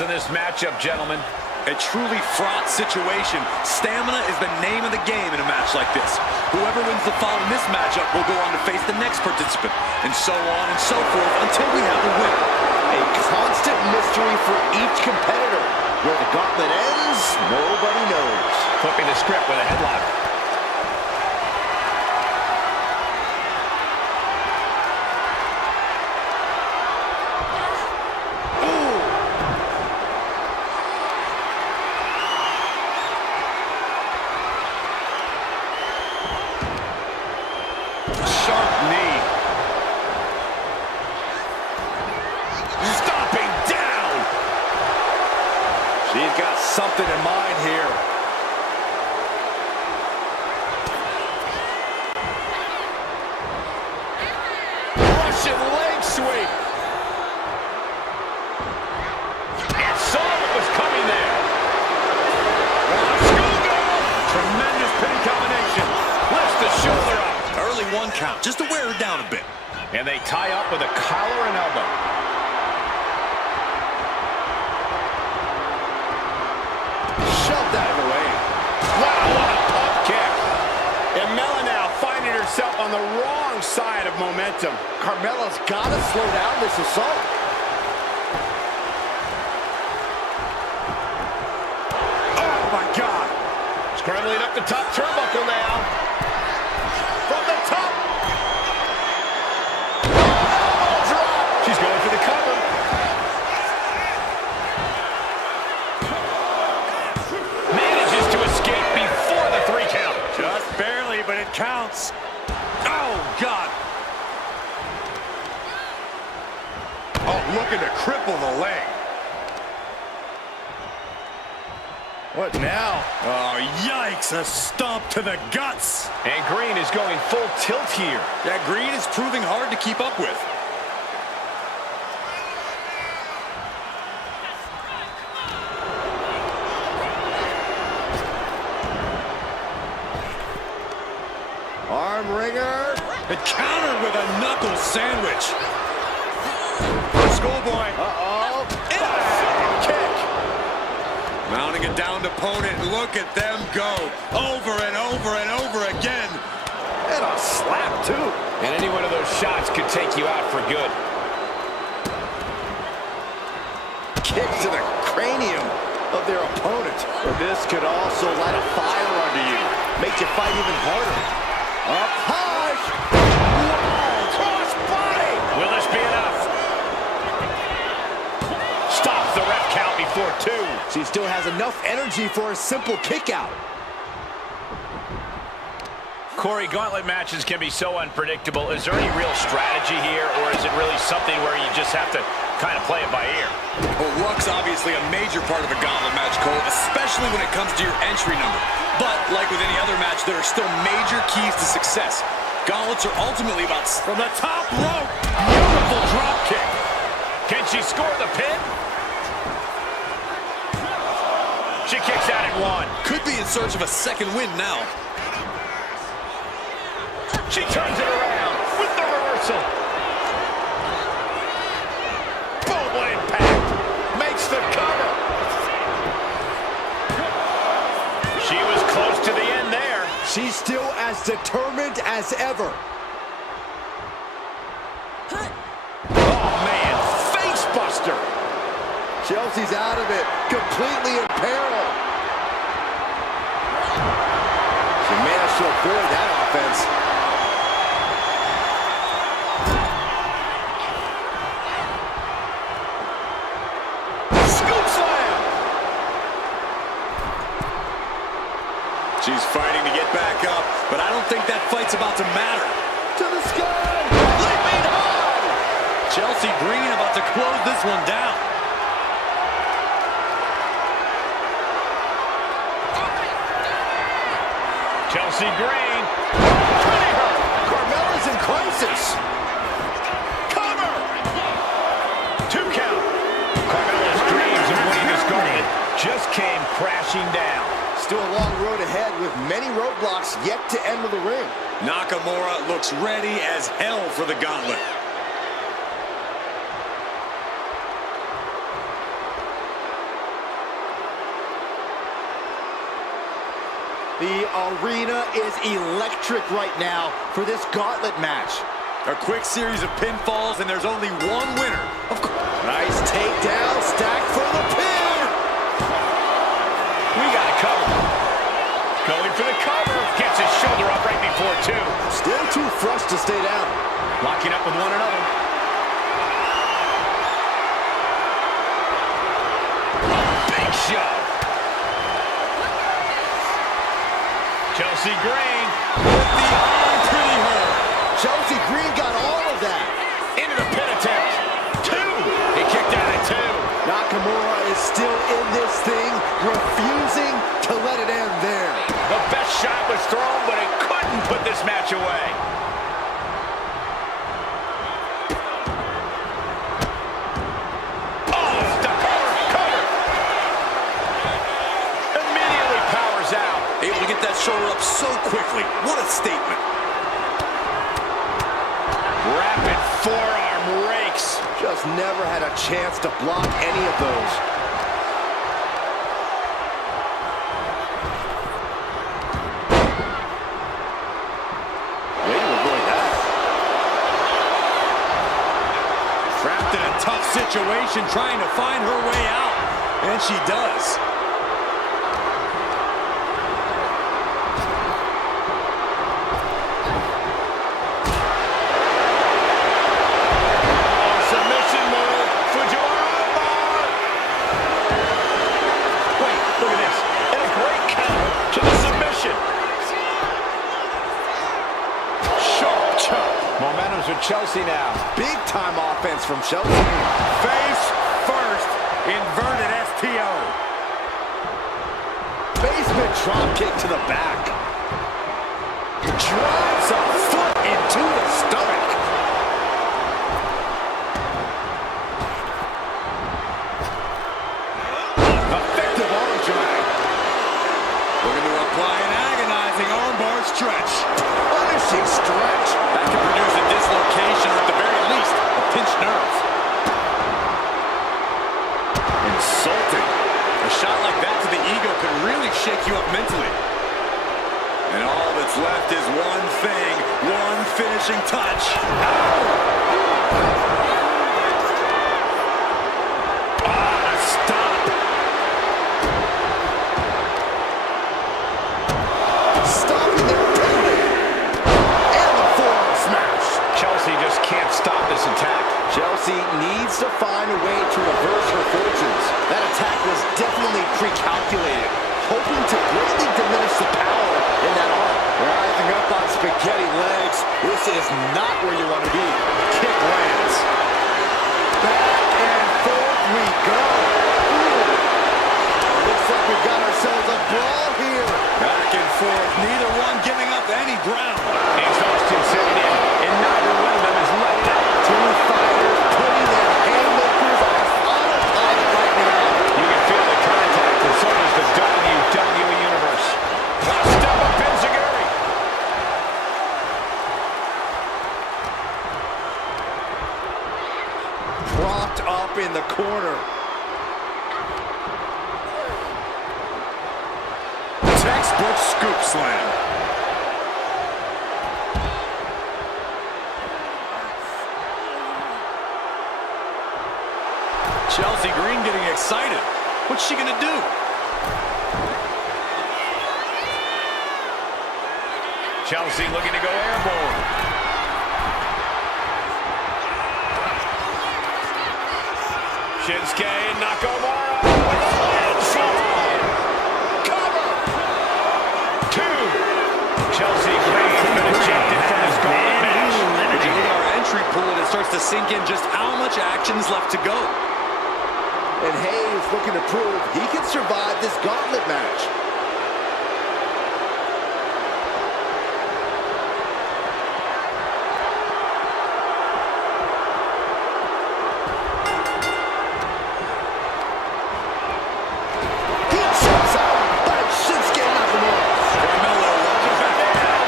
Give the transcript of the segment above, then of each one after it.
in this matchup, gentlemen. A truly fraught situation. Stamina is the name of the game in a match like this. Whoever wins the fall in this matchup will go on to face the next participant, and so on and so forth until we have a winner. A constant mystery for each competitor. Where the gauntlet ends, nobody knows. Flipping the script with a headlock. She's got something in mind here. Russian leg sweep. And saw what was coming there. Schoolgirl. Tremendous pinning combination. Lifts the shoulder up. Early one count, just to wear her down a bit. And they tie up with a collar and elbow. Shoved out of the way. Wow, what a pump kick. And Mela now finding herself on the wrong side of momentum. Carmella's got to slow down this assault. Oh, my God. Scrambling up the top turnbuckle now. From the top. Oh, drop. She's going for the cover. Just barely, but it counts. Oh, God. Oh, looking to cripple the leg. What now? Oh, yikes. A stomp to the guts. And Green is going full tilt here. Yeah, Green is proving hard to keep up with. Arm wringer. And countered with a knuckle sandwich. Schoolboy. Uh-oh. Kick. Mounting a downed opponent. Look at them go. Over and over and over again. And a slap, too. And any one of those shots could take you out for good. Kick to the cranium of their opponent. This could also light a fire under you. Make you fight even harder. Up high. Whoa, cross body. Will this be enough? Stops the ref count before 2. She still has enough energy for a simple kick out. Corey, gauntlet matches can be so unpredictable. Is there any real strategy here, or is it really something where you just have to kind of play it by ear? Well, luck's obviously a major part of a gauntlet match, Cole, especially when it comes to your entry number. But, like with any other match, there are still major keys to success. Gauntlets are ultimately about... From the top rope! Beautiful drop kick! Can she score the pin? She kicks out at 1. Could be in search of a second win now. She turns it around with the reversal. Boom, what impact. Makes the cover. She was close to the end there. She's still as determined as ever. Oh, man, face buster. Chelsea's out of it, completely in peril. She managed to avoid that offense. She's fighting to get back up, but I don't think that fight's about to matter. To the sky! Leaping high! Chelsea Green about to close this one down. Chelsea Green. Turning her. Carmella's in crisis. Cover! 2 count. Carmella's dreams of winning this gauntlet just came crashing down. Still a long road ahead with many roadblocks yet to enter the ring. Nakamura looks ready as hell for the gauntlet. The arena is electric right now for this gauntlet match. A quick series of pinfalls, and there's only one winner. Of course. Nice takedown, stacked for the pin. We got it covered. Going for the cover. Gets his shoulder up right before two. Still too fresh to stay down. Locking up with one another. Big shove. Chelsea Green with the arm pretty hurt. Chelsea Green got all of that. Into the pin attempt. Two. He kicked out at two. Nakamura is still in this thing, refusing to let it end there. The best shot was thrown, but it couldn't put this match away. Oh, the cover. Immediately powers out. Able to get that shoulder up so quickly. What a statement. Rapid forearm rakes. Just never had a chance to block any of those. Way to avoid that. Trapped in a tough situation, trying to find her way out. And she does. Submission move. Fujiwara bar. Wait, look at this. And a great counter to the submission. Sharp chop. Momentum's with Chelsea now. Big time offense from Chelsea. Face first, inverted STO. Basement drop kick to the back. Drives a foot into the stomach. Effective arm drag. Looking to apply an agonizing armbar stretch. Punishing stretch. That can produce a dislocation or at the very least, a pinched nerve. Insulting. A shot like that to the ego could really shake you up mentally. And all that's left is one thing, one finishing touch. Stop. Stopping their pending. And the forearm smash. Chelsea just can't stop this attack. Chelsea needs to find a way to reverse her fortunes. That attack was definitely pre-calculated, hoping to greatly diminish the power in that arm. Rising up on spaghetti legs. This is not where you want to be. Kick lands. Back and forth we go. Ooh. Looks like we've got ourselves a brawl here. Back and forth, neither one giving up any ground. Exhaustion setting in, and neither one of them is letting up. Two fighters putting their haymakers on autopilot right now. You can feel the contact, and so does the WWE Universe. Step up Enziguri. Propped up in the corner. Textbook scoop slam. Chelsea Green getting excited. What's she gonna do? Chelsea looking to go airborne. Shinsuke Nakamura. Cover. Two. Chelsea Green has been ejected from this gauntlet match. As you look at our entry pool, and it starts to sink in just how much action is left to go. And Hayes looking to prove he can survive this gauntlet match. He jumps out by Shinsuke Nakamura. Carmelo launches back down.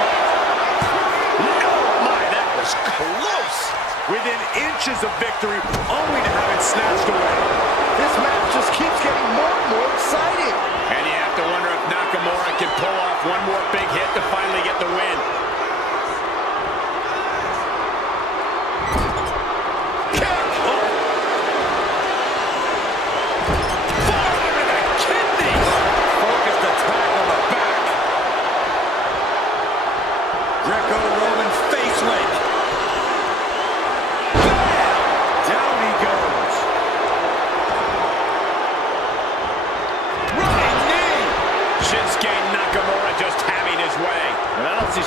No, my, that was close. Within inches of victory, only to have it snatched away. This match just keeps getting more and more exciting. And you have have to wonder if Nakamura can pull off one more big hit to finally get the win.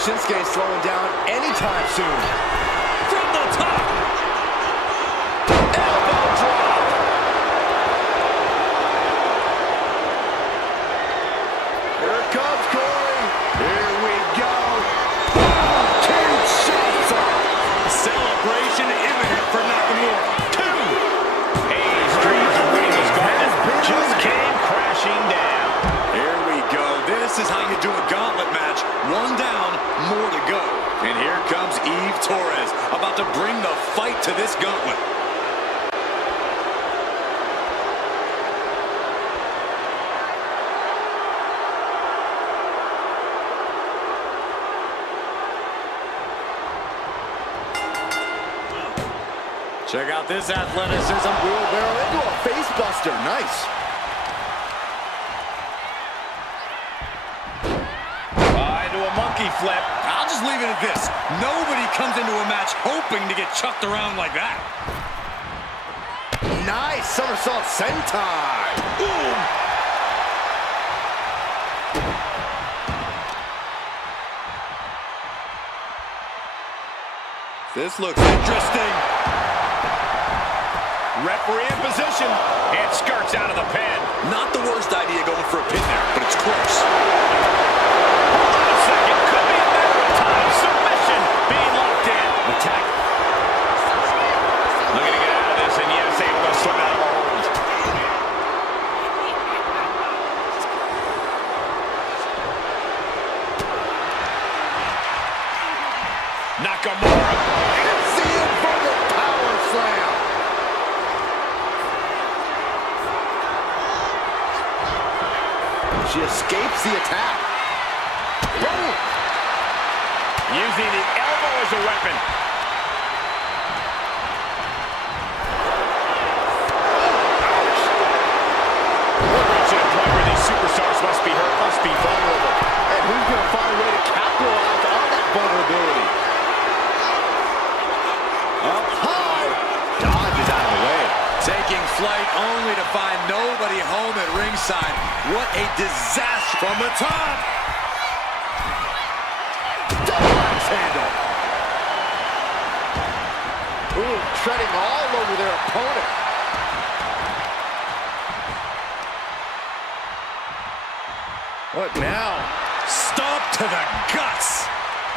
Shinsuke is slowing down anytime soon. From the top. Elbow drop. Here it comes, Corey. Here we go. King Shelter. Celebration imminent for Nakamura. Hayes' dreams of winning his gauntlet just came crashing down. Here we go. This is how you do a gauntlet match. One down, more to go. And here comes Eve Torres, about to bring the fight to this gauntlet. Check out this athleticism. Wheelbarrow into a face buster. Nice. Into a monkey flip. I'll just leave it at this. Nobody comes into a match hoping to get chucked around like that. Nice somersault sentai. Boom. This looks interesting. Referee in position. It skirts out of the pin. Not the worst idea going for a pin there, but it's close. Second, could be a matter of time. Submission being locked in. Attack. Looking to get out of this, and yes, able to slip out of a hold. Nakamura. See him for the power slam. She escapes the attack. Using the elbow as a weapon. We're reaching a point where these superstars must be hurt, must be vulnerable. And who's going to find a way to capitalize on that vulnerability? Up high. Dodges out of the way. Taking flight only to find nobody home at ringside. What a disaster from the top. Handle. Ooh, treading all over their opponent. What now? Stomp to the guts.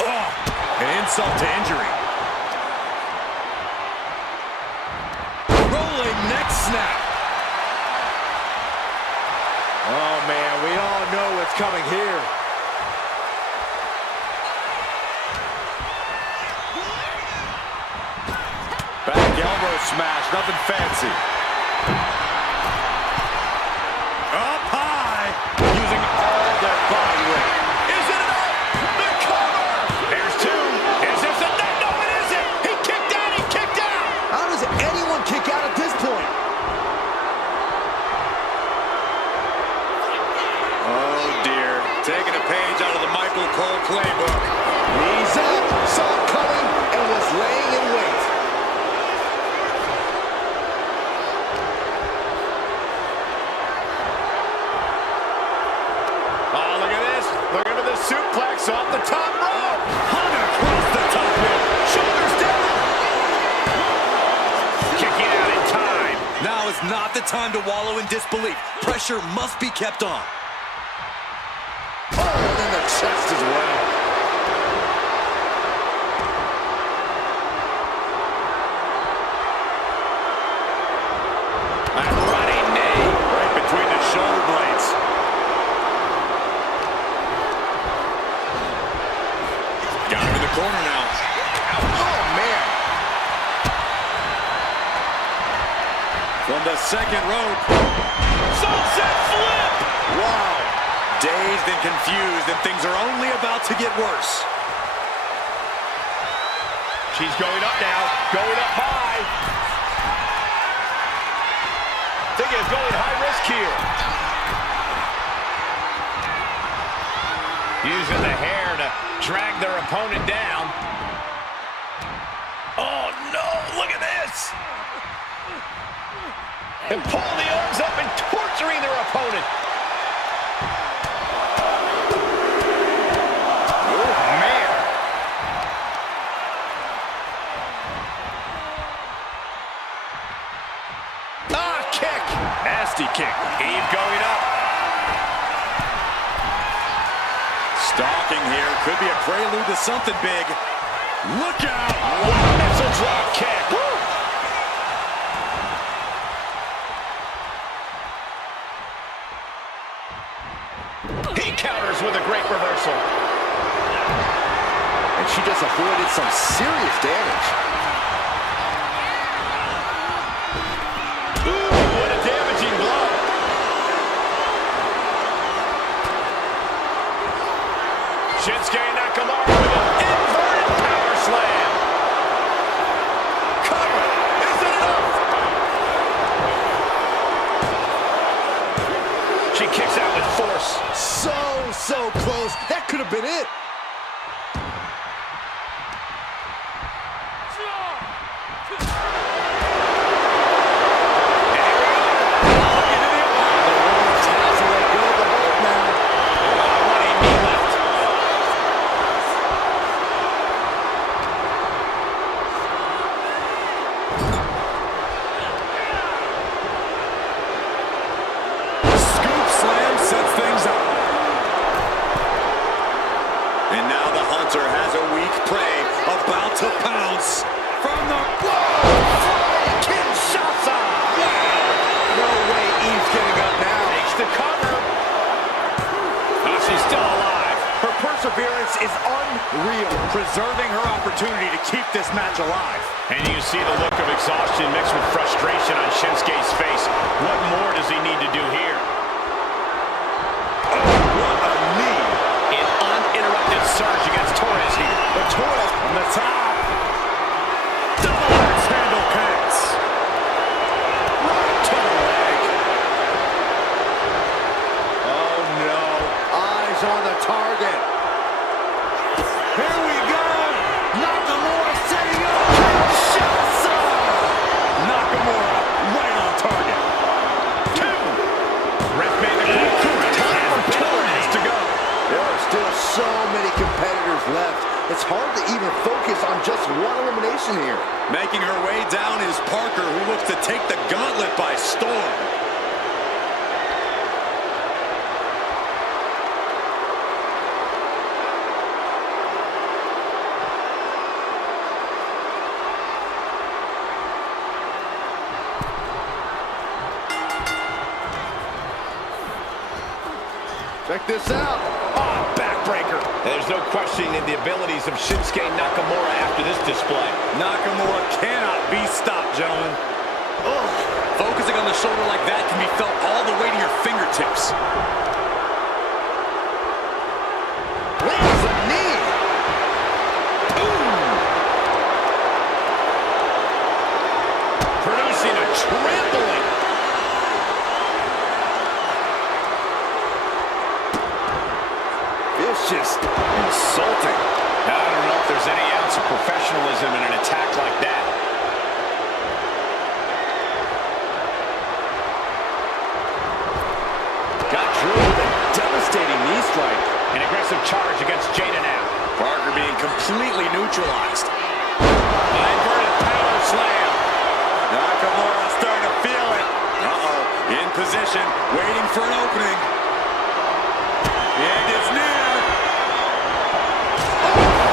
Oh, an insult to injury. Rolling neck snap. Oh, man, we all know what's coming here. Back elbow smash, nothing fancy. Up high, using all their body weight. Is it enough? The cover! There's two. Is this a no? No, it isn't! He kicked out! He kicked out! How does anyone kick out at this point? Oh, dear. Taking a page out of the Michael Cole playbook. Knees up, saw it coming, and was laying in wait. Suplex off the top rope. Hunter across the top rope. Shoulders down. Kicking out in time. Now is not the time to wallow in disbelief. Pressure must be kept on. Oh, and then the chest as well. A running knee right between the shoulder blades. Got him in the corner now. Oh, man. From the second rope. Sunset flip. Wow. Dazed and confused, and things are only about to get worse. She's going up now, going up high. Think is going high risk here. Using the hair to drag their opponent down. Oh no, look at this. And pulling the arms up and torturing their opponent. Oh man. Kick. Nasty kick. Eve going up. Stalking here. Could be a prelude to something big. Look out. Wow, that's a drop kick. Woo. He counters with a great reversal. And she just avoided some serious damage. Shinsuke Nakamura with an inverted power slam. Cover. Is it enough? She kicks out with force. So close. That could have been it. Has a weak prey about to pounce from the Kinshasa. No way Eve's getting up now. Makes the cover. Oh, she's still alive. Her perseverance is unreal, preserving her opportunity to keep this match alive. And you see the look of exhaustion mixed with frustration on Shinsuke's face. What more does he need to do here? What a knee. An uninterrupted surge against Torres here. But Torres on the top. double axe handle kicks. Right to the leg. Oh no. Eyes on the target. Here we go. Nakamura setting up. Kinshasa. Nakamura right on target. 2. Ref made the call. Time for Torres to go. There are still so many competitors left. It's hard to even focus on just one elimination here. Making her way down is Parker, who looks to take the gauntlet by storm. Check this out. Oh, backbreaker. There's no questioning the abilities of Shinsuke Nakamura after this display. Nakamura cannot be stopped, gentlemen. Ugh. Focusing on the shoulder like that can be felt all the way to your fingertips. Lands a knee. Ooh. Producing a trampling. Just insulting. I don't know if there's any ounce of professionalism in an attack like that. Got drilled with a devastating knee strike. An aggressive charge against Jada now. Parker being completely neutralized. Inverted power slam. Nakamura starting to feel it. Uh-oh. In position, waiting for an opening. The end is near.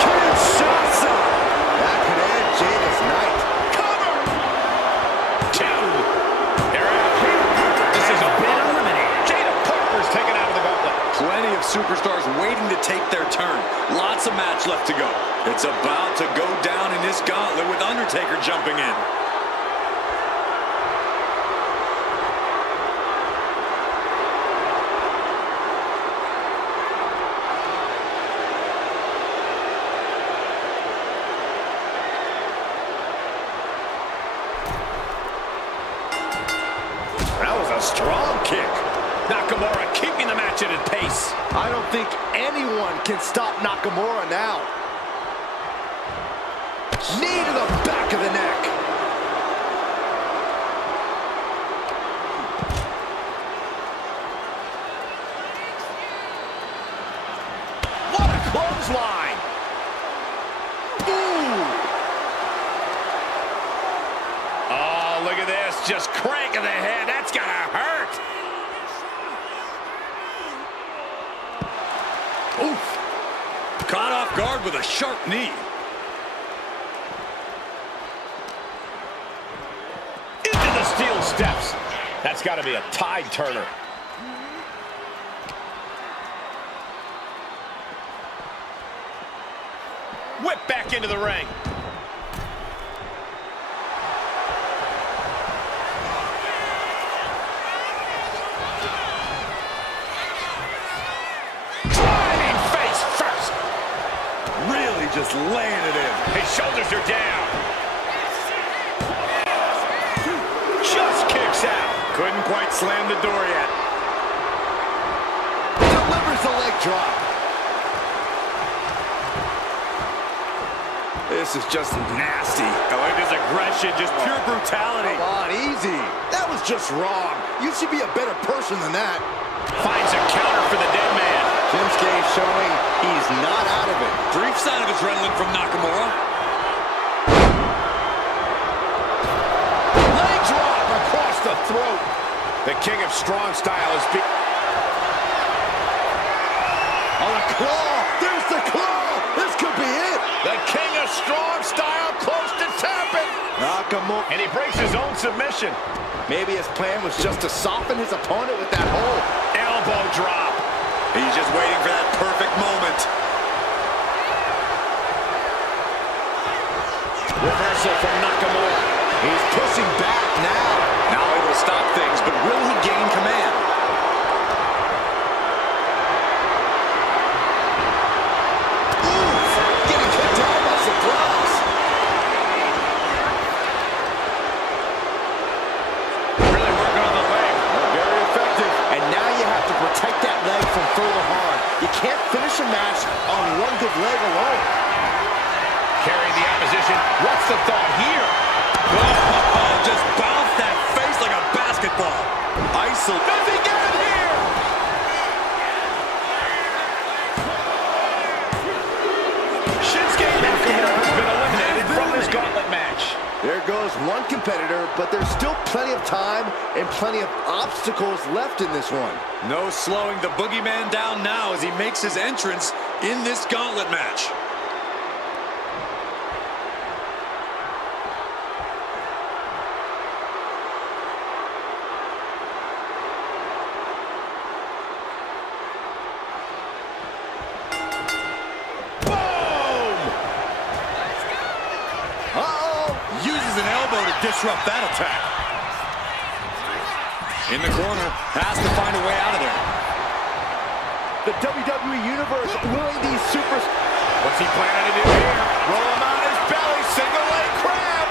Kinshasa. That could end Jada's night. Cover. 2. They're out. This is a bit eliminated. Jada Parker's taken out of the gauntlet. Plenty of superstars waiting to take their turn. Lots of match left to go. It's about to go down in this gauntlet with Undertaker jumping in. Strong kick. Nakamura keeping the match at its pace. I don't think anyone can stop Nakamura now. Knee to the back of the neck. What a clothesline. Ooh. Oh, look at this. Just cranking the head. That's going to hurt. Oof. Caught off guard with a sharp knee. Into the steel steps. That's got to be a tide turner. Whip back into the ring. Driving face first. Really just laying it in. His shoulders are down. Just kicks out. Couldn't quite slam the door yet. Delivers the leg drop. This is just nasty. I like this aggression, just pure brutality. Come on, easy. That was just wrong. You should be a better person than that. Finds a counter for the dead man. Shinsuke showing he's not out of it. Brief sign of adrenaline from Nakamura. Leg drop across the throat. The king of strong style is On a claw. There's the claw. This could be it. the king of strong style, close to tapping. Nakamura. And he breaks his own submission. Maybe his plan was just to soften his opponent with that hold. Elbow drop. He's just waiting for that perfect moment. Reversal from Nakamura. He's pushing back now. Now able to stop things, but will he gain command? Oof, getting kicked out by surprise. Really working on the leg. Very effective. And now you have to protect that leg from further harm. You can't finish a match on one good leg alone. Carrying the opposition. What's the thought here? Oh, just bounced that face like a basketball. Isol. Does he get it here? Shinsuke Nakamura has been eliminated from this gauntlet match. There goes one competitor, but there's still plenty of time and plenty of obstacles left in this one. No slowing the boogeyman down now as he makes his entrance in this gauntlet match. Uses an elbow to disrupt that attack. In the corner, has to find a way out of there. The WWE Universe willing these supers. What's he planning to do here? Roll him on his belly, single leg crab.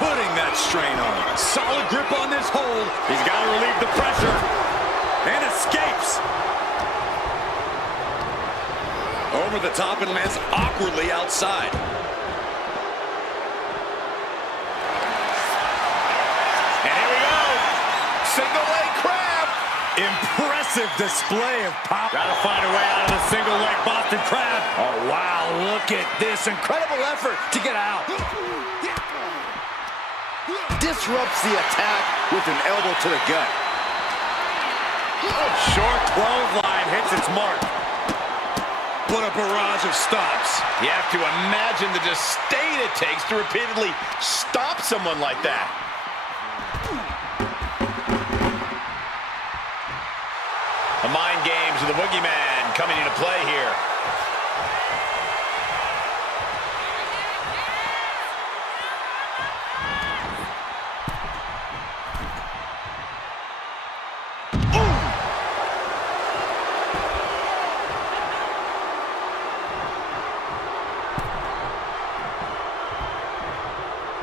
Putting that strain on him. Solid grip on this hold. He's got to relieve the pressure. And escapes. Over the top and lands awkwardly outside. And here we go. Single leg crab. Impressive display of power. Got to find a way out of the single leg Boston Crab. Oh, wow. Look at this incredible effort to get out. Disrupts the attack with an elbow to the gut. Short clothesline hits its mark. What a barrage of stops. You have to imagine the disdain it takes to repeatedly stop someone like that. The mind games of the boogeyman coming into play here.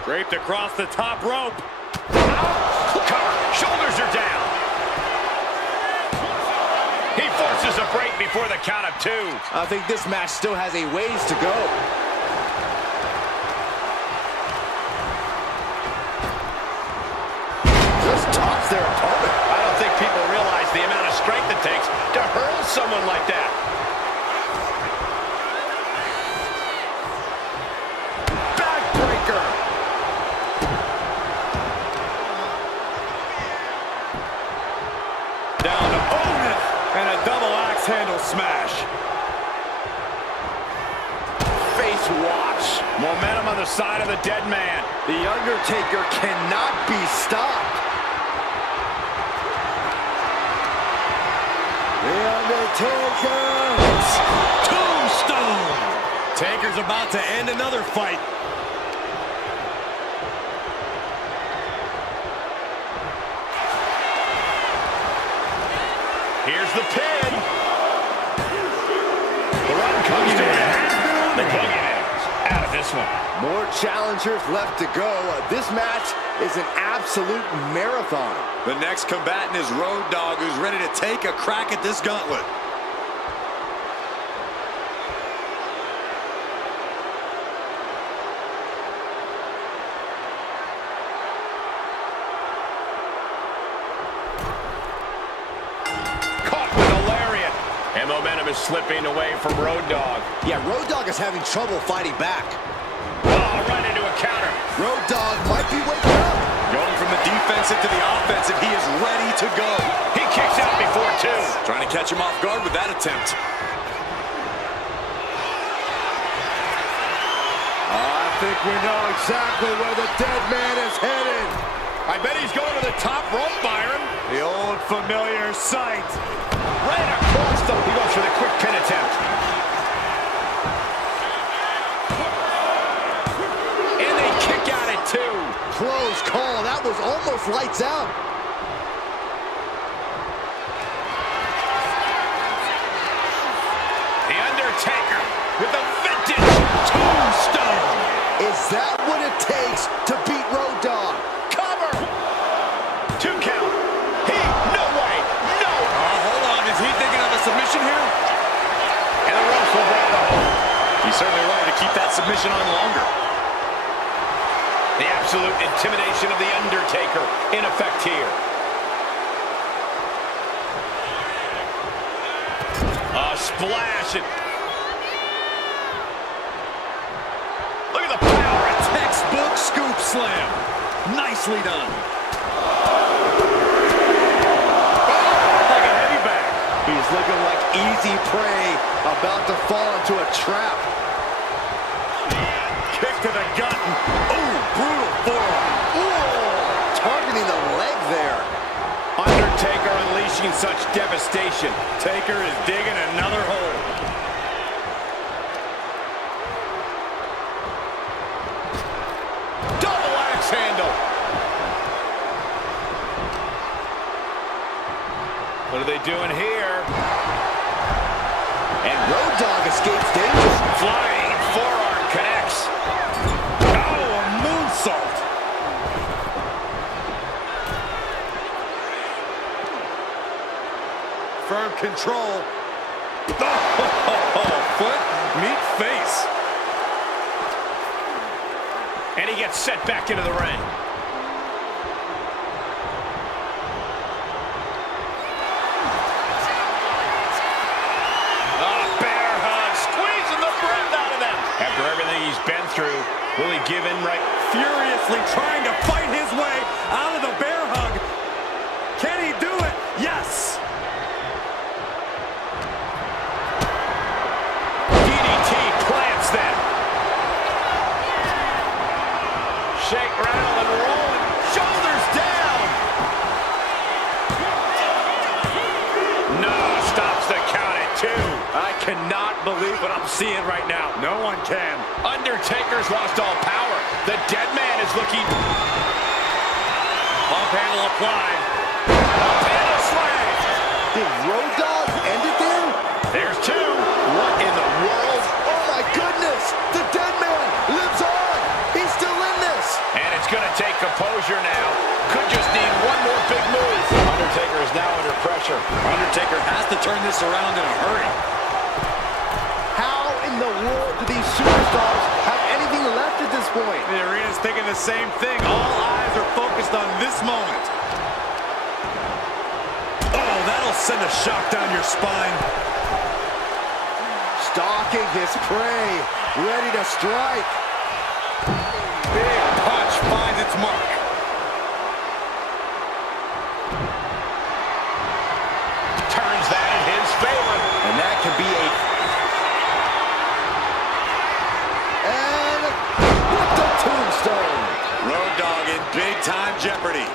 Draped across the top rope. cover. Shoulders are down. He forces a break before the count of 2. I think this match still has a ways to go. Just tops their opponent. I don't think people realize the amount of strength it takes to hurl someone like that. Backbreaker. Down to Otis, and a double axe handle smash. Face wash. Momentum on the side of the dead man. The Undertaker cannot be stopped. The Undertaker. Tombstone. Taker's about to end another fight. Here's the pin. The run comes to an end. The Boogeyman's out of this one. More challengers left to go. This match is an absolute marathon. The next combatant is Road Dogg, who's ready to take a crack at this gauntlet. And momentum is slipping away from Road Dogg. Yeah, Road Dogg is having trouble fighting back. Oh, right into a counter. Road Dogg might be waking up. Going from the defensive to the offensive, he is ready to go. He kicks out before 2. Trying to catch him off guard with that attempt. I think we know exactly where the dead man is headed. I bet he's going to the top rope, Byron. The old familiar sight. Right across the... He goes for the quick pin attempt. And they kick out at 2. Close call. That was almost lights out. The Undertaker with the vintage tombstone. Is that what it takes to beat Road Dogg? Cover. 2 count. No way. No. Hold on. Is he thinking of a submission here? And the ropes will break the hold. He certainly wanted to keep that submission on longer. The absolute intimidation of The Undertaker in effect here. A splash. Look at the power. A textbook scoop slam. Nicely done. Like a heavy bag. He's looking like easy prey, about to fall into a trap. Kick to the gut. Ooh, brutal forearm. Ooh, targeting the leg there. Undertaker unleashing such devastation. Taker is digging another hole. Double axe handle. What are they doing here? And Road Dogg escapes danger. Flying forearm connects. Oh, a moonsault. Firm control. Oh, foot meet face. And he gets set back into the ring. After everything he's been through, will he give in right? Furiously trying to fight his way out of the bear hug. Can he do it? Yes. DDT plants them. Shake, rattle, and roll. Shoulders down. No, stops the count at 2. I cannot believe what I'm seeing right now. No one can. Undertaker's lost all power. The dead man is looking. Pump handle applied. Pump handle slam. Did Road Dogg end it there? There's 2. What in the world? Oh my goodness! The dead man lives on! He's still in this! And it's going to take composure now. Could just need one more big move. Undertaker is now under pressure. Undertaker has to turn this around in a hurry. How in the world do these superstars have anything left at this point? The arena's thinking the same thing. All eyes are focused on this moment. Oh, that'll send a shock down your spine. Stalking his prey, ready to strike. Big punch finds its mark. Turns that in his favor. And that could be a... And with the tombstone. Road Dogg in big-time jeopardy.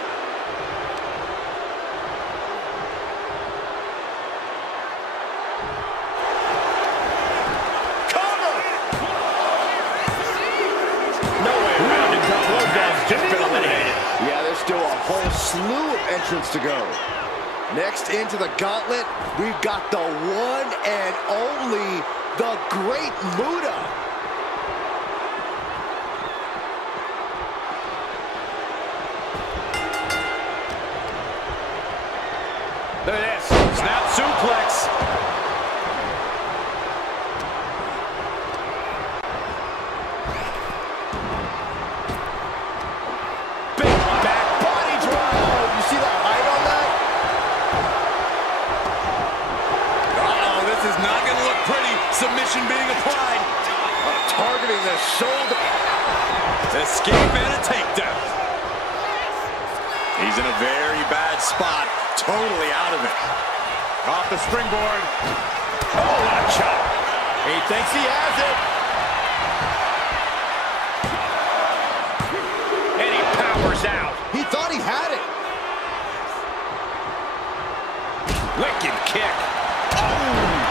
Still a whole slew of entrants to go. Next into the gauntlet, we've got the one and only, the Great Muta. Look at this. Snap suplex. Submission being applied. Targeting the shoulder. Escape and a takedown. He's in a very bad spot. Totally out of it. Off the springboard. Oh, what a chop. He thinks he has it. And he powers out. He thought he had it. Wicked kick. Oh!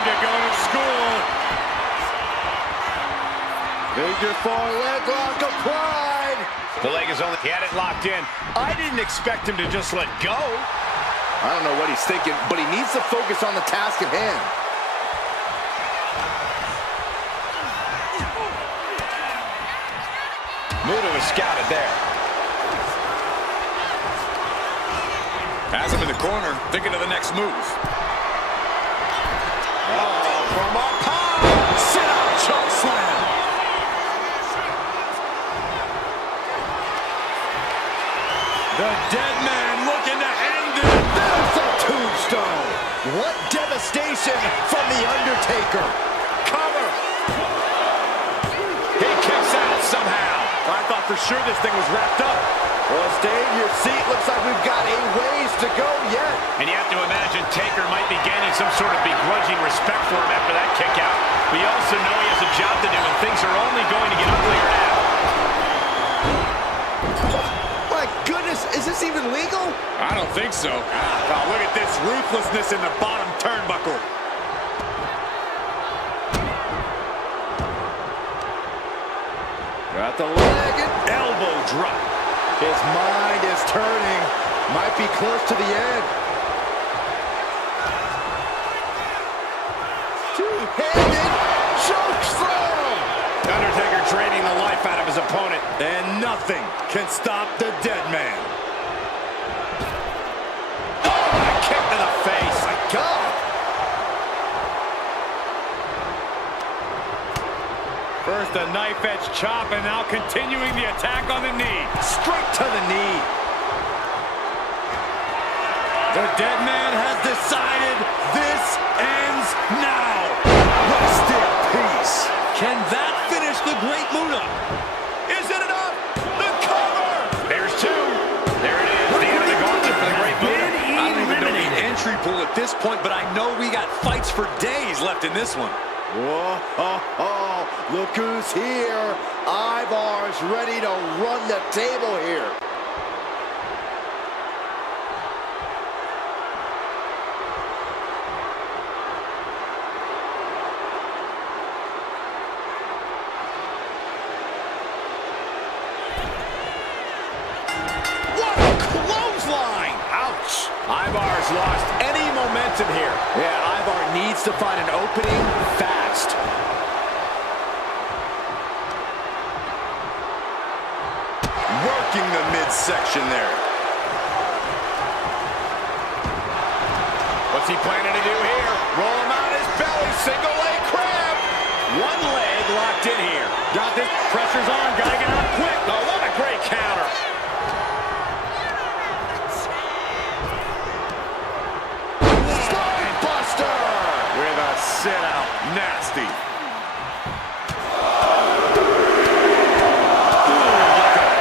To go to school. Figure four leg lock applied. The leg is only, he had it locked in. I didn't expect him to just let go. I don't know what he's thinking, but he needs to focus on the task at hand. Muta was scouted there. Has him in the corner, thinking of the next move. From up high. Sit out, choke slam. The dead man looking to end it. There's the tombstone. What devastation from the Undertaker. Cover. He kicks out somehow. I thought for sure this thing was wrapped up. Well, stay in your seat. Looks like we've got a ways to go yet. And you have to imagine Taker might be gaining some sort of begrudging respect for him after that kick out. We also know he has a job to do, and things are only going to get uglier now. My goodness, is this even legal? I don't think so. Oh, look at this ruthlessness in the bottom turnbuckle. Got the leg and Elbow drop. his mind is turning. Might be close to the end. Two-handed choke slam. Undertaker draining the life out of his opponent. And nothing can stop the dead man. Oh, a kick to the face. My God. First a knife-edge chop, and now continuing the attack on the knee. Straight to the knee. The dead man has decided this ends now. Rest in peace. Can that finish the Great Muta? Is it enough? The cover. There's two. There it is. The end of the gauntlet for the Great Muta. I don't even know the entry pool at this point, but I know we got fights for days left in this one. Whoa, look who's here. Ivar's ready to run the table here. What a clothesline. Ouch. Ivar's lost any momentum here. Yeah, Ivar needs to find an opening fast. working the midsection there. What's he planning to do here? Roll him out his belly, single leg crab. One leg locked in here. Got this, pressure's on, gotta get out quick. Oh, what a great counter. Spine buster! With a sit out, nasty.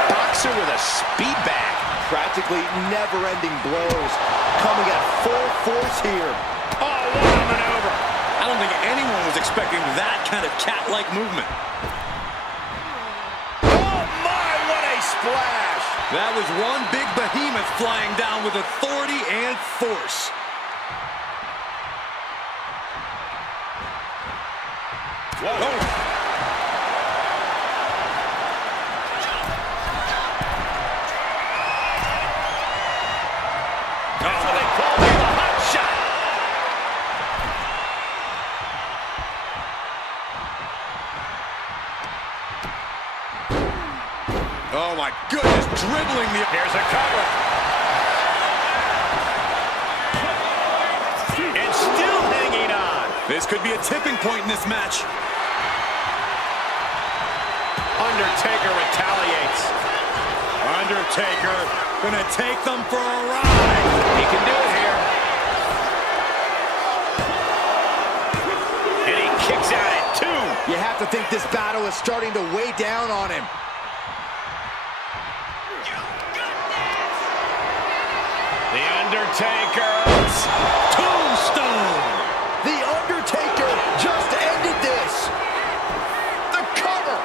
Boxer with a speed bag. Practically never-ending blows coming at full force here. Oh, what a maneuver. I don't think anyone was expecting that kind of cat-like movement. Oh, my, what a splash. That was one big behemoth flying down with authority and force. Whoa. Oh. That's what they call the hot shot. Oh my goodness, dribbling the... Here's a cover. And still hanging on. This could be a tipping point in this match. Undertaker retaliates. Undertaker gonna take them for a ride. He can do it here. And he kicks out at 2. You have to think this battle is starting to weigh down on him. The Undertaker's tombstone. The Undertaker just ended this. The cover.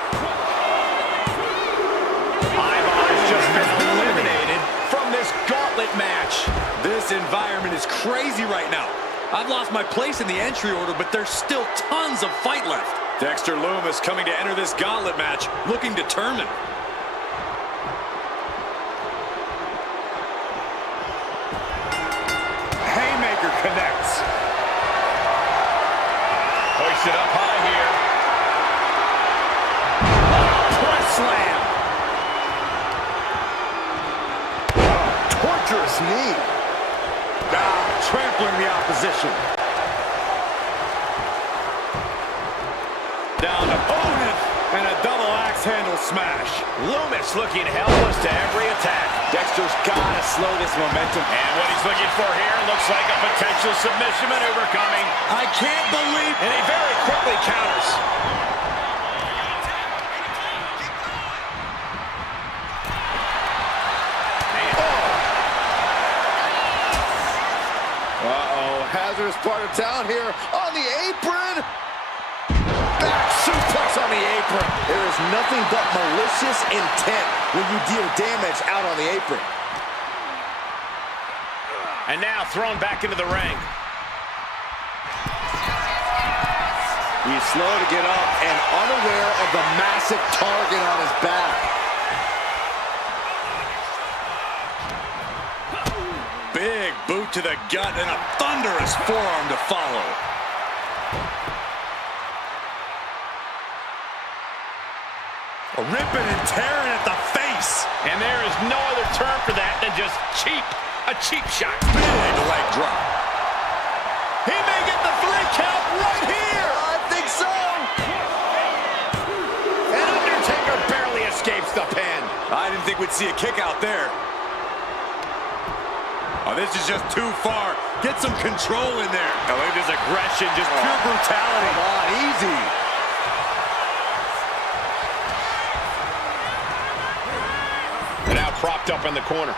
Ivar has just been eliminated from this gauntlet match. This environment is crazy right now. I've lost my place in the entry order, but there's still tons of fight left. Dexter Lumis coming to enter this gauntlet match, looking determined. Haymaker connects. Hoisted up high here. Press slam. Torturous knee. Trampling the opposition. Down opponent and a double axe handle smash. Lumis looking helpless to every attack. Dexter's gotta slow this momentum. And what he's looking for here looks like a potential submission maneuver coming. I can't believe... And he very quickly counters. Hazardous part of town here on the apron. Back suplex on the apron. There is nothing but malicious intent when you deal damage out on the apron. And now thrown back into the ring. He's slow to get up and unaware of the massive target on his back. Big boot to the gut and a thunderous forearm to follow. Ripping and tearing at the face. And there is no other term for that than just cheap. A cheap shot. Big leg drop. He may get the 3 count right here. I think so. And Undertaker barely escapes the pin. I didn't think we'd see a kick out there. Oh, this is just too far. Get some control in there. Oh, look at his aggression, just pure brutality. Come on, easy. And now propped up in the corner.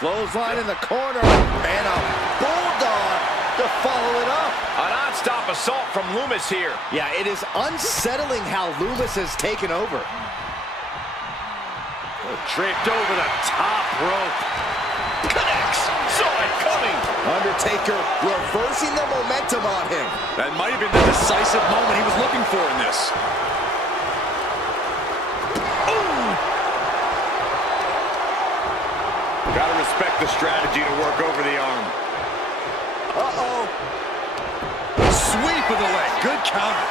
Clothesline in the corner. And a bulldog to follow it up. A non-stop assault from Lumis here. Yeah, it is unsettling how Lumis has taken over. Draped over the top rope. Connects. Saw it coming. Undertaker reversing the momentum on him. That might have been the decisive moment he was looking for in this. Ooh. Gotta respect the strategy to work over the arm. Uh-oh. Sweep of the leg. Good counter.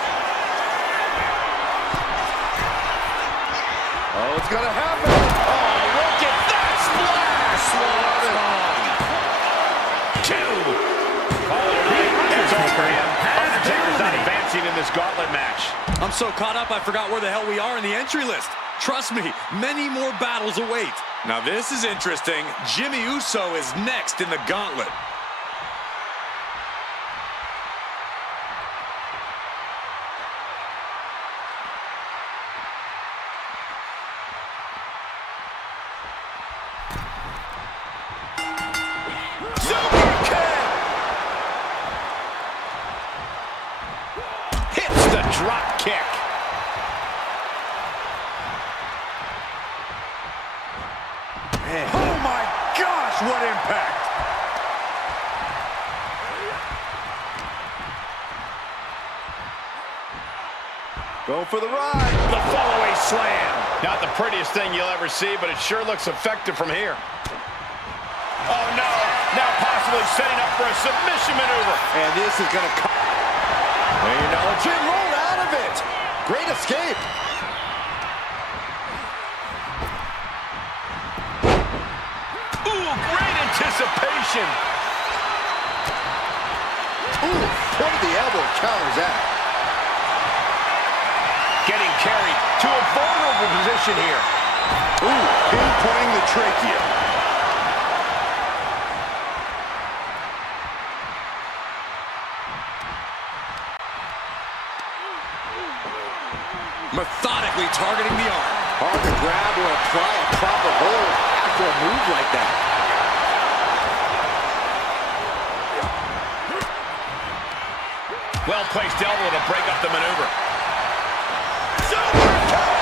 Oh, it's gonna happen. Oh, look at that splash! Two. Oh, it's over him. Undertaker's not advancing in this gauntlet match. I'm so caught up, I forgot where the hell we are in the entry list. Trust me, many more battles await. Now this is interesting. Jimmy Uso is next in the gauntlet. Drop kick. Man. Oh my gosh, what impact. Go for the ride. The follow-away slam. Not the prettiest thing you'll ever see, but it sure looks effective from here. Oh no, now possibly setting up for a submission maneuver. And this is gonna come. Jim rolled out of it. Great escape. Ooh, great anticipation. Ooh, point of the elbow counters that. Getting carried to a vulnerable position here. Ooh, pinpointing the trachea. Methodically targeting the arm. Hard to grab or apply a proper hold after a move like that. Well-placed elbow to break up the maneuver. Super kick!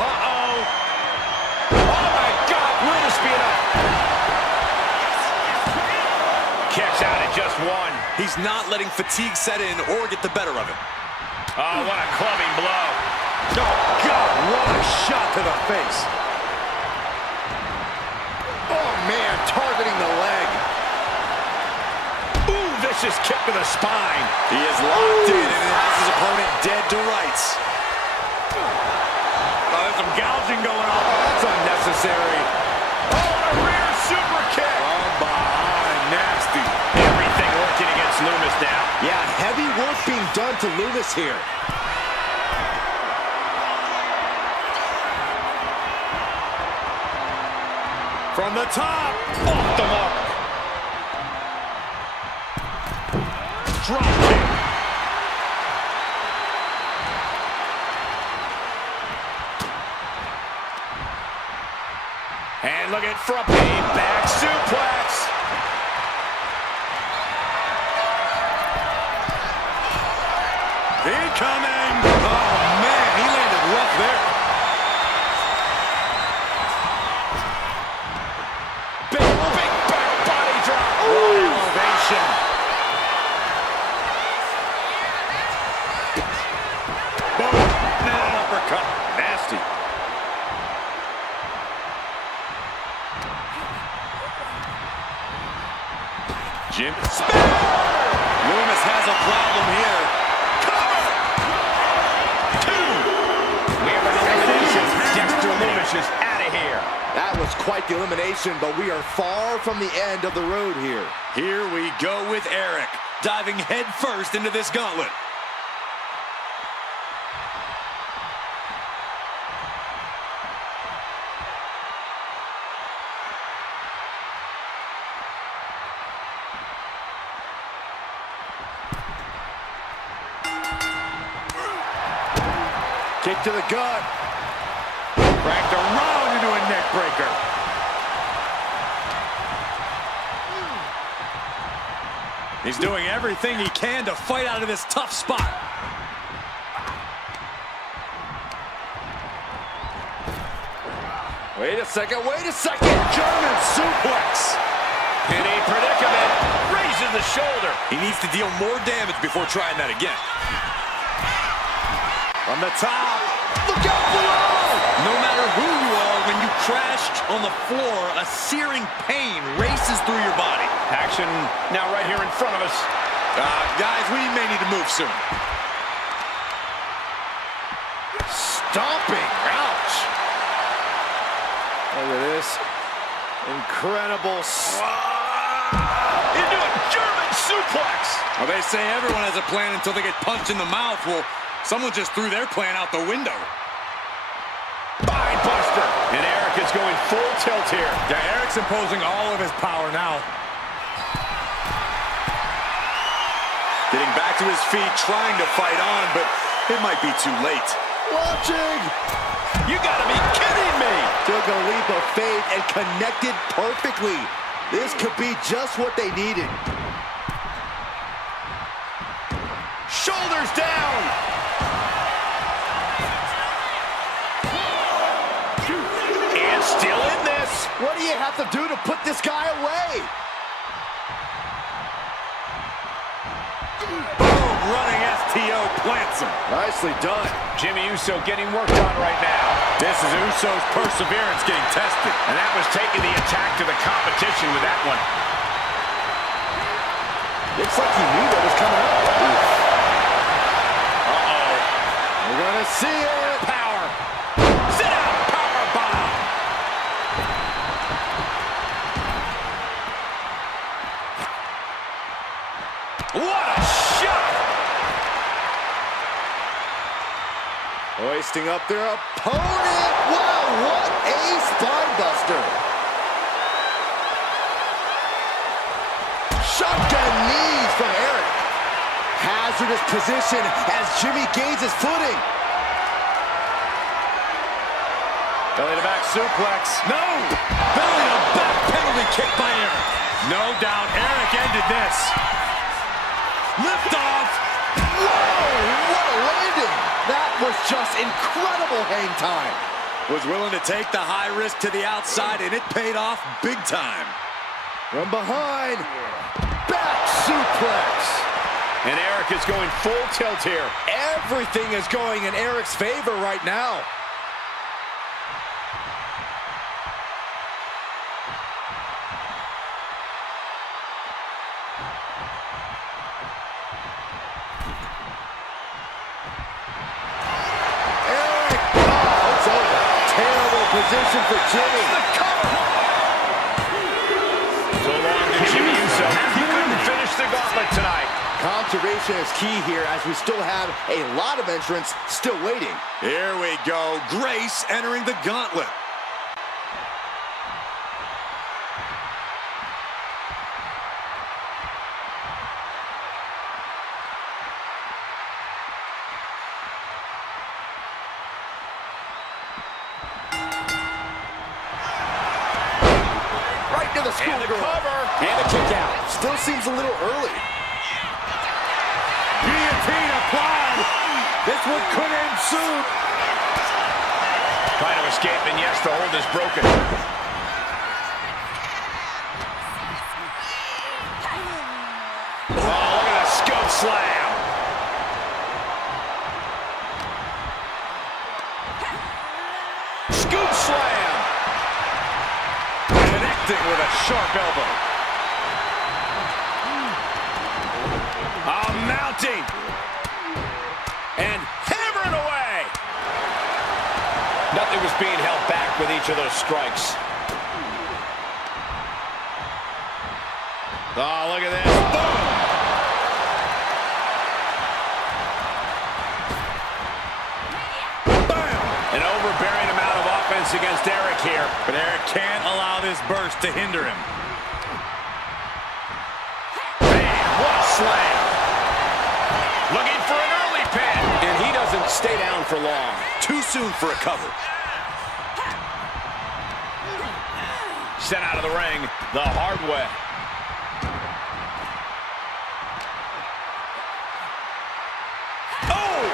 Uh-oh. Oh, my God. Loomis being up. Kicks out at just one. He's not letting fatigue set in or get the better of it. Oh, what a clubbing blow. Oh, God, what a shot to the face. Oh, man, targeting the leg. Ooh, vicious kick to the spine. He is locked in and has his opponent dead to rights. Oh, there's some gouging going on. Oh, that's unnecessary. Oh, a rear super kick. From behind, nasty. Everything working against Loomis now. Yeah, heavy work being done to Loomis here. From the top, off the mark. Drop kick. And look at Frappe, back suplex. Incoming! Oh, man, he landed rough there. Big back body drop. Royal ovation. Boom. And an uppercut. Nasty. Jim. Loomis has a problem here. Loomis is out of here. That was quite the elimination, but we are far from the end of the road here. Here we go with Eric, diving headfirst into this gauntlet. Kick to the gut. Cracked around into a neck breaker. He's doing everything he can to fight out of this tough spot. Wait a second, German suplex. In a predicament, raises the shoulder. He needs to deal more damage before trying that again. From the top. Look out below! No matter who you are, when you crash on the floor, a searing pain races through your body. Action now right here in front of us. Guys, we may need to move soon. stomping. Ouch. Look at this. Incredible. Into a German suplex. Well, they say everyone has a plan until they get punched in the mouth. Well, someone just threw their plan out the window. Spine buster. And Eric is going full tilt here. Yeah, Eric's imposing all of his power now. Getting back to his feet, trying to fight on, but it might be too late. Launching. You gotta be kidding me. Took a leap of faith and connected perfectly. This could be just what they needed. Shoulders down. And still in this. What do you have to do to put this guy away? Boom, running STO plants him. Nicely done. Jimmy Uso getting worked on right now. This is Uso's perseverance getting tested. And that was taking the attack to the competition with that one. Looks like he knew that was coming up. Uh-oh. We're gonna see it. Power. Sit out. Power bomb. What a shot. Hoisting up their opponent. Wow, what a spine buster. Shotgun knees from Eric. Hazardous position as Jimmy gains his footing. Belly to back suplex. No! Belly to back penalty kick by Eric. No doubt Eric ended this. Lift off. Whoa, what a landing. That was just incredible hang time. Was willing to take the high risk to the outside, and it paid off big time. From behind, back suplex. And Eric is going full tilt here. Everything is going in Eric's favor right now. Eric, oh, it's over. Terrible position for Jimmy. The cover. So long to Jimmy Uso. He couldn't finish the gauntlet tonight. Conservation is key here as we still have a lot of entrants still waiting. Here we go. Grace entering the gauntlet. Right to the And the schoolgirl. cover. And a kick out. Still seems a little early. Guillotine applied. This one could end soon. Trying to escape, and yes, the hold is broken. Oh, look at the scope slam. Scoop slam. Connecting with a sharp elbow. Mounting. And hammering away. Nothing was being held back with each of those strikes. Oh, look at this. Boom. Bam. An overbearing amount of offense against Eric here. But Eric can't allow this burst to hinder him. Man, what a slam. Looking for an early pin. And he doesn't stay down for long. Too soon for a cover. Sent out of the ring the hard way. Oh!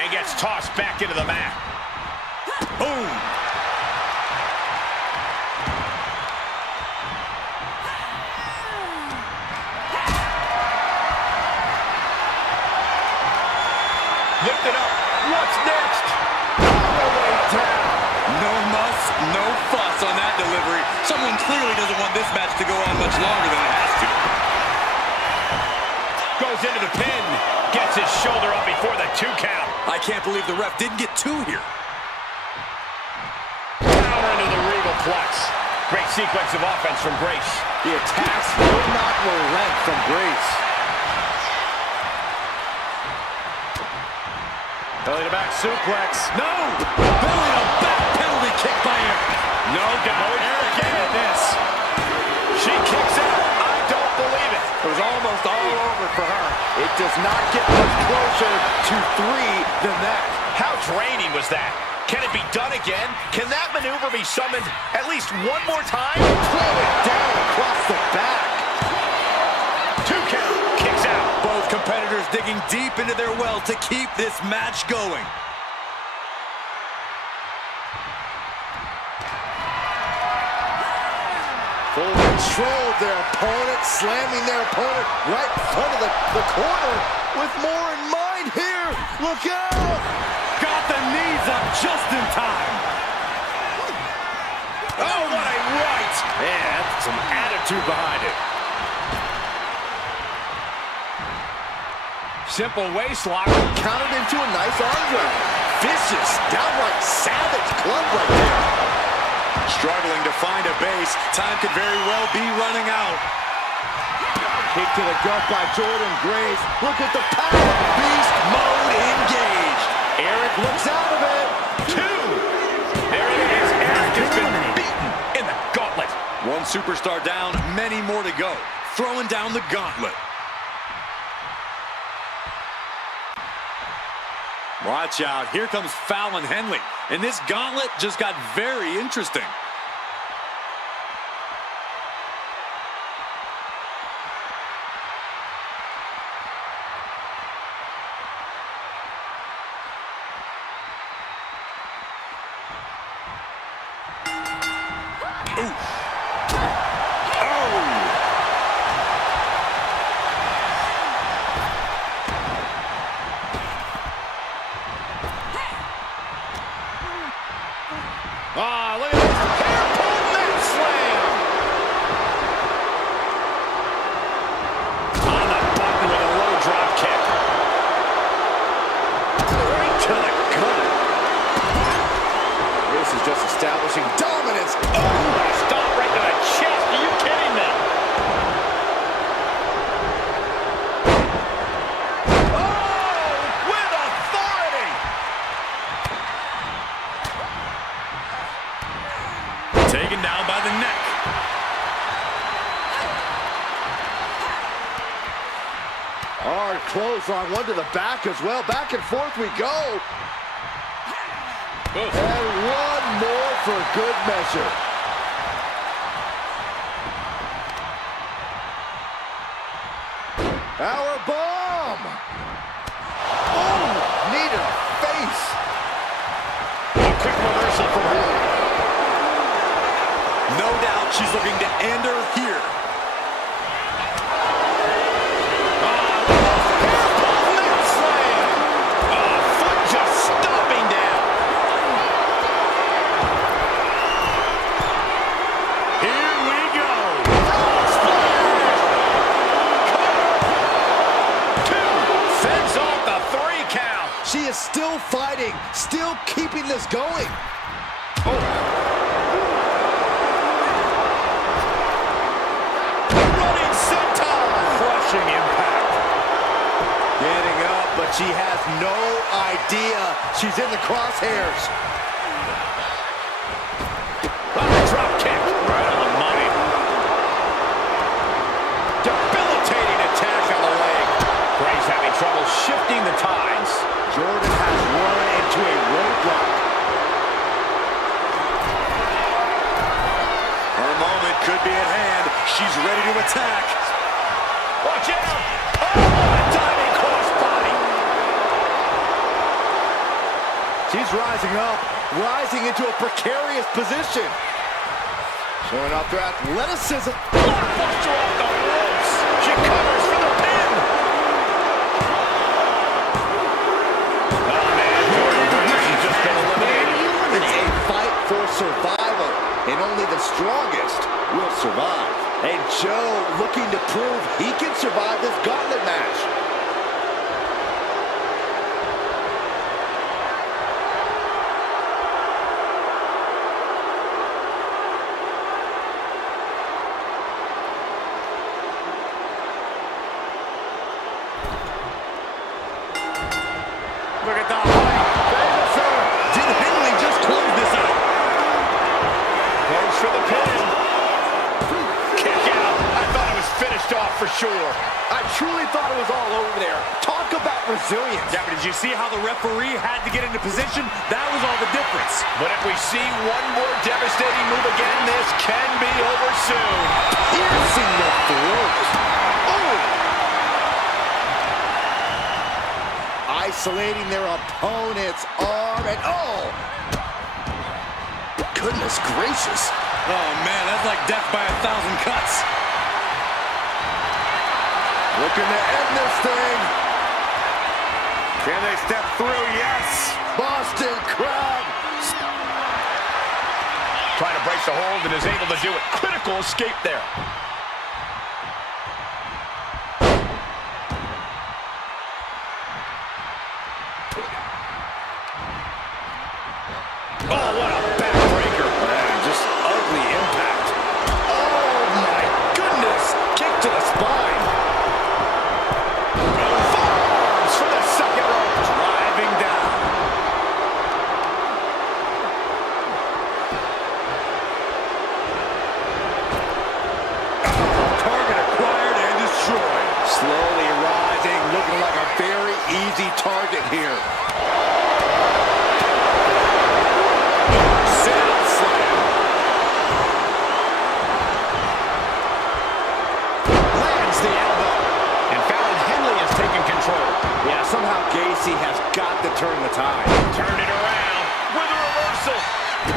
And gets tossed back into the mat. Boom! Lifted up. What's next? All the way down. No muss, no fuss on that delivery. Someone clearly doesn't want this match to go on much longer than it has to. Goes 2 count. I can't believe the ref didn't get 2 here. Power into the regal plex. Great sequence of offense from Grace. The attacks will not relent from Grace. Belly to back suplex. No! Belly to back penalty kick by Eric. No doubt. Eric getting this. She kicks out. I don't believe it. It was almost all over for her. It does not get much closer to 3 than that. How draining was that? Can it be done again? Can that maneuver be summoned at least one more time? Throw it down across the back. 2 count. Kicks out. Both competitors digging deep into their well to keep this match going. Full control of their opponent, slamming their opponent right in front of the corner with more in mind here. Look out! Got the knees up just in time. Oh, what a right! And some attitude behind it. Simple waist lock. Countered into a nice arm drag. Vicious, downright savage club right there. Struggling to find a base. Time could very well be running out. Kick to the gut by Jordan Grace. Look at the power. Beast mode engaged. Eric looks out of it. 2. There it is. Eric has been beaten in the gauntlet. One superstar down, many more to go. Throwing down the gauntlet. Watch out, here comes Fallon Henley. And this gauntlet just got very interesting. Ah, look at this. Hair-pulled neck slam. On the button with a low drop kick. Right to the gut. This is just establishing dominance. Oh, a stomp right to the chest. Are you kidding me? Oh, with authority. Taken down by the neck. Hard clothesline, one to the back as well. Back and forth we go. And one more for good measure. Power bomb. Oh, knee to the face. A quick reversal from her. No doubt she's looking to end her here. She is still fighting, still keeping this going. Oh. Running senton. Crushing impact. Getting up, but she has no idea she's in the crosshairs. Drop kick. Right on the money. Debilitating attack on the leg. Grace having trouble shifting the tides. Jordan has run into a roadblock. Her moment could be at hand. She's ready to attack. Watch out! Oh, a diving crossbody. She's rising up, rising into a precarious position. Showing off their athleticism. Blockbuster off the ropes. She covers for the pin. Oh, man, Jordan Grace has just been eliminated. It's a fight for survival, and only the strongest will survive. And Joe looking to prove he can survive this gauntlet match. pin. Kick out. I thought it was finished off for sure. I truly thought it was all over there. Talk about resilience. Yeah, but did you see how the referee had to get into position? That was all the difference. But if we see one more devastating move again, this can be over soon. Piercing the throat. Oh! Isolating their opponent's arm and oh! Goodness gracious. Oh, man, that's like death by 1,000 cuts. Looking to end this thing. Can they step through? Yes. Boston Crab. Trying to break the hold and is able to do it. Critical escape there. Oh, what a backbreaker. Man, just ugly impact. Oh, my goodness. Kick to the spine. Forearms for the second rope. Driving down. Target acquired and destroyed. Slowly rising, looking like a very easy target here. Lands the elbow. And Fallon Henley has taken control. Yeah, somehow Gacy has got to turn the tide. Turn it around with a reversal.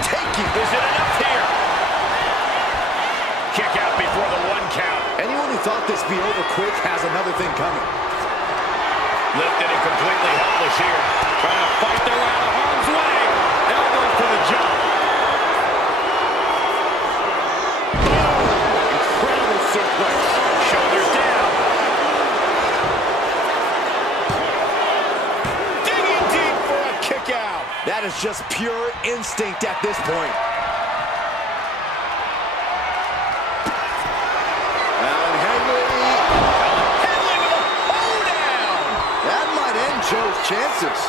Taking Is it enough here? Kick out before the 1 count. anyone who thought this be over quick has another thing coming. Lifted and completely helpless here. Trying to fight their way out of harm's way. Elbow for the jump. Incredible suplex. Shoulders down. Digging deep for a kick out. That is just pure instinct at this point. Alan Henley. Henley with a hold-down. That might end Joe's chances.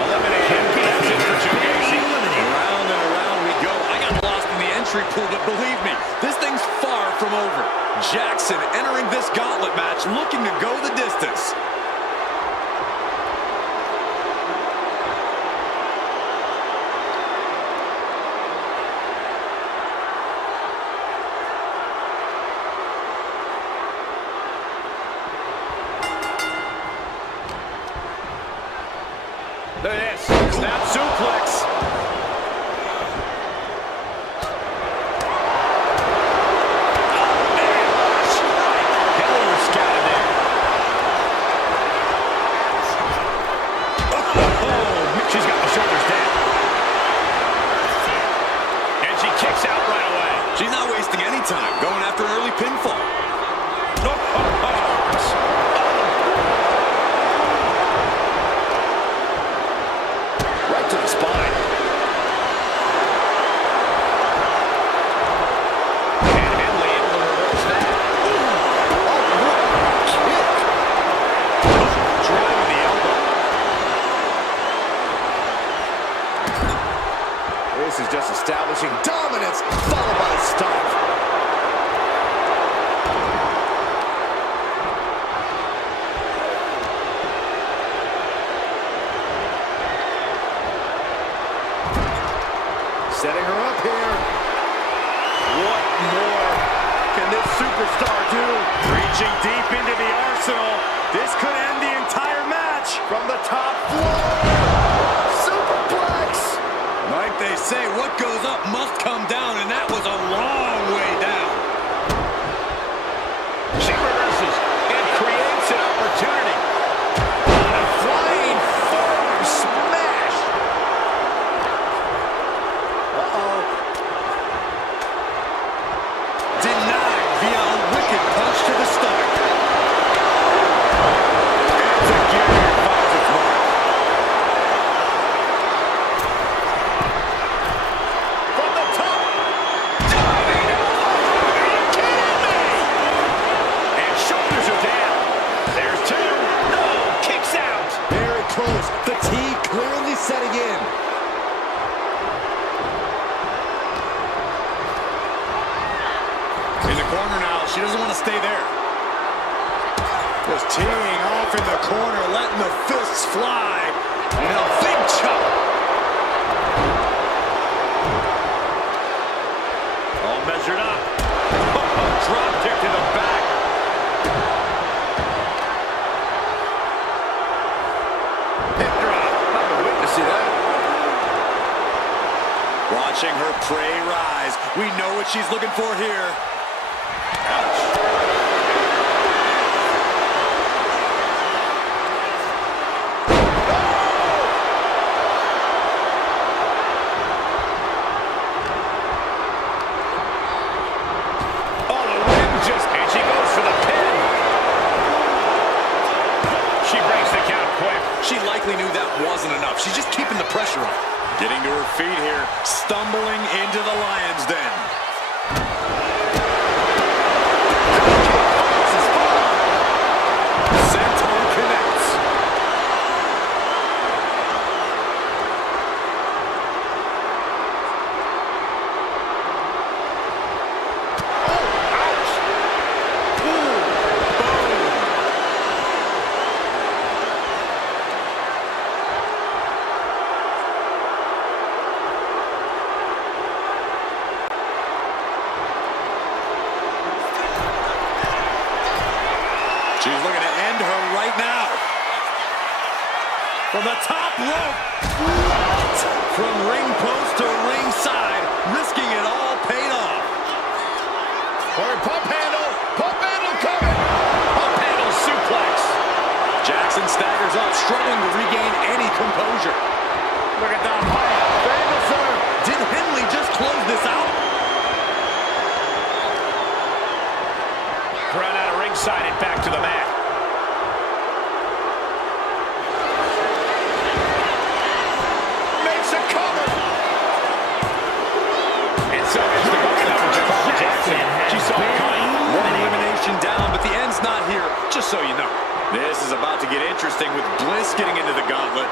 Eliminated. That's it for Joe Gacy. Around and around we go. I got lost in the entry pool, but believe me, this thing's far from over. Jackson entering this gauntlet match looking to go the distance. Look at this. Snap suplex. Henley was scattered there. Oh, she's got the shoulders down. And she kicks out right away. She's not wasting any time going after an early pinfall. Right to the spine. And Henley able to reverse that. Oh, what a kick. Driving the elbow. This is just establishing dominance, followed by a stomp. Setting her up here. What more can this superstar do? Reaching deep into the arsenal. This could end the entire match. From the top floor. Superplex. Like they say, what goes up must come down, and that was a long way down. She reverses and creates an opportunity. On a flying forward smash. Uh-oh. Denied via a wicked punch to the stomach. Executed finds its mark. From the top. Diving Just teeing off in the corner, letting the fists fly. And a big chop. All measured up. Drop kick to the back. Hip drop. Not a witness, see that? Watching her prey rise. We know what she's looking for here. Ouch. She likely knew that wasn't enough. She's just keeping the pressure on. Getting to her feet here, stumbling into the lion's den. Senton connects. She's looking to end her right now. From the top rope. What? From ring post to ringside, risking it all paid off. Or pump handle. Pump handle coming. Pump handle suplex. Jackson staggers up, struggling to regain any composure. Look at that height. Famous center. Did Henley just close this out? Run out of ringside and back to the mat. Makes a cover. And so it's the for Jackson. She saw it coming. One elimination down, but the end's not here, just so you know. This is about to get interesting with Bliss getting into the gauntlet.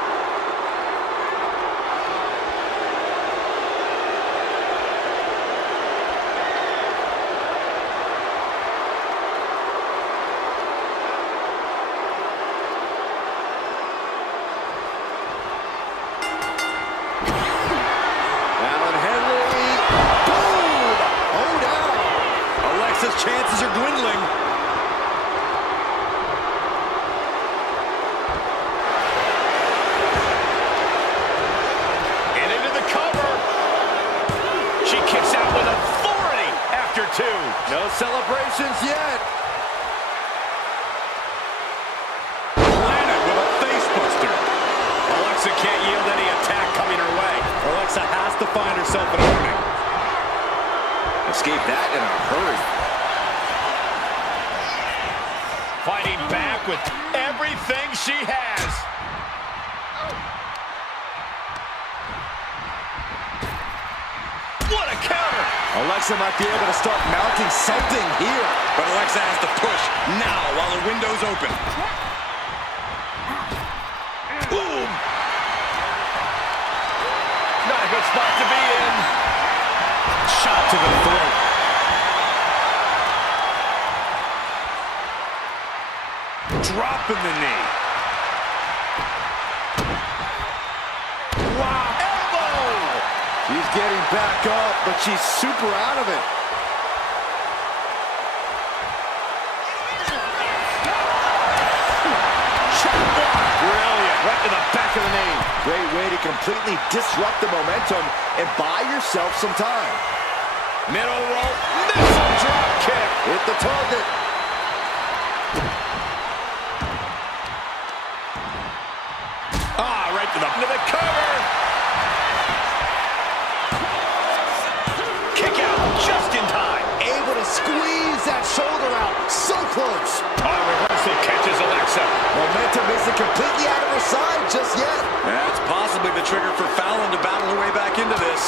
Alexa's chances are dwindling. And into the cover. She kicks out with authority after two. No celebrations yet. Planted with a face buster. Alexa can't yield any attack coming her way. Alexa has to find herself an opening. Escape that in a hurry. Fighting back with everything she has. What a counter! Alexa might be able to start mounting something here. But Alexa has to push now while the window's open. Boom! Not a good spot to be in. Shot to the throat. Dropping the knee. Wow, elbow! She's getting back up, but she's super out of it. Brilliant, right to the back of the knee. Great way to completely disrupt the momentum and buy yourself some time. Middle rope, missile drop kick. Hit the target. Right to the cover. Kick out just in time. Able to squeeze that shoulder out. So close. Reversal catches Alexa. Momentum isn't completely out of her side just yet. That's possibly the trigger for Fallon to battle her way back into this.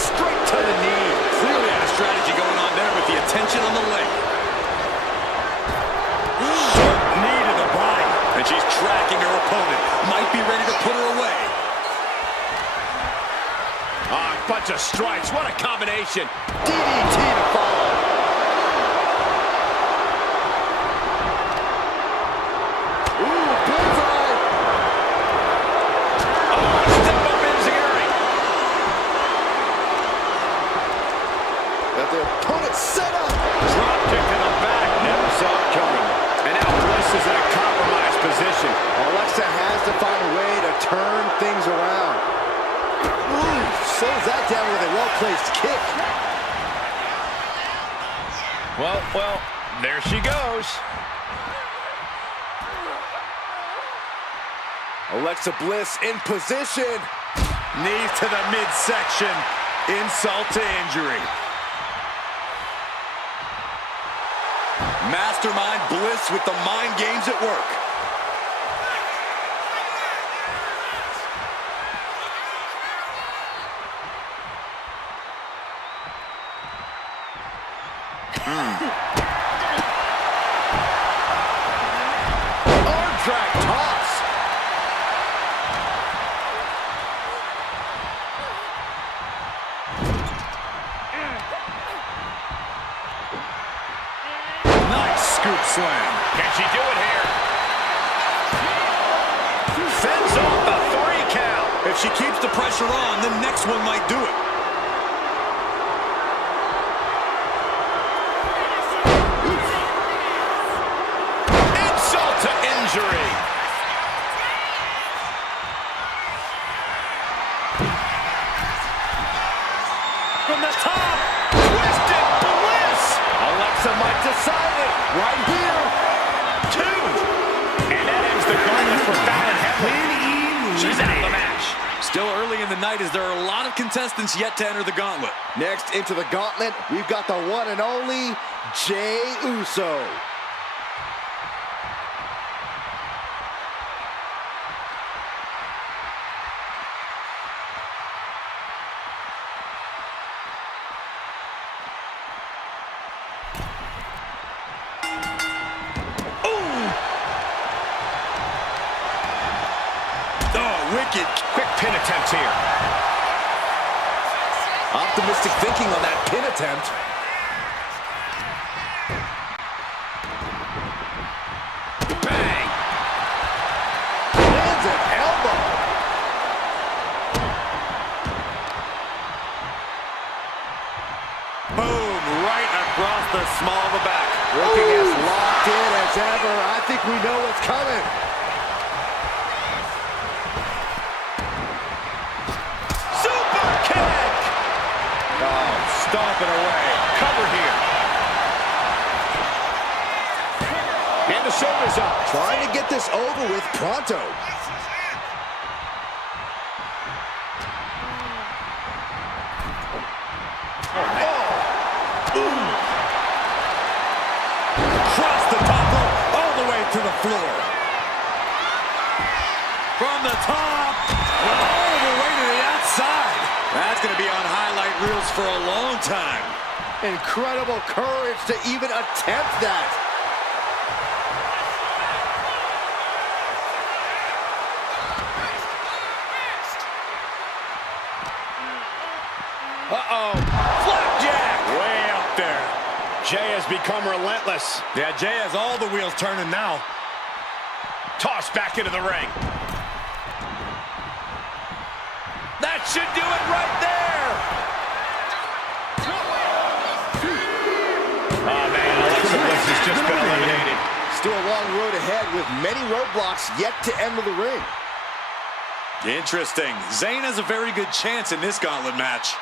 Straight to the knee. Clearly had a strategy going on there with the attention on the leg. And she's tracking her opponent. Might be ready to put her away. A bunch of strikes. What a combination. DDT to follow. turn things around. Ooh, slows that down with a well-placed kick. Well, there she goes. Alexa Bliss in position. Knees to the midsection. Insult to injury. Mastermind Bliss with the mind games at work. Arm drag toss. Nice scoop slam. Can she do it here? Fends off the 3 count. If she keeps the pressure on, the next one might do it. Insult to injury. From the top. Twisted Bliss. Alexa might decide it right here. 2. And that ends the gauntlet for Fallon Henley. She's out of the match. Still early in the night as there are a lot of contestants yet to enter the gauntlet. Next into the gauntlet, we've got the one and only Jey Uso. Wicked. Quick pin attempt here. Optimistic thinking on that pin attempt. Bang. Lands an elbow. Boom. Right across the small of the back. Looking as locked in as ever. I think we know what's coming. Stomping away. Cover here. And the shoulders up. Trying to get this over with pronto. Cross the top rope. All the way to the floor. From the top. All the way to the outside. That's going to be on highlight reels for a long time. Incredible courage to even attempt that. Uh-oh. Flapjack. Way up there. Jey has become relentless. Yeah, Jey has all the wheels turning now. Tossed back into the ring. That should do it right there. Oh, man, Alexa Bliss has just been eliminated. Still a long road ahead with many roadblocks yet to enter the ring. Interesting. Zayn has a very good chance in this gauntlet match.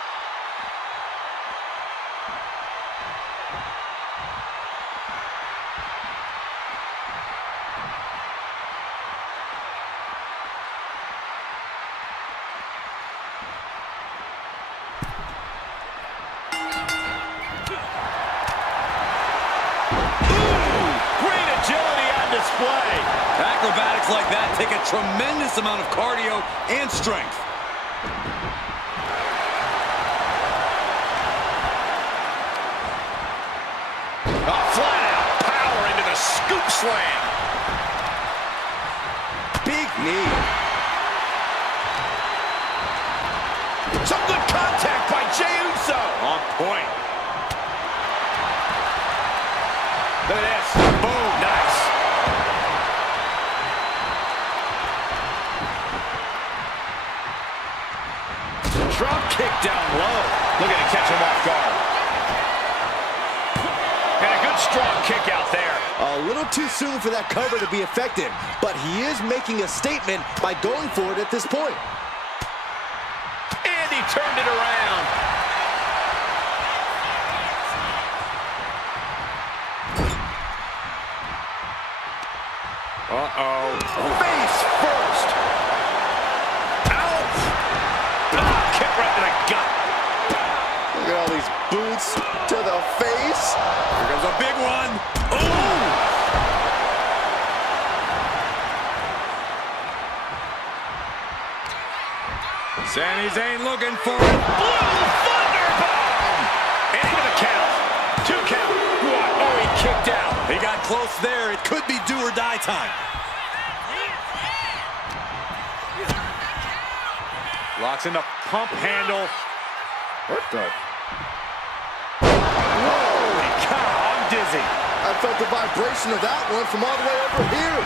Acrobatics like that take a tremendous amount of cardio and strength. Flat out power into the scoop slam. Big knee. Some good contact by Jey Uso. On point. Look at this. Boom. Nice. Drop kick down low. Look at it catch him off guard. And a good strong kick out there. A little too soon for that cover to be effective, but he is making a statement by going for it at this point. And he turned it around. Uh-oh. Face first. Ouch! Oh, kick right to the gut. Look at all these boots to the face. Here comes a big one. Ooh! Sami Zayn looking for it. Blue Thunderbomb! Into the count. 2 count. What? Oh, he kicked out. He got close there. It could be do or die time. Locks in the pump handle. What the? Holy cow, I'm dizzy. I felt the vibration of that one from all the way over here.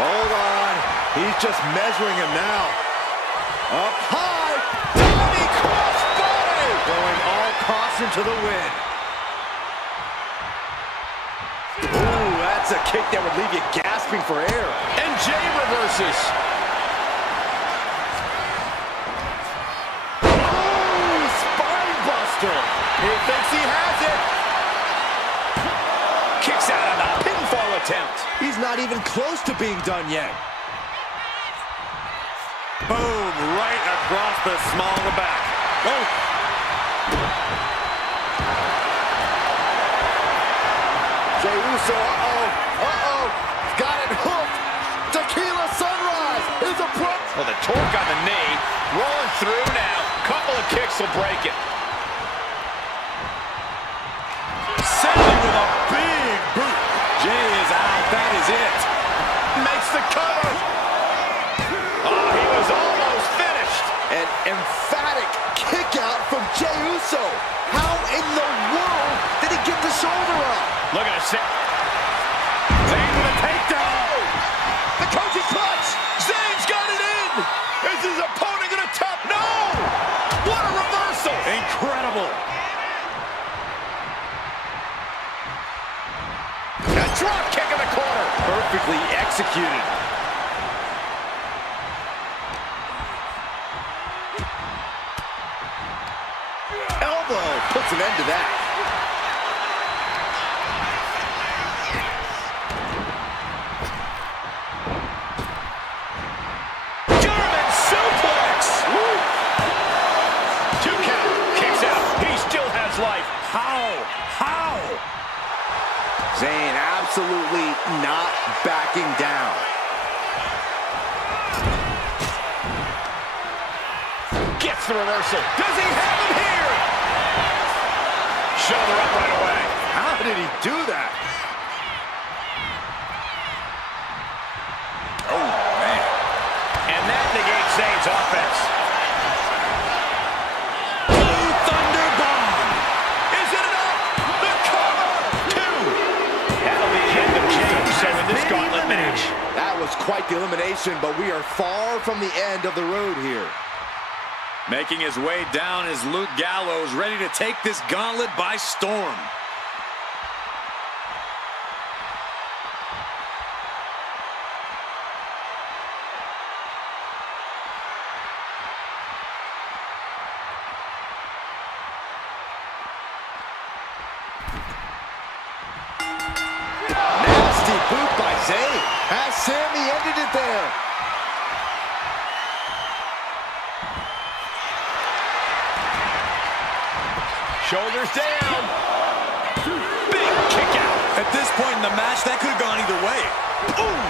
Hold on. He's just measuring him now. Up high. Diving crossbody. Going all caution to the wind. Ooh, that's a kick that would leave you gasping for air. And Jay reverses. Ooh, spine buster. He thinks he has it. Kicks out on the pinfall attempt. He's not even close to being done yet. Boom, right across the small of the back. Oh. Jey Uso, uh-oh. Got it hooked. Tequila Sunrise is a pro. Well, the torque on the knee. Rolling through now. Couple of kicks will break it. Sami with a big boot. Jay is out. That is it. Makes the cover. Oh, he was almost finished. An emphatic kick out from Jey Uso. How in the world did he get the shoulder up? Look at this. Zayn with a takedown. The coach's clutch. Zayn's got it in. Is his opponent going to tap? No. What a reversal. Incredible. A drop kick in the corner. Perfectly executed. Elbow puts an end to that. German suplex. Woo. 2 count. Kicks out. He still has life. How? Zayn absolutely not backing down. Gets the reversal. Does he have him here? Shoulder up right away. How did he do that? Oh, man. And that negates Zayn's offense. Blue Thunderbomb. Is it enough? The cover. 2. That'll be the end of Jey Uso in this gauntlet match. That was quite the elimination, but we are far from the end of the road here. Making his way down is Luke Gallows, ready to take this gauntlet by storm. Nasty boot by Zayn. Has Sami ended it there? Shoulders down. Big kick out. At this point in the match, that could have gone either way. Boom.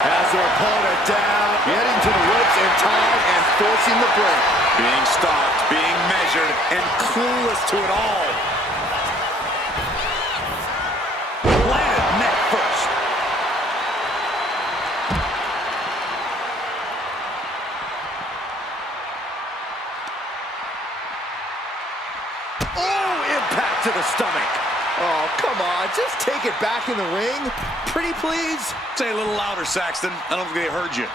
Has their opponent down, getting to the ropes in time and forcing the break. Being stalked, being measured, and clueless to it all. Planted neck first. Oh, impact to the stomach. Oh, come on, just take it back in the ring. Pretty please. Say a little louder, Saxton. I don't think they heard you.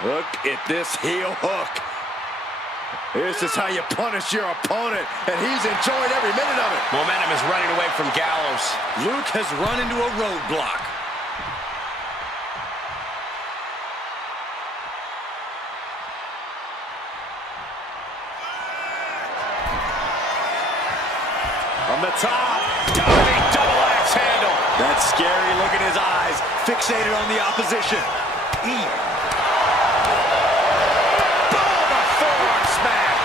Look at this heel hook. This is how you punish your opponent, and he's enjoying every minute of it. Momentum is running away from Gallows. Luke has run into a roadblock. From the top, diving double axe handle. That scary look in his eyes, fixated on the opposition. Boom, a forearm smack.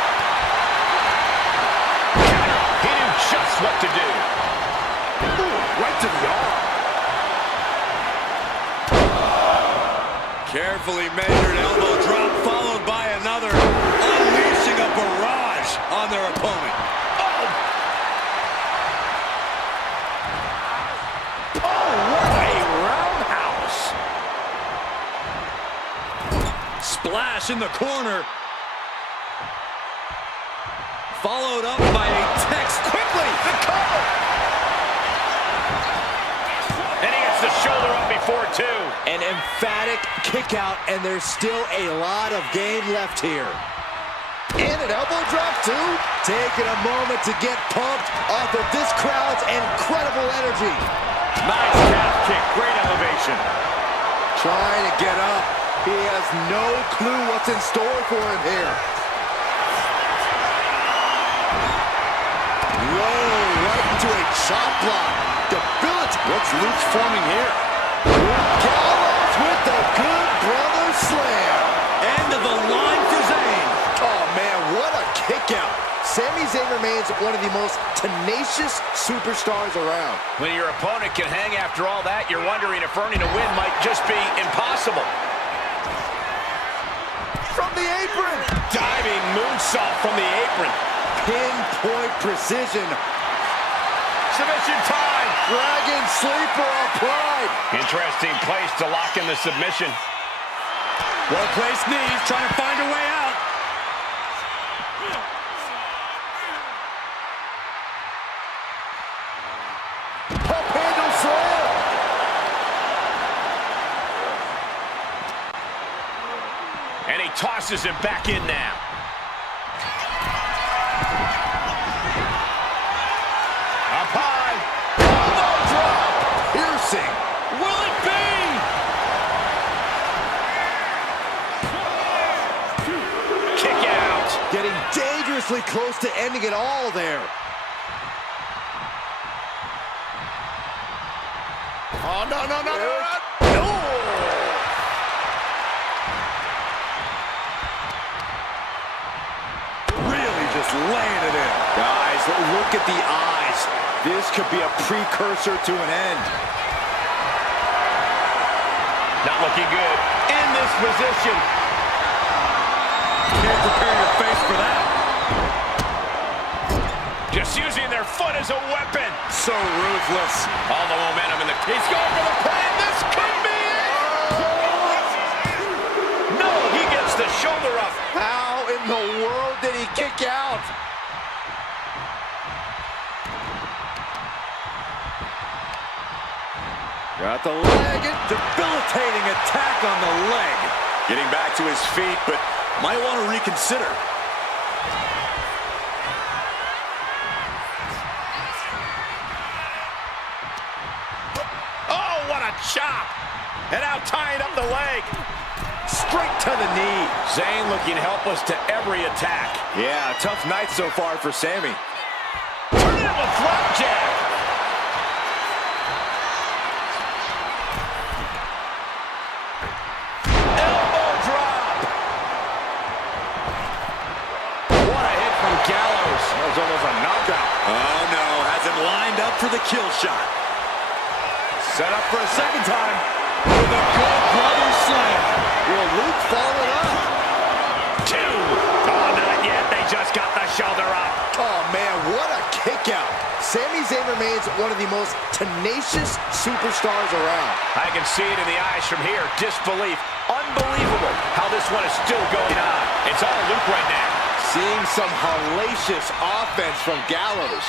He knew just what to do. Ooh, right to the arm. Carefully measured elbow drop, followed by another, unleashing a barrage on their opponent. Splash in the corner. Followed up by a text. Quickly, the cover. And he gets the shoulder up before two. An emphatic kick out, and there's still a lot of game left here. And an elbow drop, too. Taking a moment to get pumped off of this crowd's incredible energy. Nice calf kick, great elevation. Trying to get up. He has no clue what's in store for him here. Whoa, right into a chop block. Debilitating. What's Luke's forming here? Gallows with the good brother slam. End of the line for Zayn. Oh, man, what a kick out. Sami Zayn remains one of the most tenacious superstars around. When your opponent can hang after all that, you're wondering if earning a win might just be impossible. From the apron. Diving moonsault from the apron. Pinpoint precision. Submission time. Dragon sleeper applied. Interesting place to lock in the submission. Well-placed knees, trying to find a way out. Pump handle slam. And he tosses him back in now. Up high. Elbow drop. Piercing. Will it be? Kick out. Getting dangerously close to ending it all there. Oh, no, no, no, no, no. Laying it in. Guys, look at the eyes. This could be a precursor to an end. Not looking good. In this position. Can't prepare your face for that. Just using their foot as a weapon. So ruthless. All the momentum in the... He's going for the pin. This could be it. No, he gets the shoulder up. How in the world did he kick out? Got the leg. Debilitating attack on the leg. Getting back to his feet, but might want to reconsider. Oh, what a chop. And now tying up the leg. Straight to the knee. Zayn looking helpless to every attack. Yeah, tough night so far for Sami. Turn it with flapjack. Elbow drop. What a hit from Gallows. That was almost a knockout. Oh no, has him lined up for the kill shot. Set up for a second time. With a good brother slam. Will Luke follow it up? Two. Oh, not yet. They just got the shoulder up. Oh, man, what a kick out. Sami Zayn remains one of the most tenacious superstars around. I can see it in the eyes from here. Disbelief. Unbelievable how this one is still going on. It's all Luke right now. Seeing some hellacious offense from Gallows.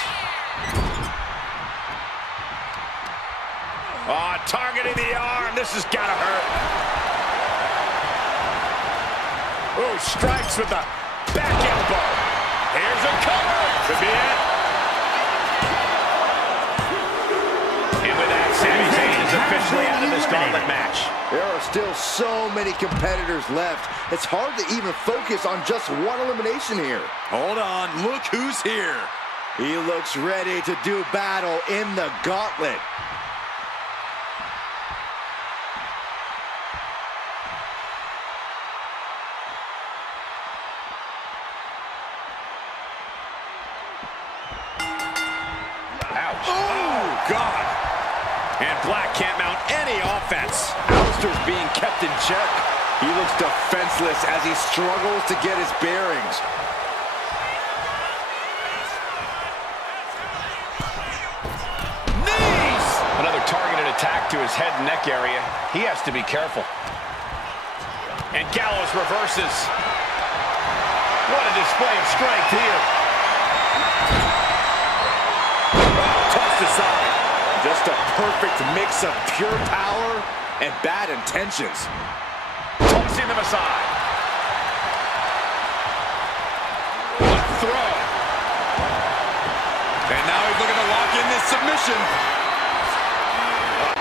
Oh, targeting the arm. This has got to hurt. strikes with the back elbow. Here's a cover. Could be it. And with that, Sami Zayn is officially out of this gauntlet match. There are still so many competitors left. It's hard to even focus on just one elimination here. Hold on, look who's here. He looks ready to do battle in the gauntlet. Ouch. Oh, God. And Black can't mount any offense. Alistair's being kept in check. He looks defenseless as he struggles to get his bearings. Knees! Another targeted attack to his head and neck area. He has to be careful. And Gallows reverses. What a display of strength here. Tossed aside. Just a perfect mix of pure power and bad intentions. Tossing them aside. A throw. And now he's looking to lock in this submission.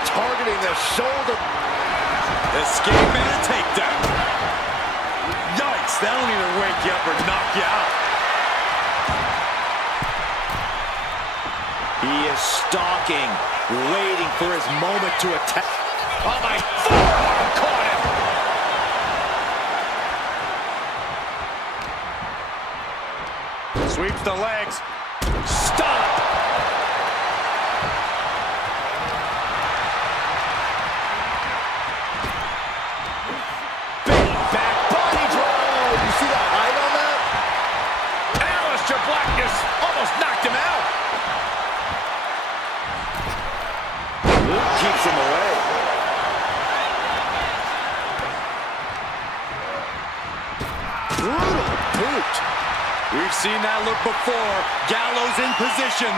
Targeting the shoulder. Escape and a takedown. Yikes, that'll either wake you up or knock you out. He is stalking, waiting for his moment to attack. Oh, my forearm caught him. Sweeps the legs. Stop. Big back body drop. You see the height on that? Aleister Blackness almost knocked him out. Luke keeps him away. Brutal boot. We've seen that look before. Gallows in position.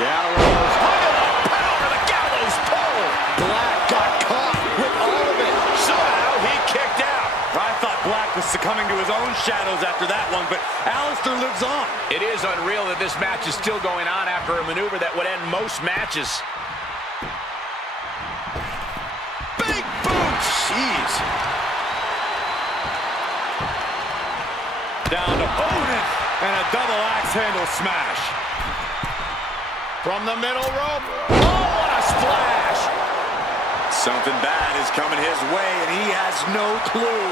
Gallows. Look at the power of the Gallows pole. Black got caught with all of it. Somehow he kicked out. I thought Black was succumbing to his own shadows after that one, but Aleister lives on. It is unreal that this match is still going on after a maneuver that would end most matches. Big boot. Jeez. Down to Odin, and a double axe handle smash. From the middle rope. Oh, what a splash. Something bad is coming his way, and he has no clue.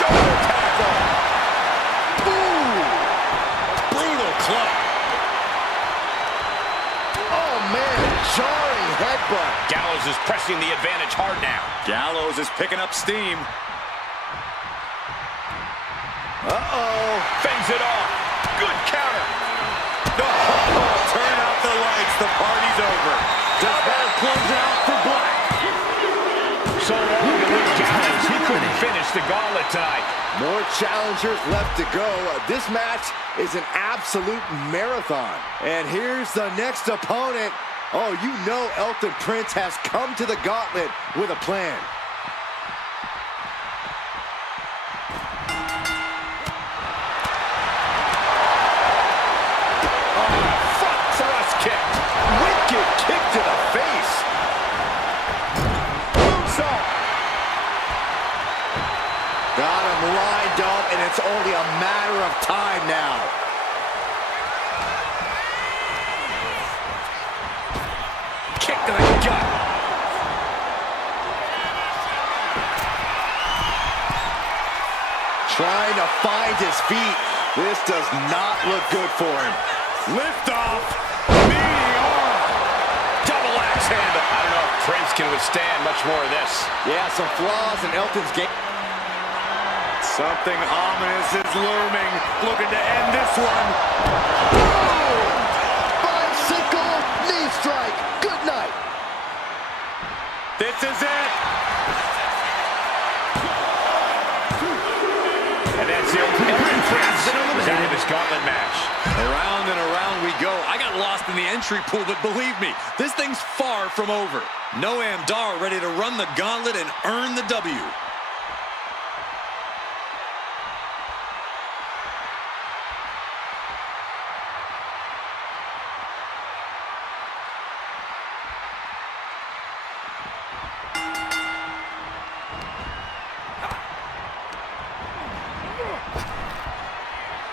Shoulder tackle. Ooh! Brutal club. Oh, man. Jarring headbutt. Gallows is pressing the advantage hard now. Gallows is picking up steam. Uh-oh. Fends it off. Good counter. Oh, turn out the lights. The party's over. Just better close it out for Black. So long to Luke Gallows. He couldn't finish the gauntlet tonight. More challengers left to go. This match is an absolute marathon. And here's the next opponent. Oh, you know Elton Prince has come to the gauntlet with a plan. Kick to the face. Moonsault. Got him lined up, and it's only a matter of time now. Kick to the gut. Trying to find his feet. This does not look good for him. Lift off. I don't know if Prince can withstand much more of this. Yeah, some flaws in Elton's game. Something ominous is looming. Looking to end this one. Boom! Bicycle knee strike. Good night. This is it. And that's it. Elton Prince is out of this gauntlet match. Around and around we go. I got lost in the entrance. entry pool, but believe me, this thing's far from over. Noam Dar ready to run the gauntlet and earn the W.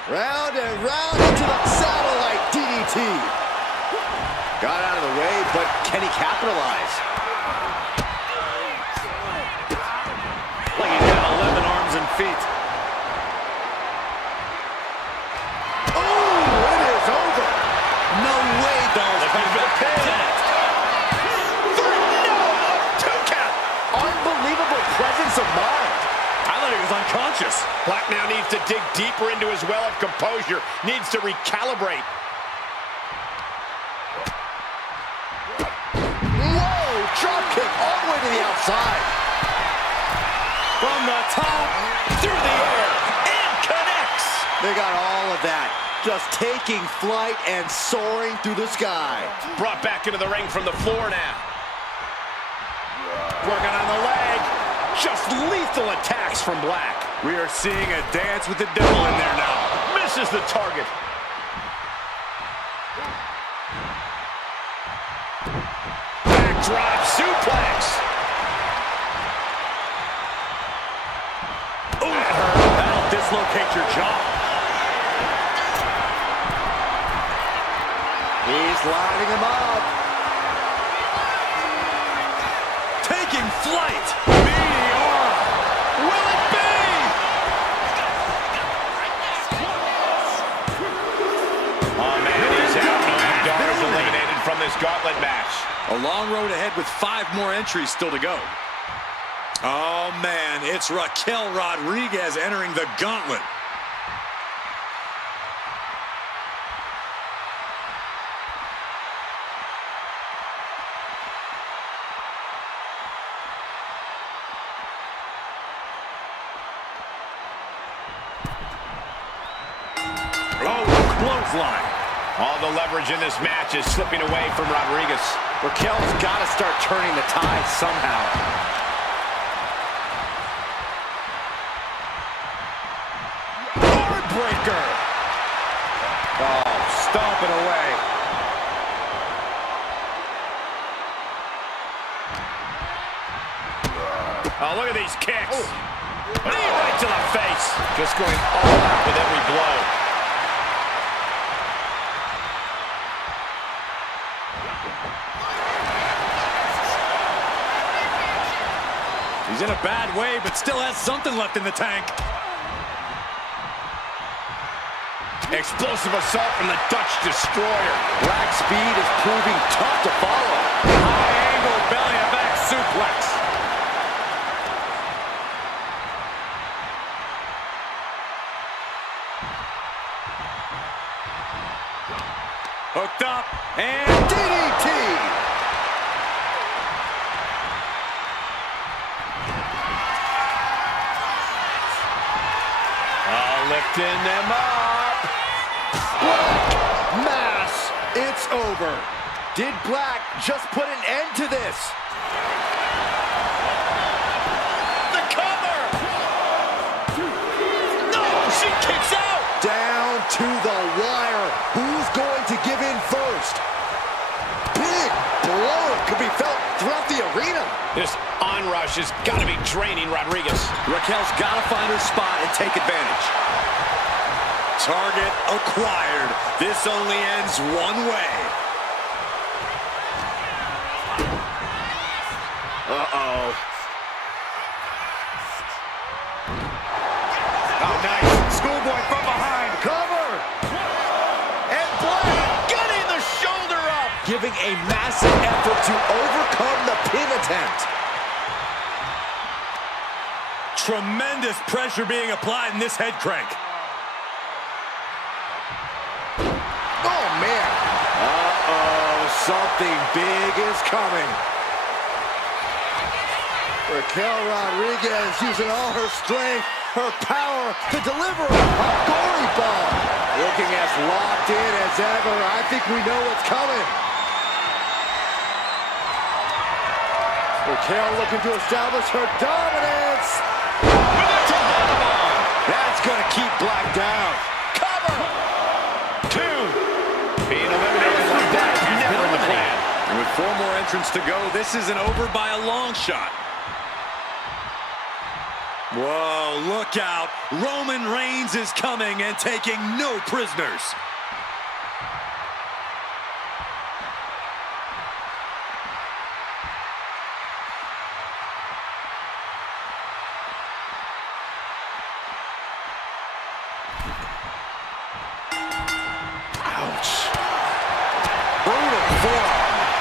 Round and round into the satellite DDT. Got out of the way, but can he capitalize? Like he's got 11 arms and feet. Oh, it is over. No way, Dar's Looking for the pin. Two count. Unbelievable presence of mind. I thought he was unconscious. Black now needs to dig deeper into his well of composure. Needs to recalibrate. Whoa, drop kick all the way to the outside. From the top, Through the air. And connects. They got all of that. Just taking flight and soaring through the sky. Brought back into the ring from the floor now. Working on the leg. Just lethal attacks from Black. we are seeing a dance with the devil in there now. Misses the target. Backdrop suplex. Ooh, that hurt. That'll dislocate your jaw. He's lining him up. Taking flight. Meteor. Will it be? Oh, man, he's out. Noam Dar is eliminated from this gauntlet match. A long road ahead with 5 more entries still to go. Oh, man, it's Raquel Rodriguez entering the gauntlet. Oh, clothesline. All the leverage in this match is slipping away from Rodriguez. Raquel's got to start turning the tide somehow. Heartbreaker. Oh, stomping away. Oh, look at these kicks. Knee right to the face. Just going all out with every blow. He's in a bad way, but still has something left in the tank. Explosive assault from the Dutch Destroyer. Black speed is proving tough to follow. High angle belly to back suplex. Hooked up and DDT. Lifting them up. Mass. It's over. Did Black just put an end to this? The cover. No, she kicks out. Down to the wire. Who's going to give in first? Big blow could be felt throughout the arena. This onrush has got to be draining Rodriguez. Raquel's got to find her spot and take advantage. Target acquired. This only ends one way. Uh-oh. Oh, nice. Schoolboy from behind. Cover. And Black getting the shoulder up. Giving a massive effort to overcome the pin attempt. Tremendous pressure being applied in this head crank. Oh, man. Uh-oh. Something big is coming. Raquel Rodriguez using all her strength, her power to deliver a gory bomb. Looking as locked in as ever. I think we know what's coming. Raquel looking to establish her dominance. That's going to keep Black down. Cover! 2. Being eliminated like that is never in the plan. And with 4 more entrants to go, this isn't over by a long shot. Whoa, look out. Roman Reigns is coming and taking no prisoners.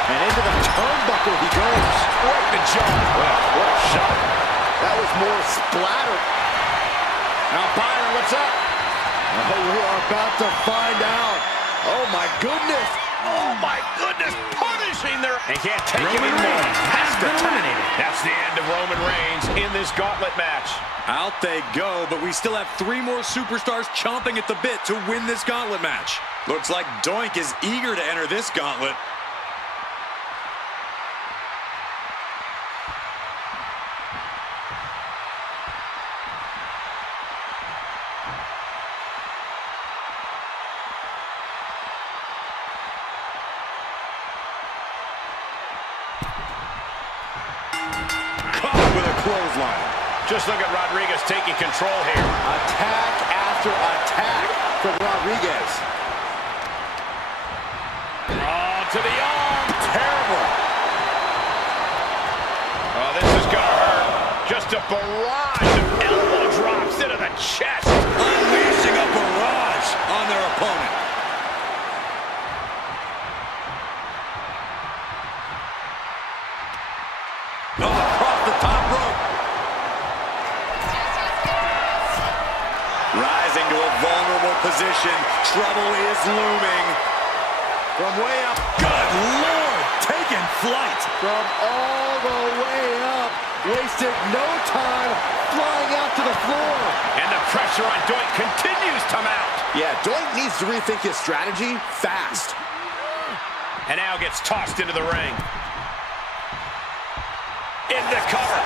And into the turnbuckle he goes. Right the jaw. What a shot. That was more splatter. Now Byron, what's up? Oh, we are about to find out. Oh my goodness. Oh my goodness, punishing their... He can't take it anymore. Has to terminate. That's the end of Roman Reigns in this gauntlet match. Out they go, but we still have 3 more superstars chomping at the bit to win this gauntlet match. Looks like Doink is eager to enter this gauntlet. Clothesline. Just look at Rodriguez taking control here. Attack after attack from Rodriguez. Oh, to the arm. Terrible. Oh, this is going to hurt. Just a barrage of elbow drops into the chest. Unleashing a barrage on their opponent. Across the top rope. Rising to a vulnerable position. Trouble is looming. From way up. Good Lord, taking flight. From all the way up. Wasted no time flying out to the floor. And the pressure on Doink continues to mount. Yeah, Doink needs to rethink his strategy fast. And now gets tossed into the ring. In the cover.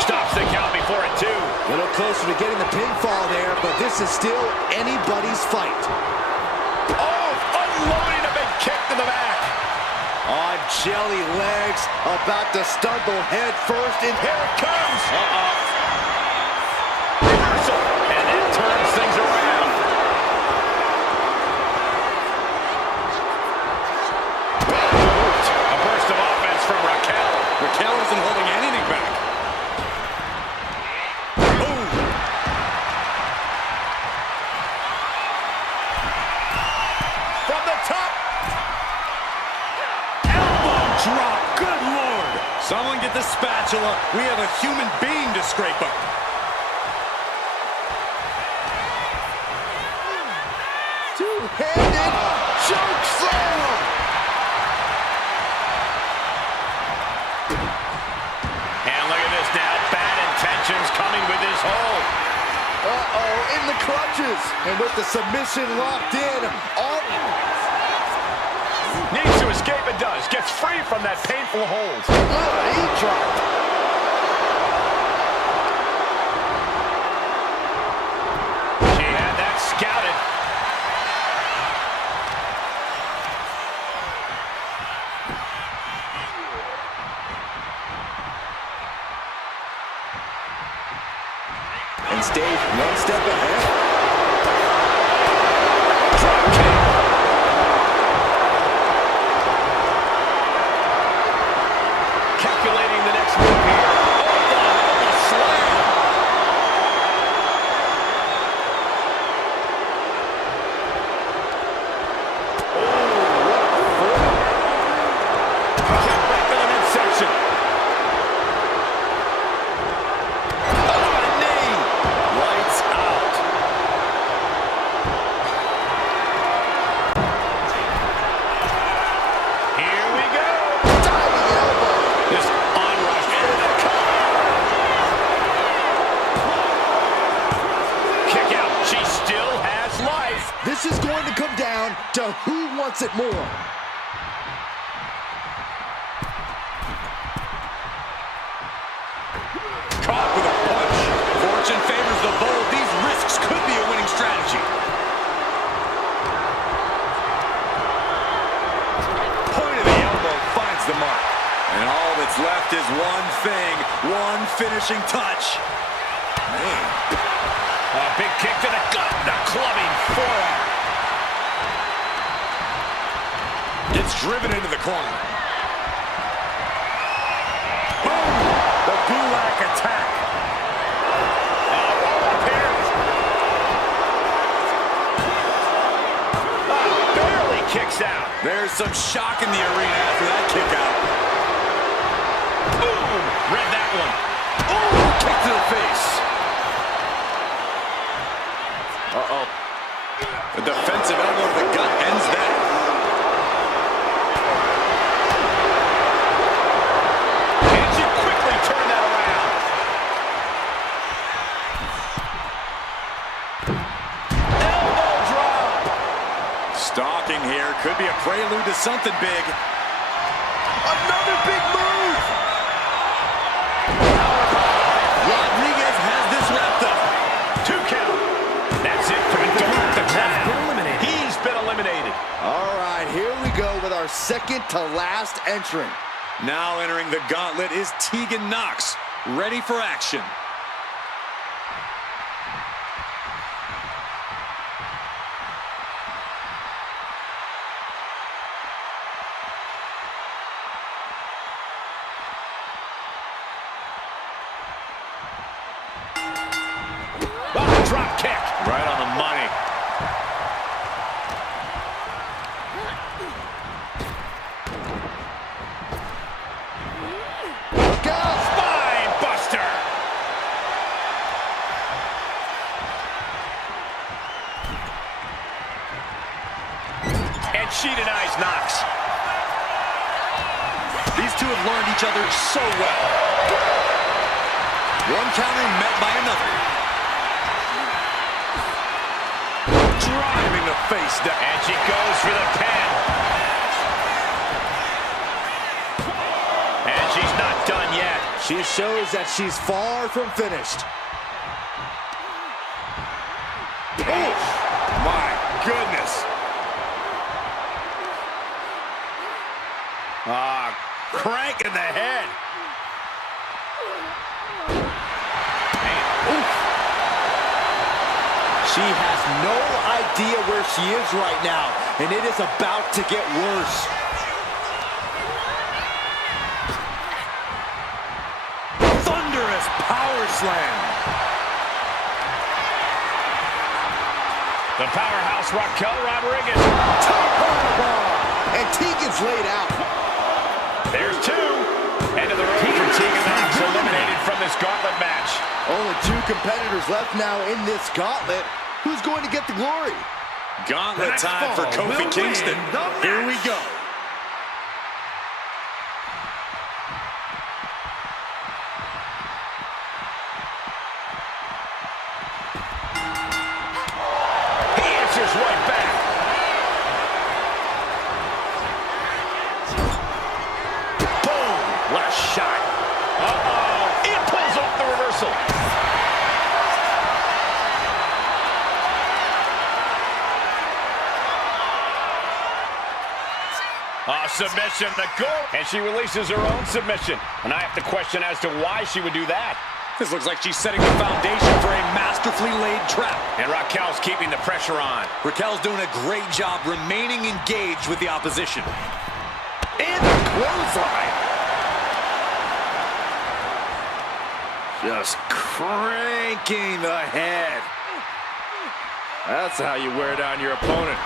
Stops the count before it, too. A little closer to getting the pinfall there, but this is still anybody's fight. Oh, unloading a big kick to the back. On jelly legs, about to stumble head first, and Here it comes. Reversal. And it turns things around. A burst of offense from Raquel. Raquel isn't holding anything back. From the top. Elbow drop. Good Lord. Someone get the spatula. We have a human being to scrape up. two-handed choke slam. And look at this now. Bad intentions coming with this hold. Uh-oh, in the clutches. And with the submission locked in, Needs to escape and does. Gets free from that painful hold. he dropped. She had that scouted. And stayed one step ahead. Drop kick. Calculating the next move here. Oh, the slam. Kick back to the midsection. Oh, a knee. Lights out. will come down to who wants it more. Caught with a punch. Fortune favors the bold. These risks could be a winning strategy. Point of the elbow finds the mark. And all that's left is one thing, one finishing touch. Man. A big kick to the gut, the clubbing forearm. Gets driven into the corner. Boom! The Gulak attack. Roll up here. Barely kicks out. There's some shock in the arena after that kick out. Boom! Read that one. Oh, kick to the face. Uh-oh. The defensive elbow to the gut ends that. And she quickly turned that around. Elbow drop. Stalking here could be a prelude to something big. Another big move. Rodriguez has this wrapped up. 2 count. That's it for the Dark. The eliminated. He's been eliminated. All right, here we go with our second to last entrant. Now entering the gauntlet is Tegan Knox, ready for action. Oh, drop kick. Right on the money. Look out! Spine buster. And she denies Knox. These two have learned each other so well. One counter met by another. Driving the face down. And she goes for the pin. And she's not done yet. She shows that she's far from finished. Oh, my goodness. Crank in the head. She has no idea where she is right now, and it is about to get worse. Thunderous power slam. The powerhouse Raquel Rodriguez. Top bomb, and Tegan's laid out. There's two. End of the road for Tegan Knox, eliminated from this gauntlet match. Only two competitors left now in this gauntlet. Who's going to get the glory? Gauntlet time for Kofi Kingston. Here we go. He answers right back. Boom! What a shot. Uh-oh. It pulls off the reversal. Submission, the goal. And she releases her own submission. And I have to question as to why she would do that. This looks like she's setting the foundation for a masterfully laid trap. And Raquel's keeping the pressure on. Raquel's doing a great job remaining engaged with the opposition. And the clothesline. Just cranking the head. That's how you wear down your opponent.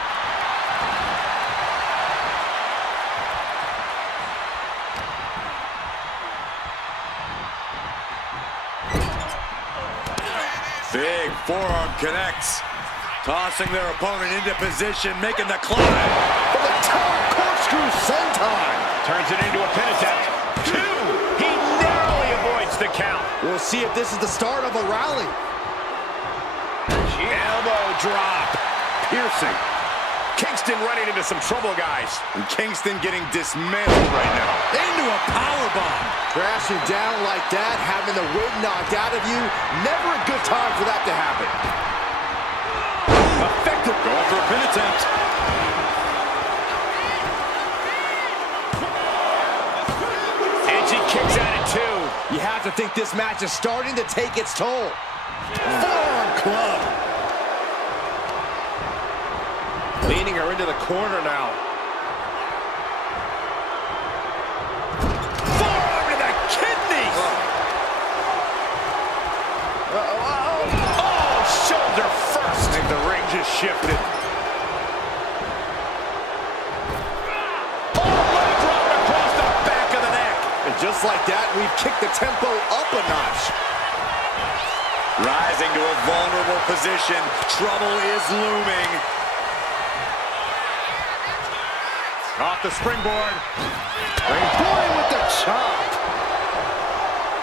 Big forearm connects. Tossing their opponent into position, making the climb. For the top corkscrew senton. Turns it into a pin attempt. Two. He narrowly avoids the count. We'll see if this is the start of a rally. Elbow drop. Piercing. Kingston running into some trouble, guys. And Kingston getting dismantled right now. Into a powerbomb. Crashing down like that, having the wind knocked out of you, never a good time for that to happen. Effective. Going for a pin attempt. And she kicks out at 2. You have to think this match is starting to take its toll. Forearm club. Leading her into the corner now. Forearm to the kidneys. Oh, shoulder first. And the ring just shifted. Oh, leg drop across the back of the neck. And just like that, we've kicked the tempo up a notch. Rising to a vulnerable position. Trouble is looming. Off the springboard. Going with the chop.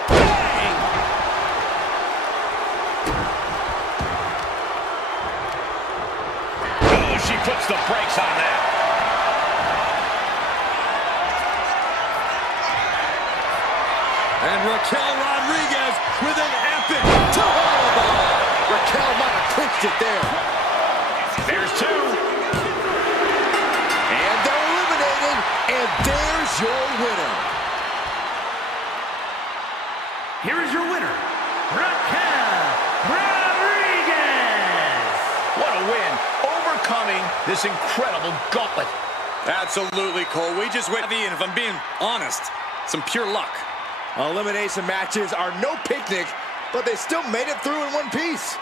Bang! Oh, she puts the brakes on that. And Raquel Rodriguez with an epic toe-ball. Raquel might have clinched it there. There's 2. And they're eliminated, and there's your winner. Here is your winner, Raquel Rodriguez. What a win. Overcoming this incredible gauntlet. Absolutely, Cole. We just went heavy, and if I'm being honest, some pure luck. Elimination matches are no picnic, but they still made it through in one piece.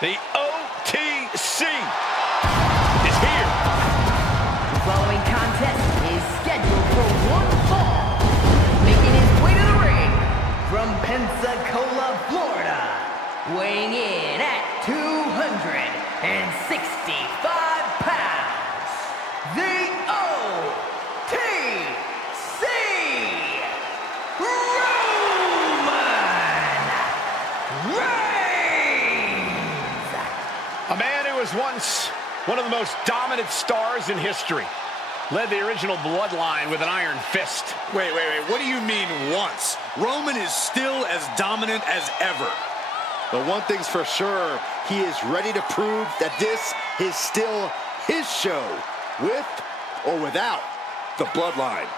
The OTC is here. The following contest is scheduled for one fall. Making his way to the ring from Pensacola, Florida, weighing in at 265 pounds, the OTC, Roman Reigns! A man who was once one of the most dominant stars in history. Led the original bloodline with an iron fist. Wait. What do you mean once? Roman is still as dominant as ever. But one thing's for sure, he is ready to prove that this is still his show, with or without the bloodline.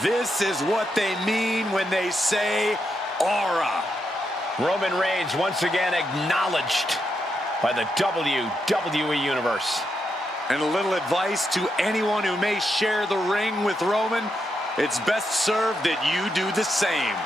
This is what they mean when they say aura. Roman Reigns once again acknowledged by the WWE Universe. And a little advice to anyone who may share the ring with Roman: it's best served that you do the same.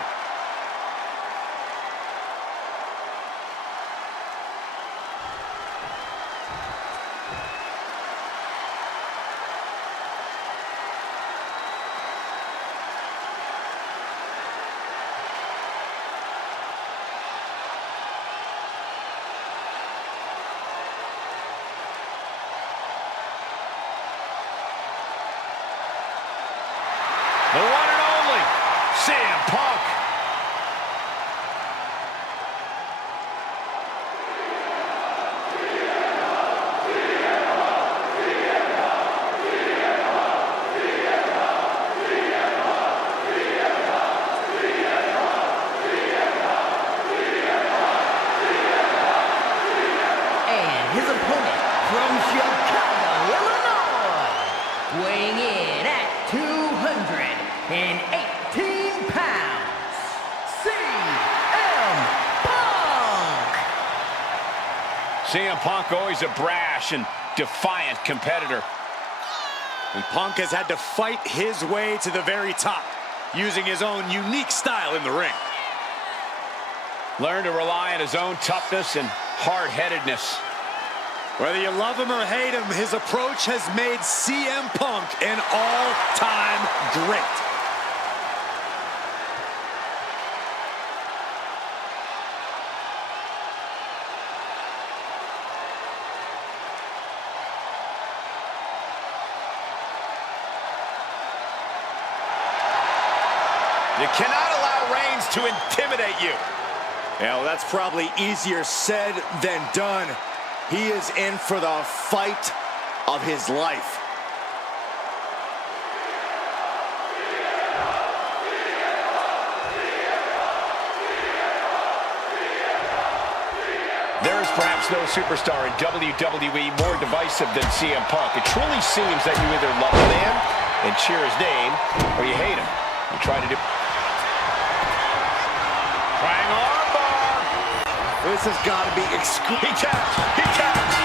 The one and only CM Punk. And his opponent from Chicago, Illinois, weighing in at 218 pounds, CM Punk! CM Punk always a brash and defiant competitor. And Punk has had to fight his way to the very top, using his own unique style in the ring. Learned to rely on his own toughness and hard-headedness. Whether you love him or hate him, his approach has made CM Punk an all-time great. You cannot allow Reigns to intimidate you. Yeah, well, that's probably easier said than done. He is in for the fight of his life. There is perhaps no superstar in WWE more divisive than CM Punk. It truly seems that you either love the man and cheer his name, or you hate him. You try to do... Triangle armbar! This has got to be He taps! He taps!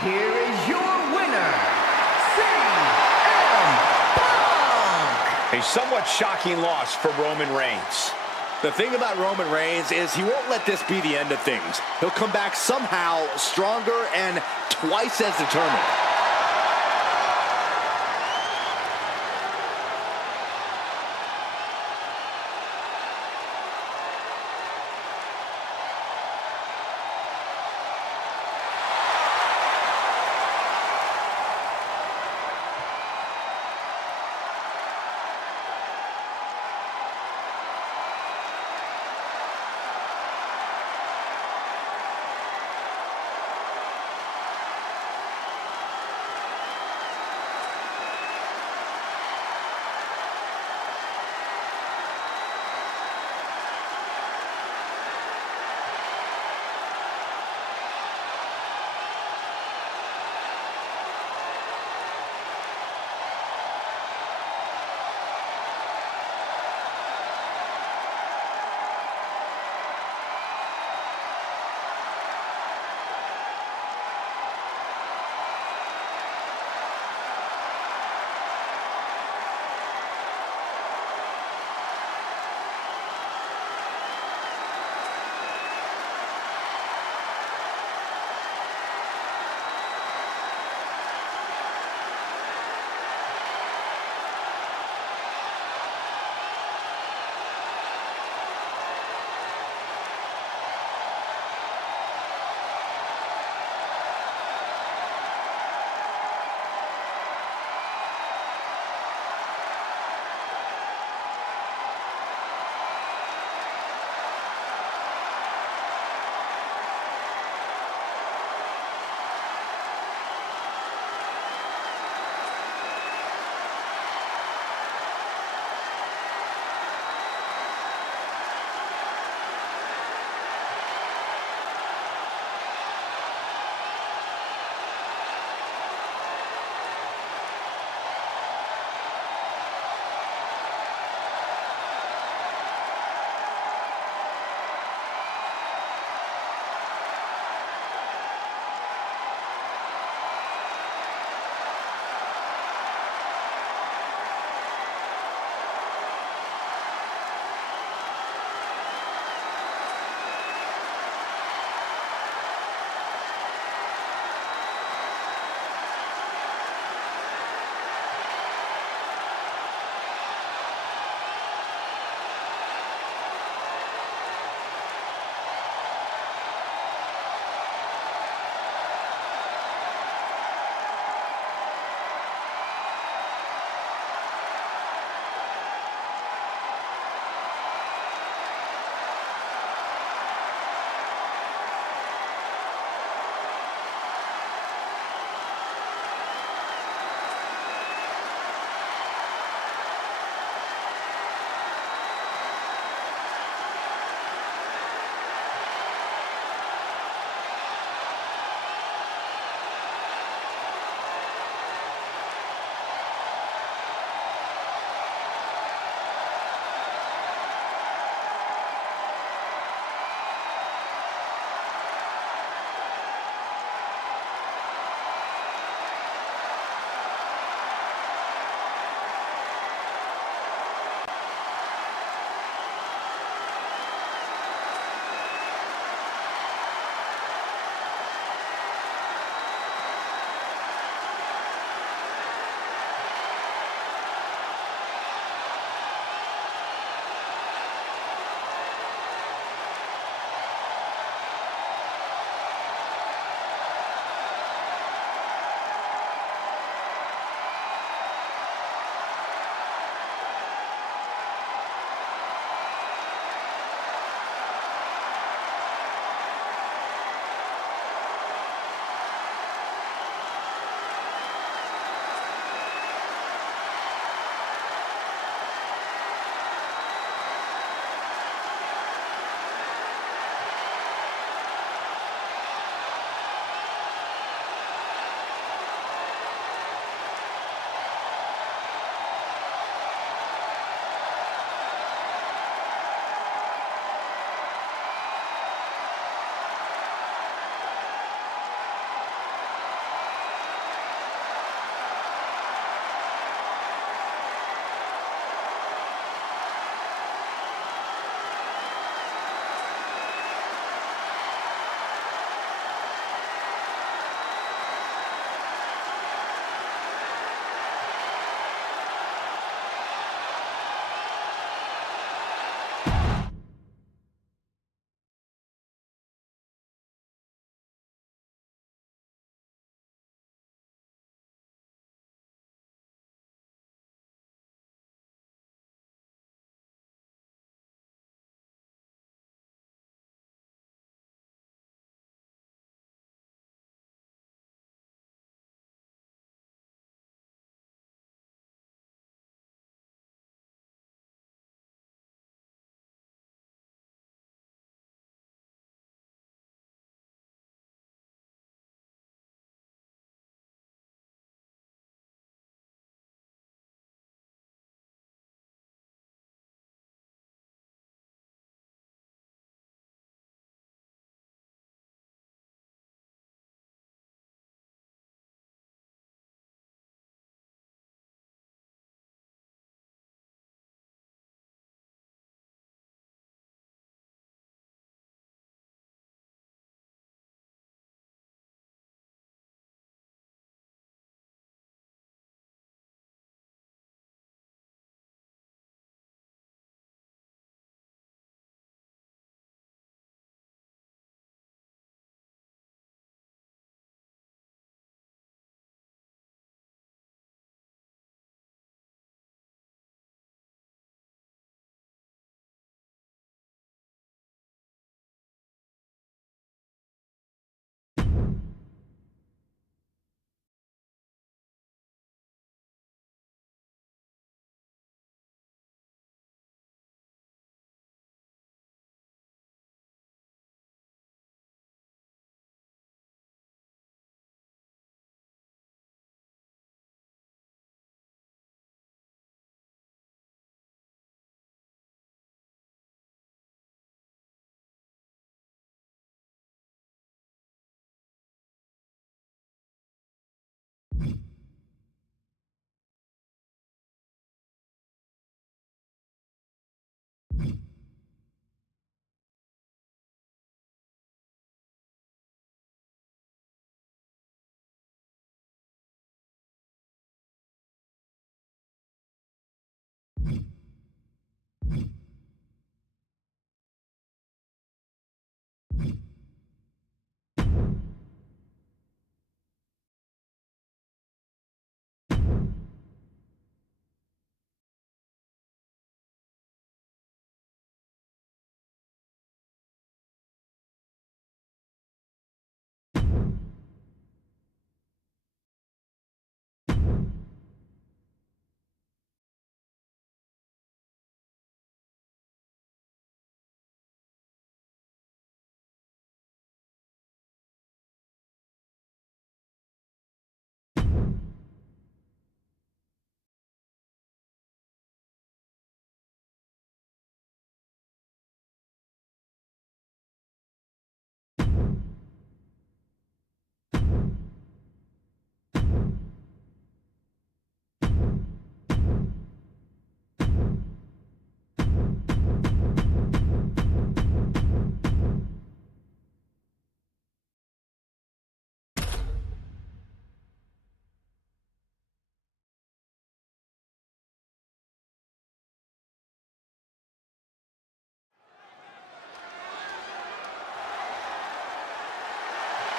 Here is your winner, CM Punk! A somewhat shocking loss for Roman Reigns. The thing about Roman Reigns is he won't let this be the end of things. He'll come back somehow stronger and twice as determined.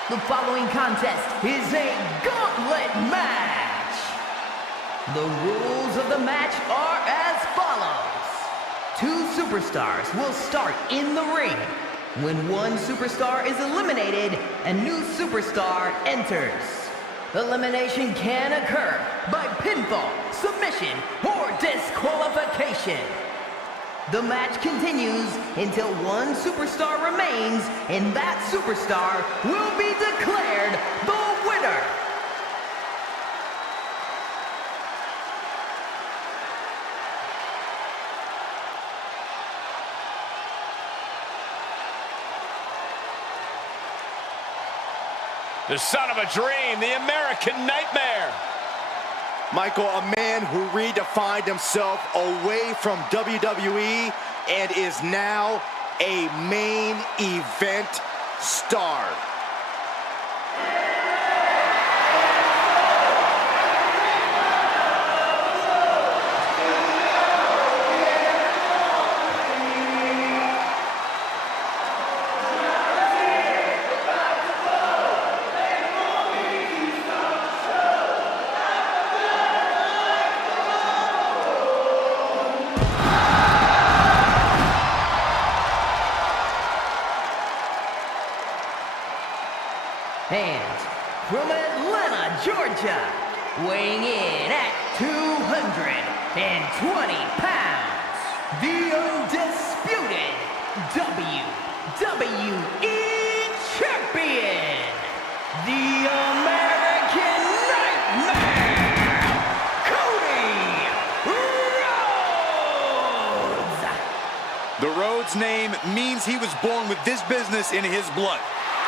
The following contest is a gauntlet match. The rules of the match are as follows. 2 superstars will start in the ring. When one superstar is eliminated, a new superstar enters. Elimination can occur by pinfall, submission, or disqualification. The match continues until one superstar remains, and that superstar will be declared the winner. The son of a dream, the American Nightmare. Michael, a man who redefined himself away from WWE and is now a main event star. And from Atlanta, Georgia, weighing in at 220 pounds, the undisputed WWE Champion, the American Nightmare, Cody Rhodes! The Rhodes name means he was born with this business in his blood.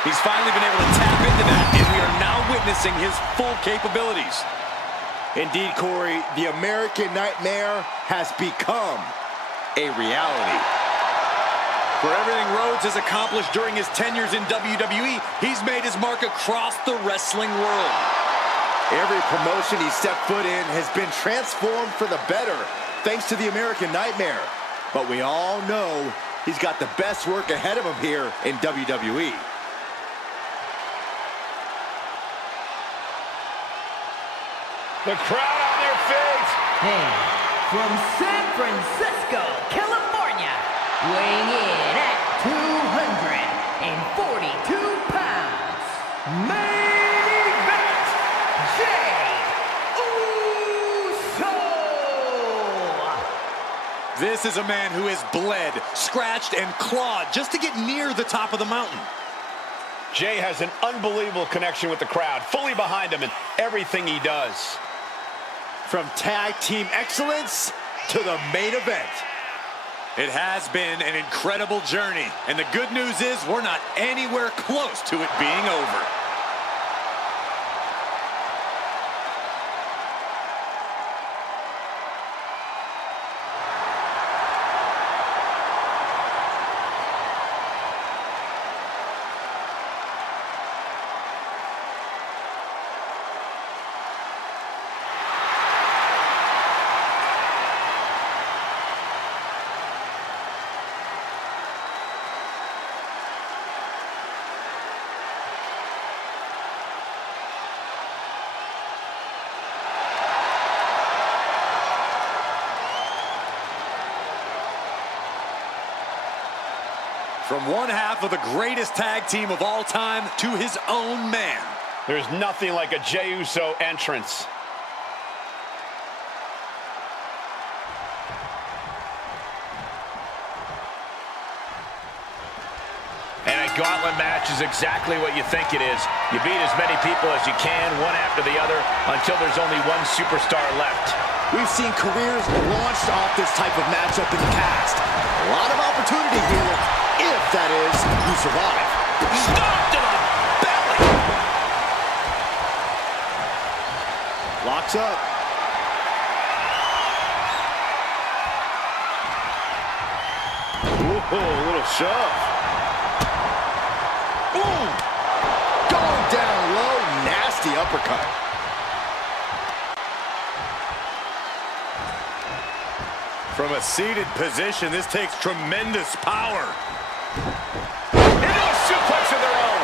He's finally been able to tap into that, and we are now witnessing his full capabilities. Indeed, Corey, the American Nightmare has become a reality. For everything Rhodes has accomplished during his tenures in WWE, he's made his mark across the wrestling world. Every promotion he stepped foot in has been transformed for the better, thanks to the American Nightmare. But we all know he's got the best work ahead of him here in WWE. The crowd on their feet. And from San Francisco, California, weighing in at 242 pounds, main event, Jey Uso! This is a man who has bled, scratched, and clawed just to get near the top of the mountain. Jey has an unbelievable connection with the crowd, fully behind him in everything he does. From tag team excellence to the main event. It has been an incredible journey, and the good news is we're not anywhere close to it being over. From one half of the greatest tag team of all time to his own man. There's nothing like a Jey Uso entrance. And a gauntlet match is exactly what you think it is. You beat as many people as you can, one after the other, until there's only one superstar left. We've seen careers launched off this type of matchup in the past. A lot of opportunity here, if that is, you survive. Stomped to the belly! Locks up. Ooh, a little shove. Boom! Going down low, nasty uppercut. From a seated position, this takes tremendous power. Into a suplex of their own.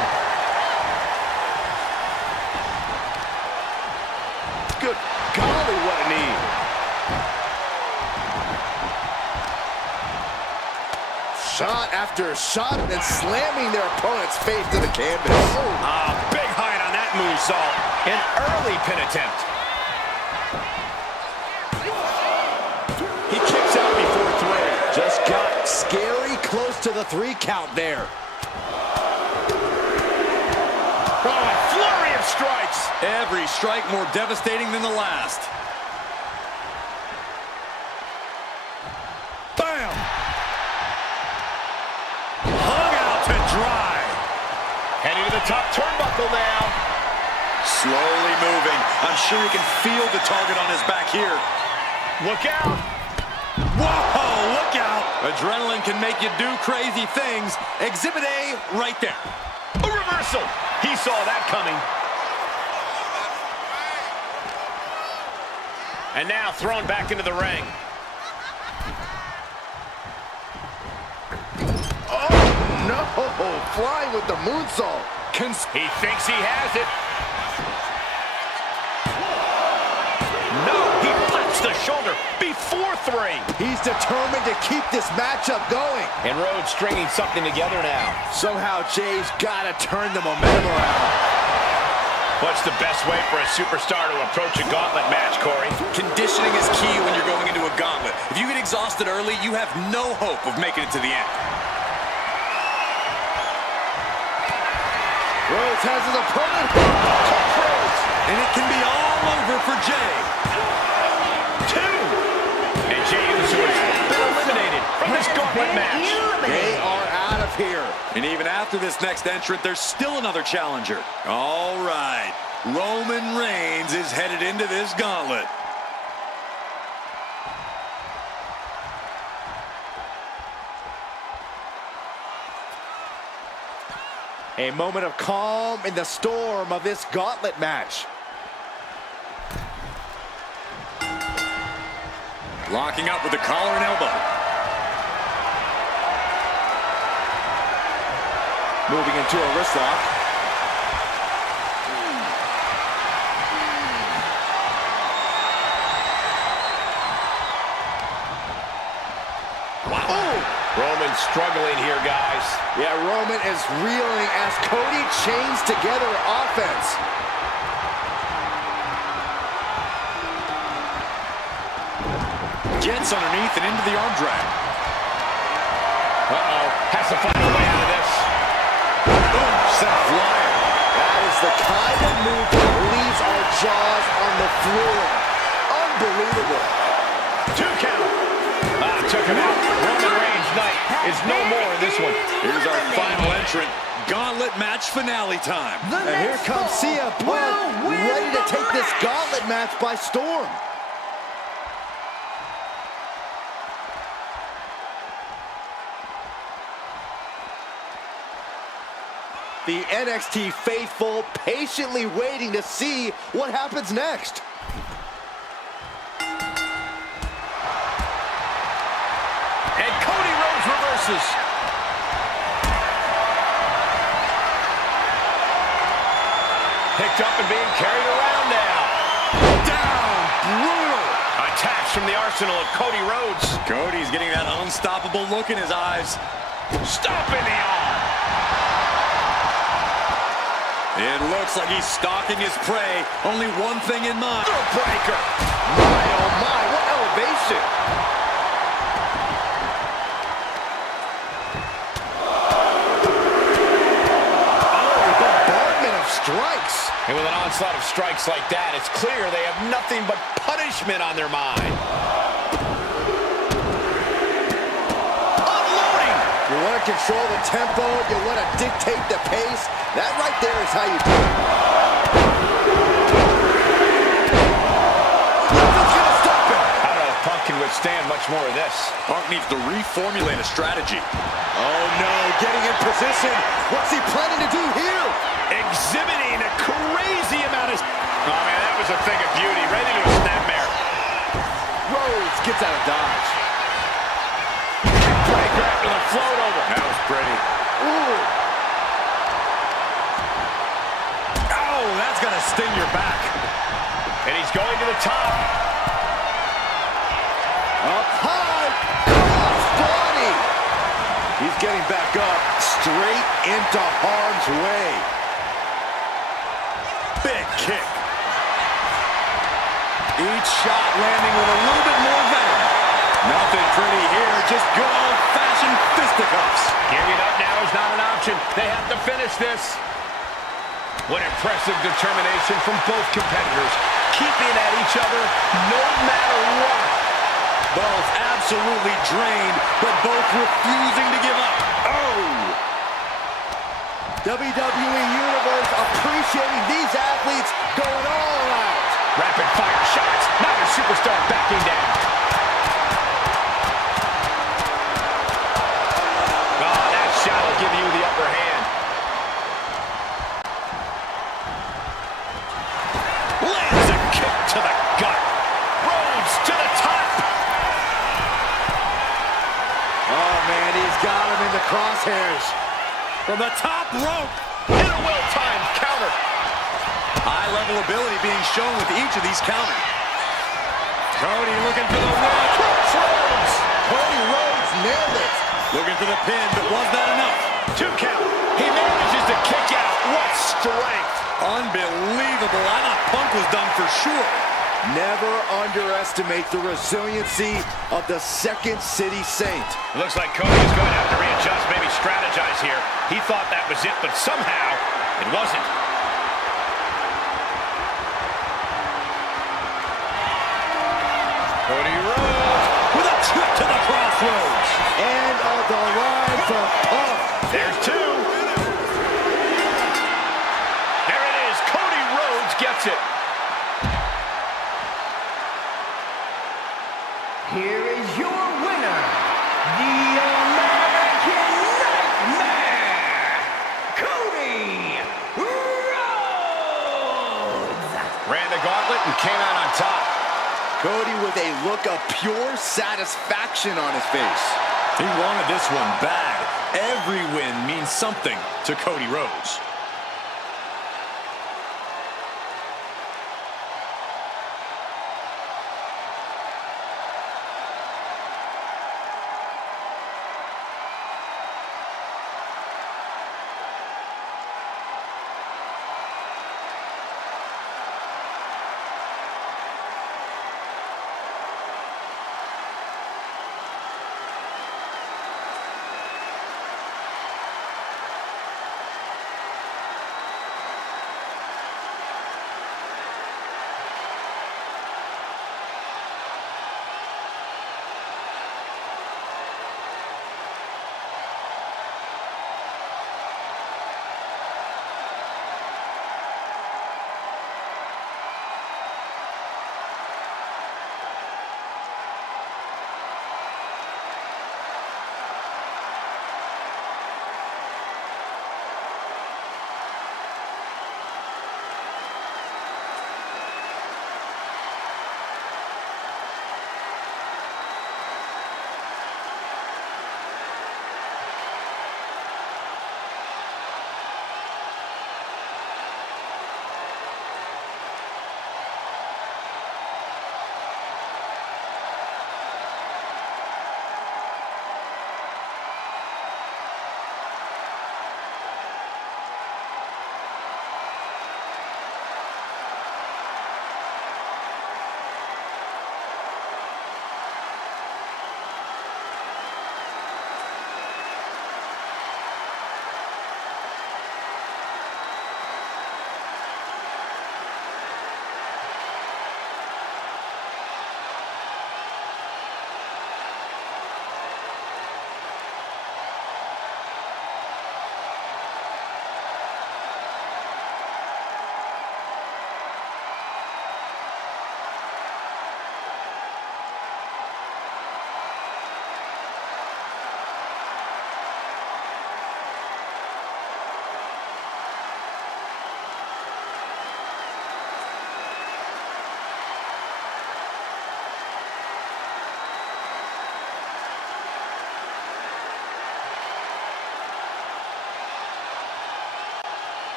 after shot and slamming their opponent's face to the canvas. Big height on that moonsault. An early pin attempt. He kicks out before 3. Just got scary close to the 3 count there. Oh, a flurry of strikes. Every strike more devastating than the last. Bam! Hung out to dry. Heading to the top turnbuckle now. Slowly moving. I'm sure he can feel the target on his back here. Look out. Whoa, look out. Adrenaline can make you do crazy things. Exhibit A right there. A reversal. He saw that coming. And now thrown back into the ring. Oh, no. Flying with the moonsault. He thinks he has it. No, he pops the shoulder before 3. He's determined to keep this matchup going. And Rhodes stringing something together now. Somehow Jay's got to turn the momentum around. What's the best way for a superstar to approach a gauntlet match, Corey? Conditioning is key when you're going into a gauntlet. If you get exhausted early, you have no hope of making it to the end. Rhodes has his opponent. And it can be all over for Jay. 2. And Jay Uso has been eliminated from this gauntlet match. They are out of here. And even after this next entrant, there's still another challenger. All right. Roman Reigns is headed into this gauntlet. A moment of calm in the storm of this gauntlet match. Locking up with the collar and elbow. Moving into a wrist lock. Wow. Roman struggling here, guys. Yeah, Roman is reeling as Cody chains together offense. Gets underneath and into the arm drag. Uh-oh. Has to find a way out of this. Boom, set flyer. That is the kind of move that leaves our jaws on the floor. Unbelievable. 2 count. Took him out. Roman Reigns' night is no more in this one. Here's our final entrant. Gauntlet match finale time. And here comes CM Punk, ready to take this gauntlet match by storm. The NXT faithful patiently waiting to see what happens next. And Cody Rhodes reverses. Picked up and being carried around now. Down, brutal. Attacks from the arsenal of Cody Rhodes. Cody's getting that unstoppable look in his eyes. Stomping the arm. It looks like he's stalking his prey. Only one thing in mind. Breaker. My, oh my, what elevation. Oh, bombardment of strikes. And with an onslaught of strikes like that, it's clear they have nothing but punishment on their mind. Unloading! You want to control the tempo, you want to dictate the pace. That right there is how you do it. Nothing's going to stop him. I don't know if Punk can withstand much more of this. Punk needs to reformulate a strategy. Oh no, getting in position. What's he planning to do here? Exhibiting a crazy amount of... Oh man, that was a thing of beauty. Right into a snapmare. Rhodes gets out of dodge. Breaker after the float over. That was pretty. Ooh. Oh, that's going to sting your back. And he's going to the top. Up high, cross body. He's getting back up, straight into harm's way. Big kick. Each shot landing with a little bit more venom. Nothing pretty here, just good old-fashioned fisticuffs. Giving up now is not an option. They have to finish this. What impressive determination from both competitors, keeping at each other no matter what. Both absolutely drained, but both refusing to give up. Oh! WWE Universe appreciating these athletes going all out. Rapid fire shots. Neither superstar backing down. Oh, that shot will give you the upper hand. Lands a kick to the gut. Rhodes to the top. Oh, man, he's got him in the crosshairs. From the top rope. Hit a well-timed counter. High-level ability being shown with each of these counters. Cody looking for the win. Crossroads. Cody Rhodes nailed it. Looking for the pin, but was that enough? 2 count. He manages to kick out. What strength. Unbelievable. I thought Punk was done for sure. Never underestimate the resiliency of the Second City Saint. Looks like Cody's going to have to readjust, maybe strategize here. He thought that was it, but somehow it wasn't. Cody Rhodes with a trip to the crossroads. And on the line for Punk. There's two. There it is. Cody Rhodes gets it. Here is your winner, the American Nightmare, Cody Rhodes! Ran the gauntlet and came out on top. Cody with a look of pure satisfaction on his face. He wanted this one bad. Every win means something to Cody Rhodes.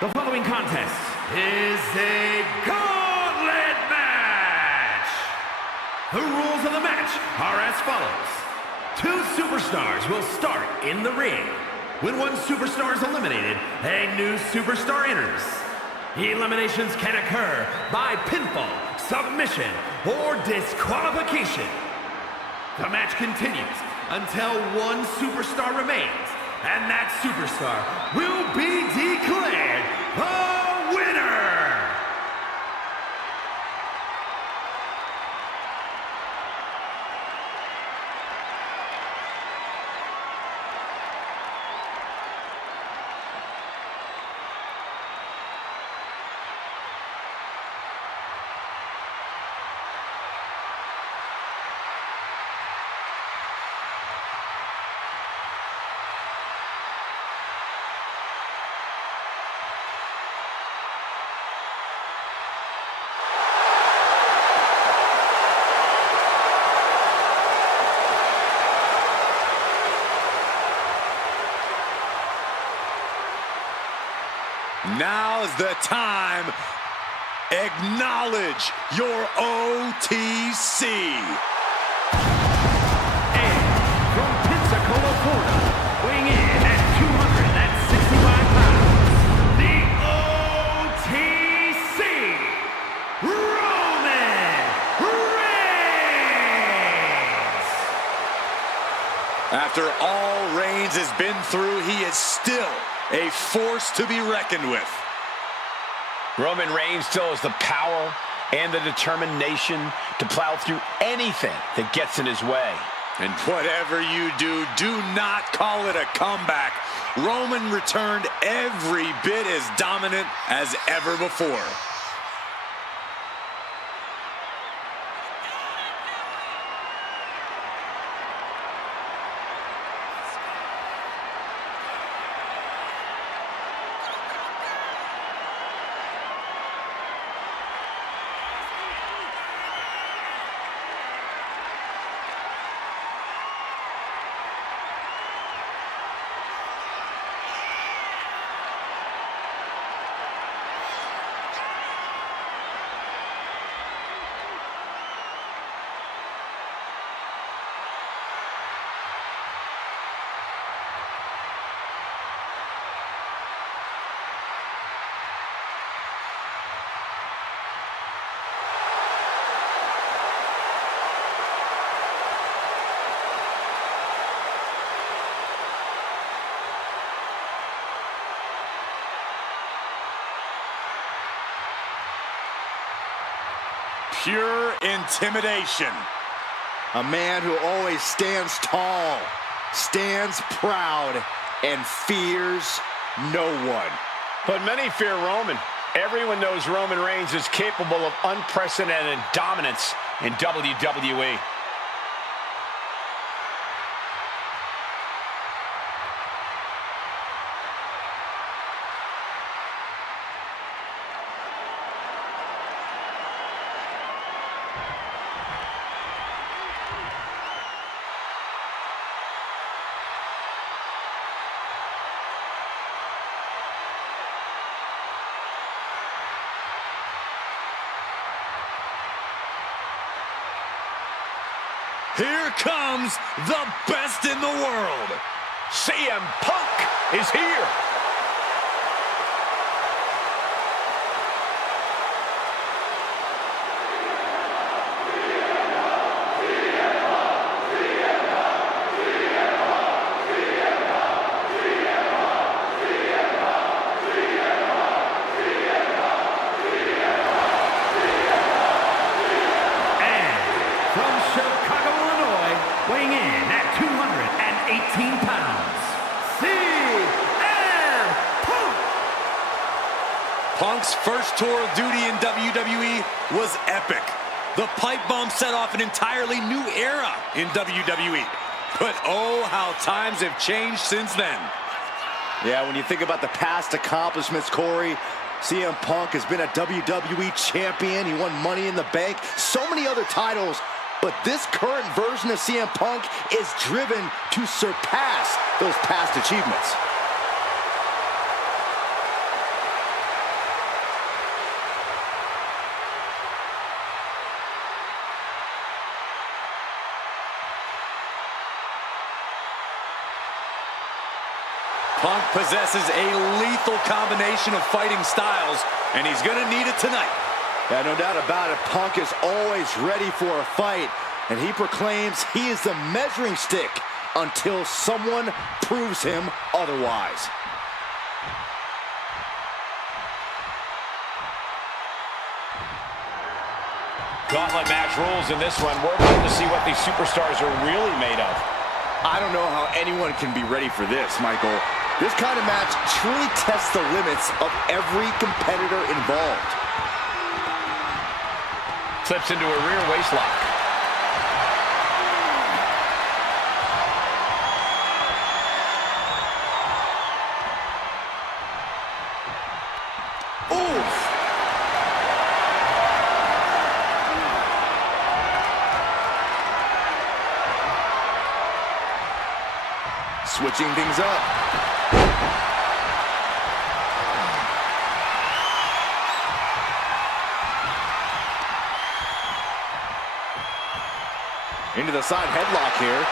The following contest is a gauntlet match. The rules of the match are as follows. 2 superstars will start in the ring. When one superstar is eliminated, a new superstar enters. Eliminations can occur by pinfall, submission, or disqualification. The match continues until one superstar remains, and that superstar will be declared the winner! Now's the time. Acknowledge your OTC. And from Pensacola, Florida, weighing in at 265 pounds, the OTC, Roman Reigns! After all Reigns has been through, he is still a force to be reckoned with. Roman Reigns still has the power and the determination to plow through anything that gets in his way. And whatever you do, do not call it a comeback. Roman returned every bit as dominant as ever before. Pure intimidation. A man who always stands tall, stands proud, and fears no one. But many fear Roman. Everyone knows Roman Reigns is capable of unprecedented dominance in WWE. Here comes the best in the world. CM Punk is here. Weighing in at 218 pounds, CM Punk! Punk's first tour of duty in WWE was epic. The pipe bomb set off an entirely new era in WWE. But oh, how times have changed since then. Yeah, when you think about the past accomplishments, Corey, CM Punk has been a WWE champion. He won Money in the Bank, so many other titles. But this current version of CM Punk is driven to surpass those past achievements. Punk possesses a lethal combination of fighting styles, and he's going to need it tonight. Yeah, no doubt about it. Punk is always ready for a fight, and he proclaims he is the measuring stick until someone proves him otherwise. Gauntlet match rules in this one. We're about to see what these superstars are really made of. I don't know how anyone can be ready for this, Michael. This kind of match truly tests the limits of every competitor involved. Slips into a rear waist lock. Switching things up. Into the side headlock here.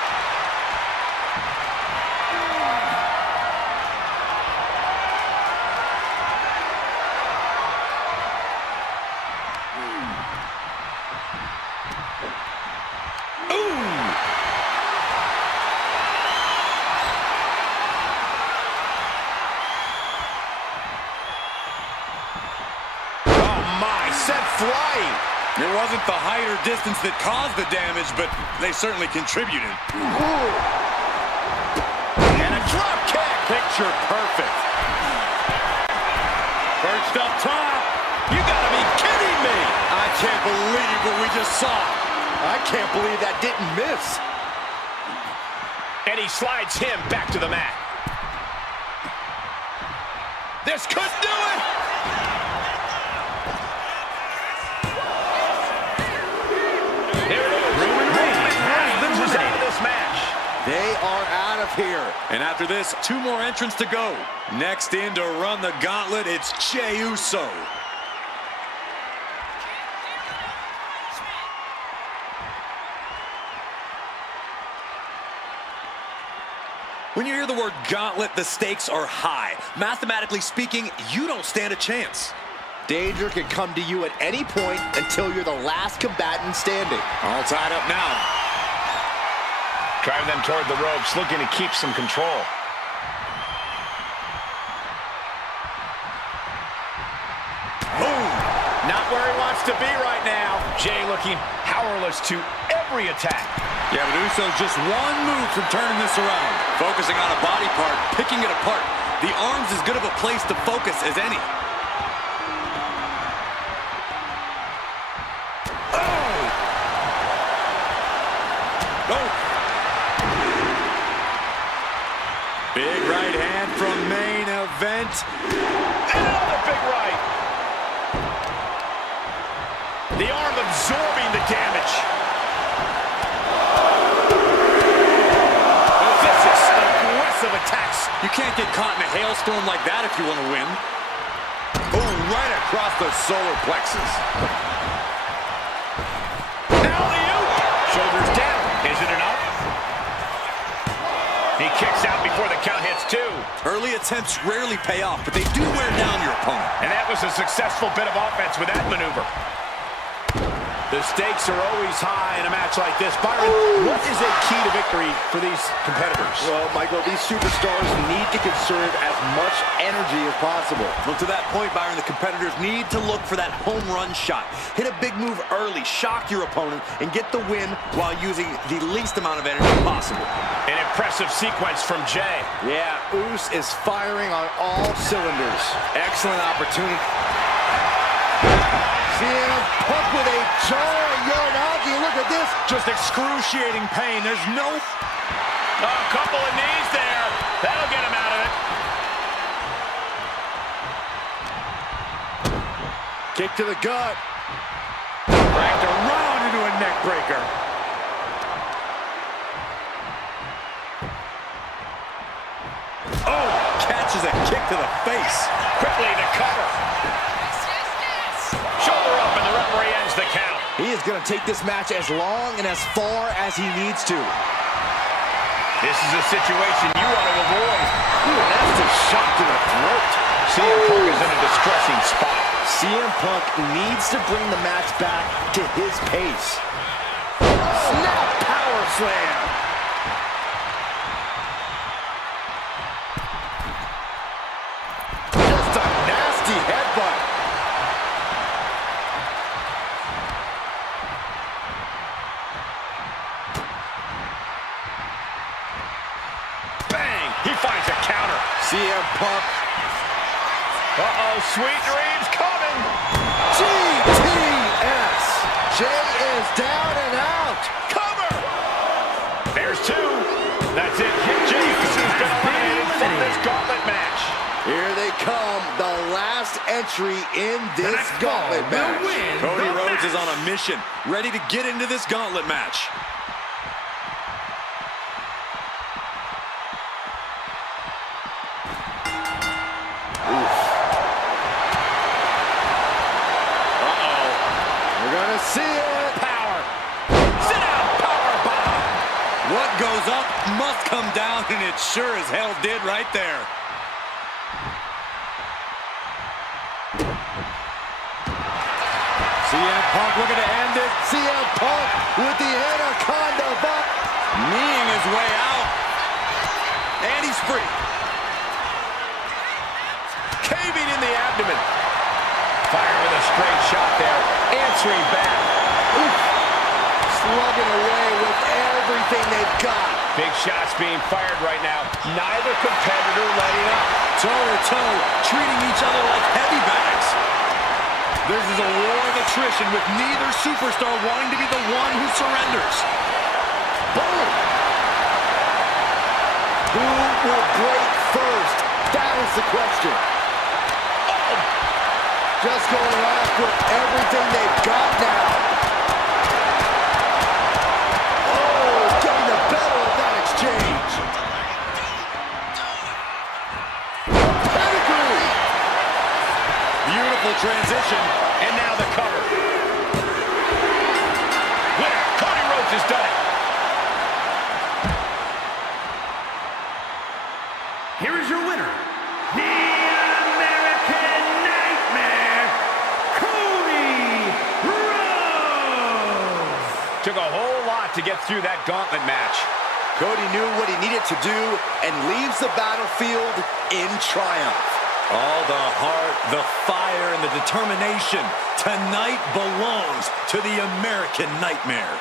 Set flying. It wasn't the height or distance that caused the damage, but they certainly contributed. And a drop kick. Picture perfect. Perched up top. You gotta be kidding me. I can't believe what we just saw. I can't believe that didn't miss. And he slides him back to the mat. This could do it. They are out of here. And after this, 2 more entrants to go. Next in to run the gauntlet, it's Jey Uso. When you hear the word gauntlet, the stakes are high. Mathematically speaking, you don't stand a chance. Danger can come to you at any point until you're the last combatant standing. All tied up now. Driving them toward the ropes, looking to keep some control. Boom! Not where he wants to be right now. Jey looking powerless to every attack. Yeah, but Uso's just one move from turning this around. Focusing on a body part, picking it apart. The arm's as good of a place to focus as any. Big right hand from main event. And another big right. The arm absorbing the damage. Vicious, aggressive attacks. You can't get caught in a hailstorm like that if you want to win. Oh, right across the solar plexus. Alley-oop. Shoulders down. Is it enough? He kicks out before the count hits 2. Early attempts rarely pay off, but they do wear down your opponent. And that was a successful bit of offense with that maneuver. The stakes are always high in a match like this. Byron, what is a key to victory for these competitors? Well, Michael, these superstars need to conserve as much energy as possible. Well, to that point, Byron, the competitors need to look for that home run shot. Hit a big move early, shock your opponent, and get the win while using the least amount of energy possible. An impressive sequence from Jey. Yeah, Uso is firing on all cylinders. Excellent opportunity. CM Punk with a jarring Uranagi. Look at this. Just excruciating pain. There's no... A couple of knees there. That'll get him out of it. Kick to the gut. Cracked around into a neck breaker. Oh, catches a kick to the face. Quickly to cover. Shoulder up, and the referee ends the count. He is going to take this match as long and as far as he needs to. This is a situation you want to avoid. Ooh, nasty shot to the throat. CM Punk is in a distressing spot. CM Punk needs to bring the match back to his pace. Snap power slam. Just a nasty headbutt. Bang! He finds a counter. CM Punk. Uh-oh, sweet dreams coming. GTS. Jay is down and out. Cover! There's two. That's it. Jay has been eliminated from this gauntlet match. Here they come, the last entry in this gauntlet match. Cody Rhodes is on a mission, ready to get into this gauntlet match. We're gonna see it. Power. Sit down, power bomb. What goes up must come down, and it sure as hell did right there. CM Punk looking to end it. CM Punk with the Anaconda bump. Kneeing his way out. And he's free. Caving in the abdomen. Fire with a straight shot there. Answering back. Oof. Slugging away with everything they've got. Big shots being fired right now. Neither competitor letting up. Toe-to-toe, treating each other like heavy bags. This is a war of attrition with neither superstar wanting to be the one who surrenders. Boom. Who will break first? That is the question. Just going off with everything they've got now. Oh, getting the better of that exchange. Pedigree. Beautiful transition. And now the cover. Winner, Cody Rhodes has done it. Here is your winner, the American Nightmare, Cody Rhodes. Took a whole lot to get through that gauntlet match. Cody knew what he needed to do and leaves the battlefield in triumph. All the heart, the fire, and the determination tonight belongs to the American Nightmare.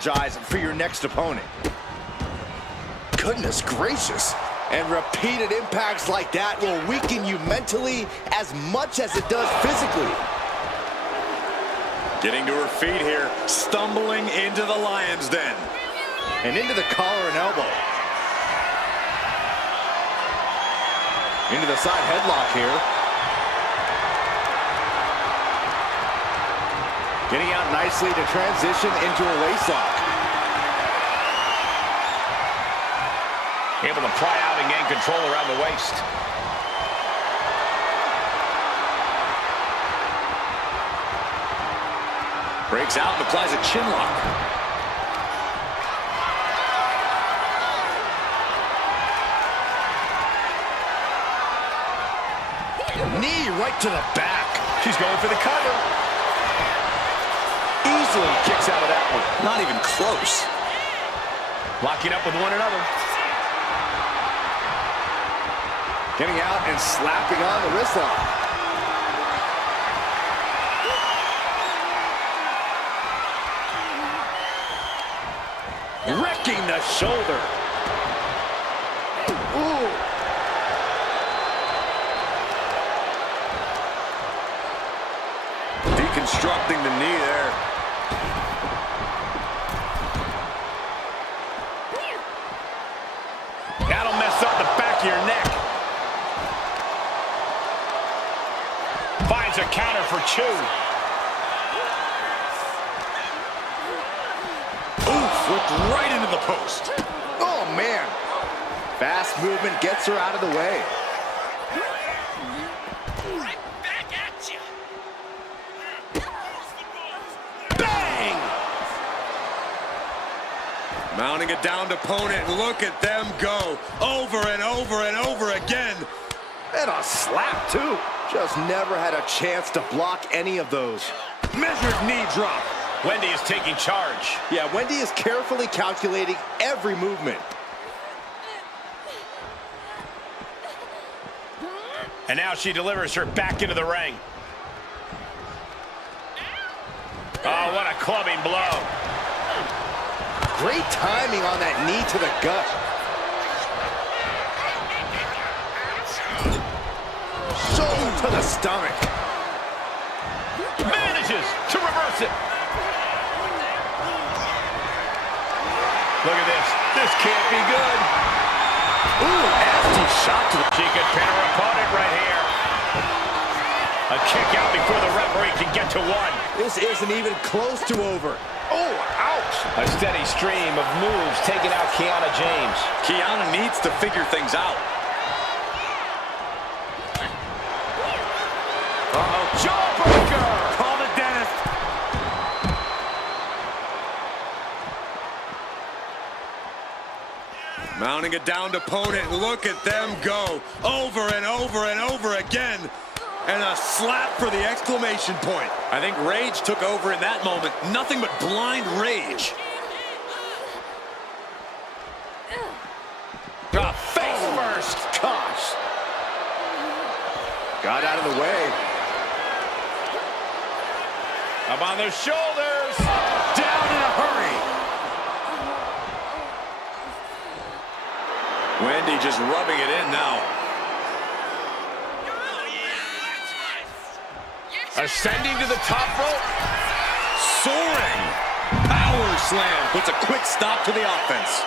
For your next opponent. Goodness gracious. And repeated impacts like that will weaken you mentally as much as it does physically. Getting to her feet here, stumbling into the lion's den. And into the collar and elbow. Into the side headlock here. Getting out nicely to transition into a waistlock. Able to pry out and gain control around the waist. Breaks out and applies a chin lock. Knee right to the back. She's going for the cover. Easily kicks out of that one. Not even close. Locking up with one another. Getting out and slapping on the wrist lock. Wrecking the shoulder. Ooh. Deconstructing the knee there. That'll mess up the back of your neck. Finds a counter for Chu. Ooh, flipped right into the post. Oh, man. Fast movement gets her out of the way. Right back at you. Bang! Mounting a downed opponent. Look at them go. Over and over and over again. And a slap, too. Just never had a chance to block any of those. Measured knee drop. Wendy is taking charge. Yeah, Wendy is carefully calculating every movement. And now she delivers her back into the ring. Oh, what a clubbing blow. Great timing on that knee to the gut. Shoulder to the stomach. Manages to reverse it. Look at this. This can't be good. Ooh, nasty shot to the... She could pin her opponent right here. A kick out before the referee can get to one. This isn't even close to over. Oh, ouch. A steady stream of moves taking out Kiana James. Kiana needs to figure things out. Uh-oh, jawbreaker. Call the dentist. Mounting a downed opponent. Look at them go. Over and over and over again. And a slap for the exclamation point. I think rage took over in that moment. Nothing but blind rage. Face first. Gosh. Got out of the way. Up on their shoulders. Down in a hurry. Wendy just rubbing it in now. Ascending to the top rope. Soaring. Power slam. Puts a quick stop to the offense.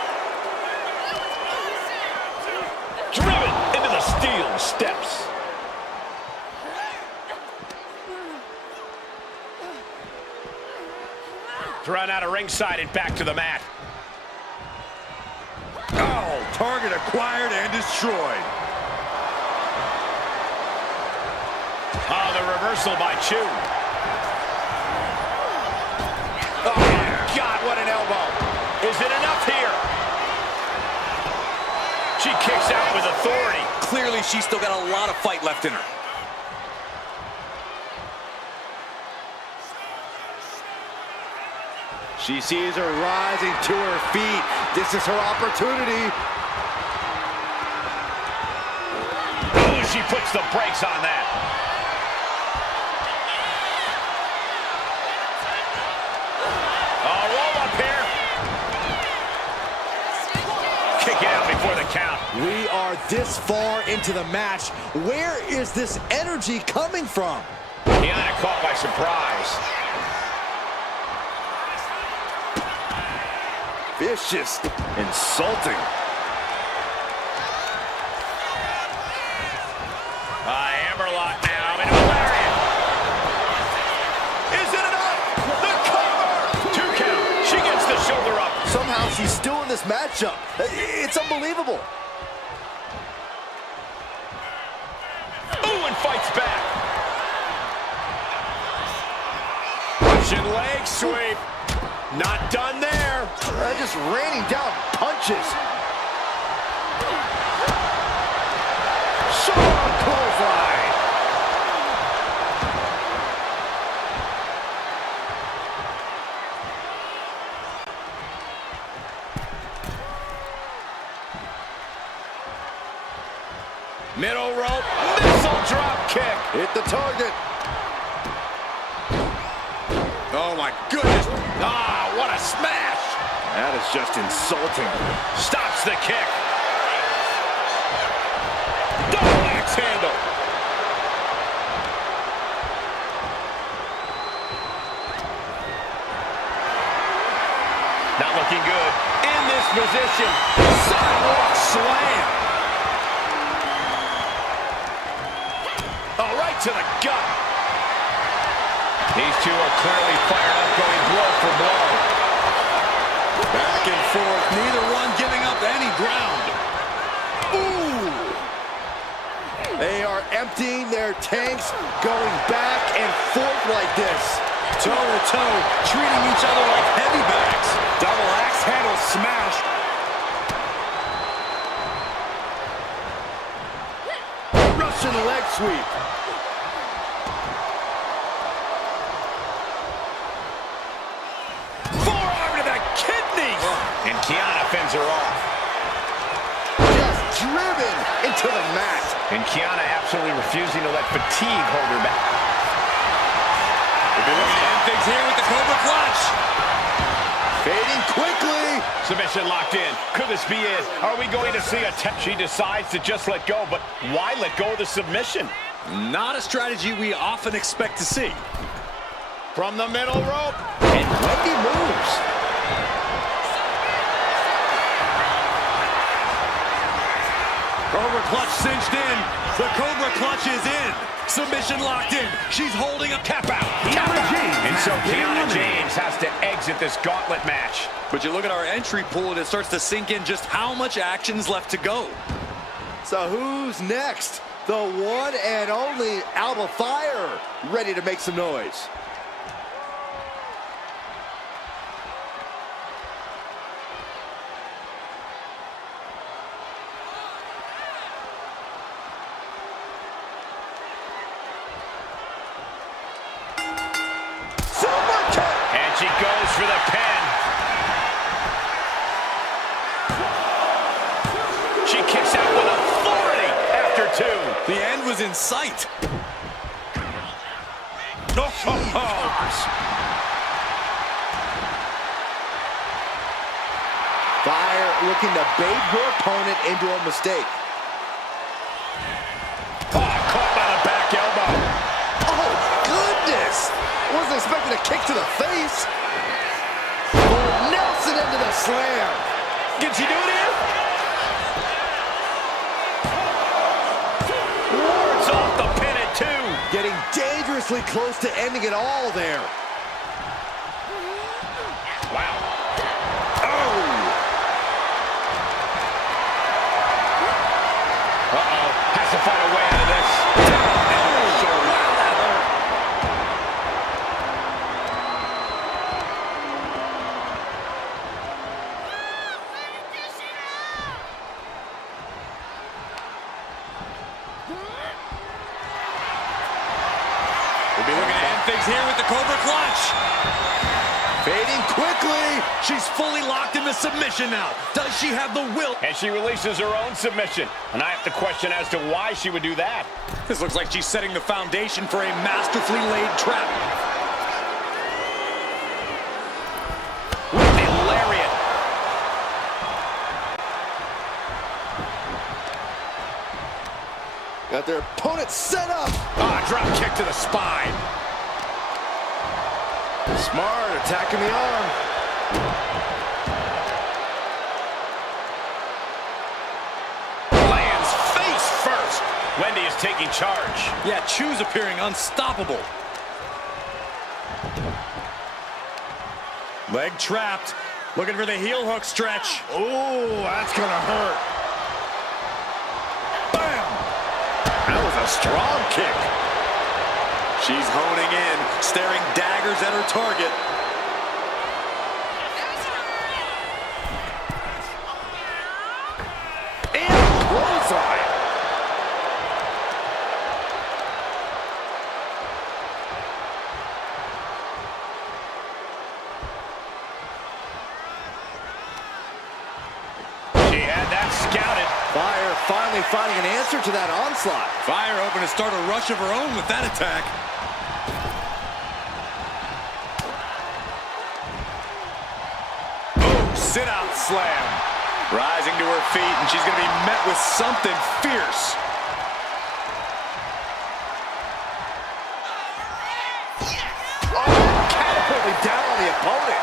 Driven into the steel steps. Thrown out of ringside and back to the mat. Oh, target acquired and destroyed. Oh, the reversal by Chu. Oh, my God, what an elbow. Is it enough here? She kicks out with authority. Clearly, she's still got a lot of fight left in her. She sees her rising to her feet. This is her opportunity. Ooh, she puts the brakes on that. Oh, roll up here. this far into the match. Where is this energy coming from? Kiana caught by surprise. Vicious, insulting. Hammerlock now into a lariat. Is it enough? The cover! 2 count. She gets the shoulder up. Somehow she's still in this matchup. It's unbelievable. Ooh, and fights back. Russian leg sweep. Not done there. Just raining down punches. Strong clothesline. Middle rope. Missile drop kick. Hit the target. Oh, my goodness. Ah, what a smash. That is just insulting. Stops the kick. Double axe handle. Not looking good. In this position. Sidewalk slam. Oh, right to the gut. These two are clearly fired up, going blow for blow. Back and forth, neither one giving up any ground. Ooh! They are emptying their tanks, going back and forth like this. Toe-to-toe, treating each other like heavy bags. Double axe handle smash. Russian leg sweep. Forearm to the kidneys. And Kiana fends her off. Just driven into the mat. And Kiana absolutely refusing to let fatigue hold her back. We'll be looking to end things here with the Cobra Clutch. Fading quickly. Submission locked in. Could this be it? Are we going to see a tap? She decides to just let go, but why let go of the submission? Not a strategy we often expect to see. From the middle rope. And Wendy moves. Cobra Clutch cinched in. The Cobra Clutch is in. Submission locked in. She's holding a tap out. And so Kiana James has to exit this gauntlet match. But you look at our entry pool and it starts to sink in just how much action's left to go. So who's next? The one and only Alba Fire, ready to make some noise. And she goes for the pin. She kicks out with authority after two. The end was in sight. Fire looking to bait her opponent into a mistake. Oh, caught by the back elbow. Oh, goodness! Wasn't expecting a kick to the face. Oh, Nelson into the slam. Can she do it here? Wards off the pin at two. Getting dangerously close to ending it all there. Wow. Uh-oh. Has to find a way out of this. We'll be looking to end things here with the Cobra Clutch. Fading quickly. She's fully locked into submission now. Does she have the will? And she releases her own submission. And I have to question as to why she would do that. This looks like she's setting the foundation for a masterfully laid trap. With the lariat. Got their opponent set up. Ah, drop kick to the spine. Smart, attacking the arm. Lands face first. Wendy is taking charge. Yeah, Chu's appearing unstoppable. Leg trapped. Looking for the heel hook stretch. Oh, that's gonna hurt. Bam! That was a strong kick. She's honing in, staring daggers at her target. And clothesline. Scouted. Fire finally finding an answer to that onslaught. Fire hoping to start a rush of her own with that attack. Oh, sit-out slam. Rising to her feet, and she's going to be met with something fierce. Oh, catapulting down on the opponent.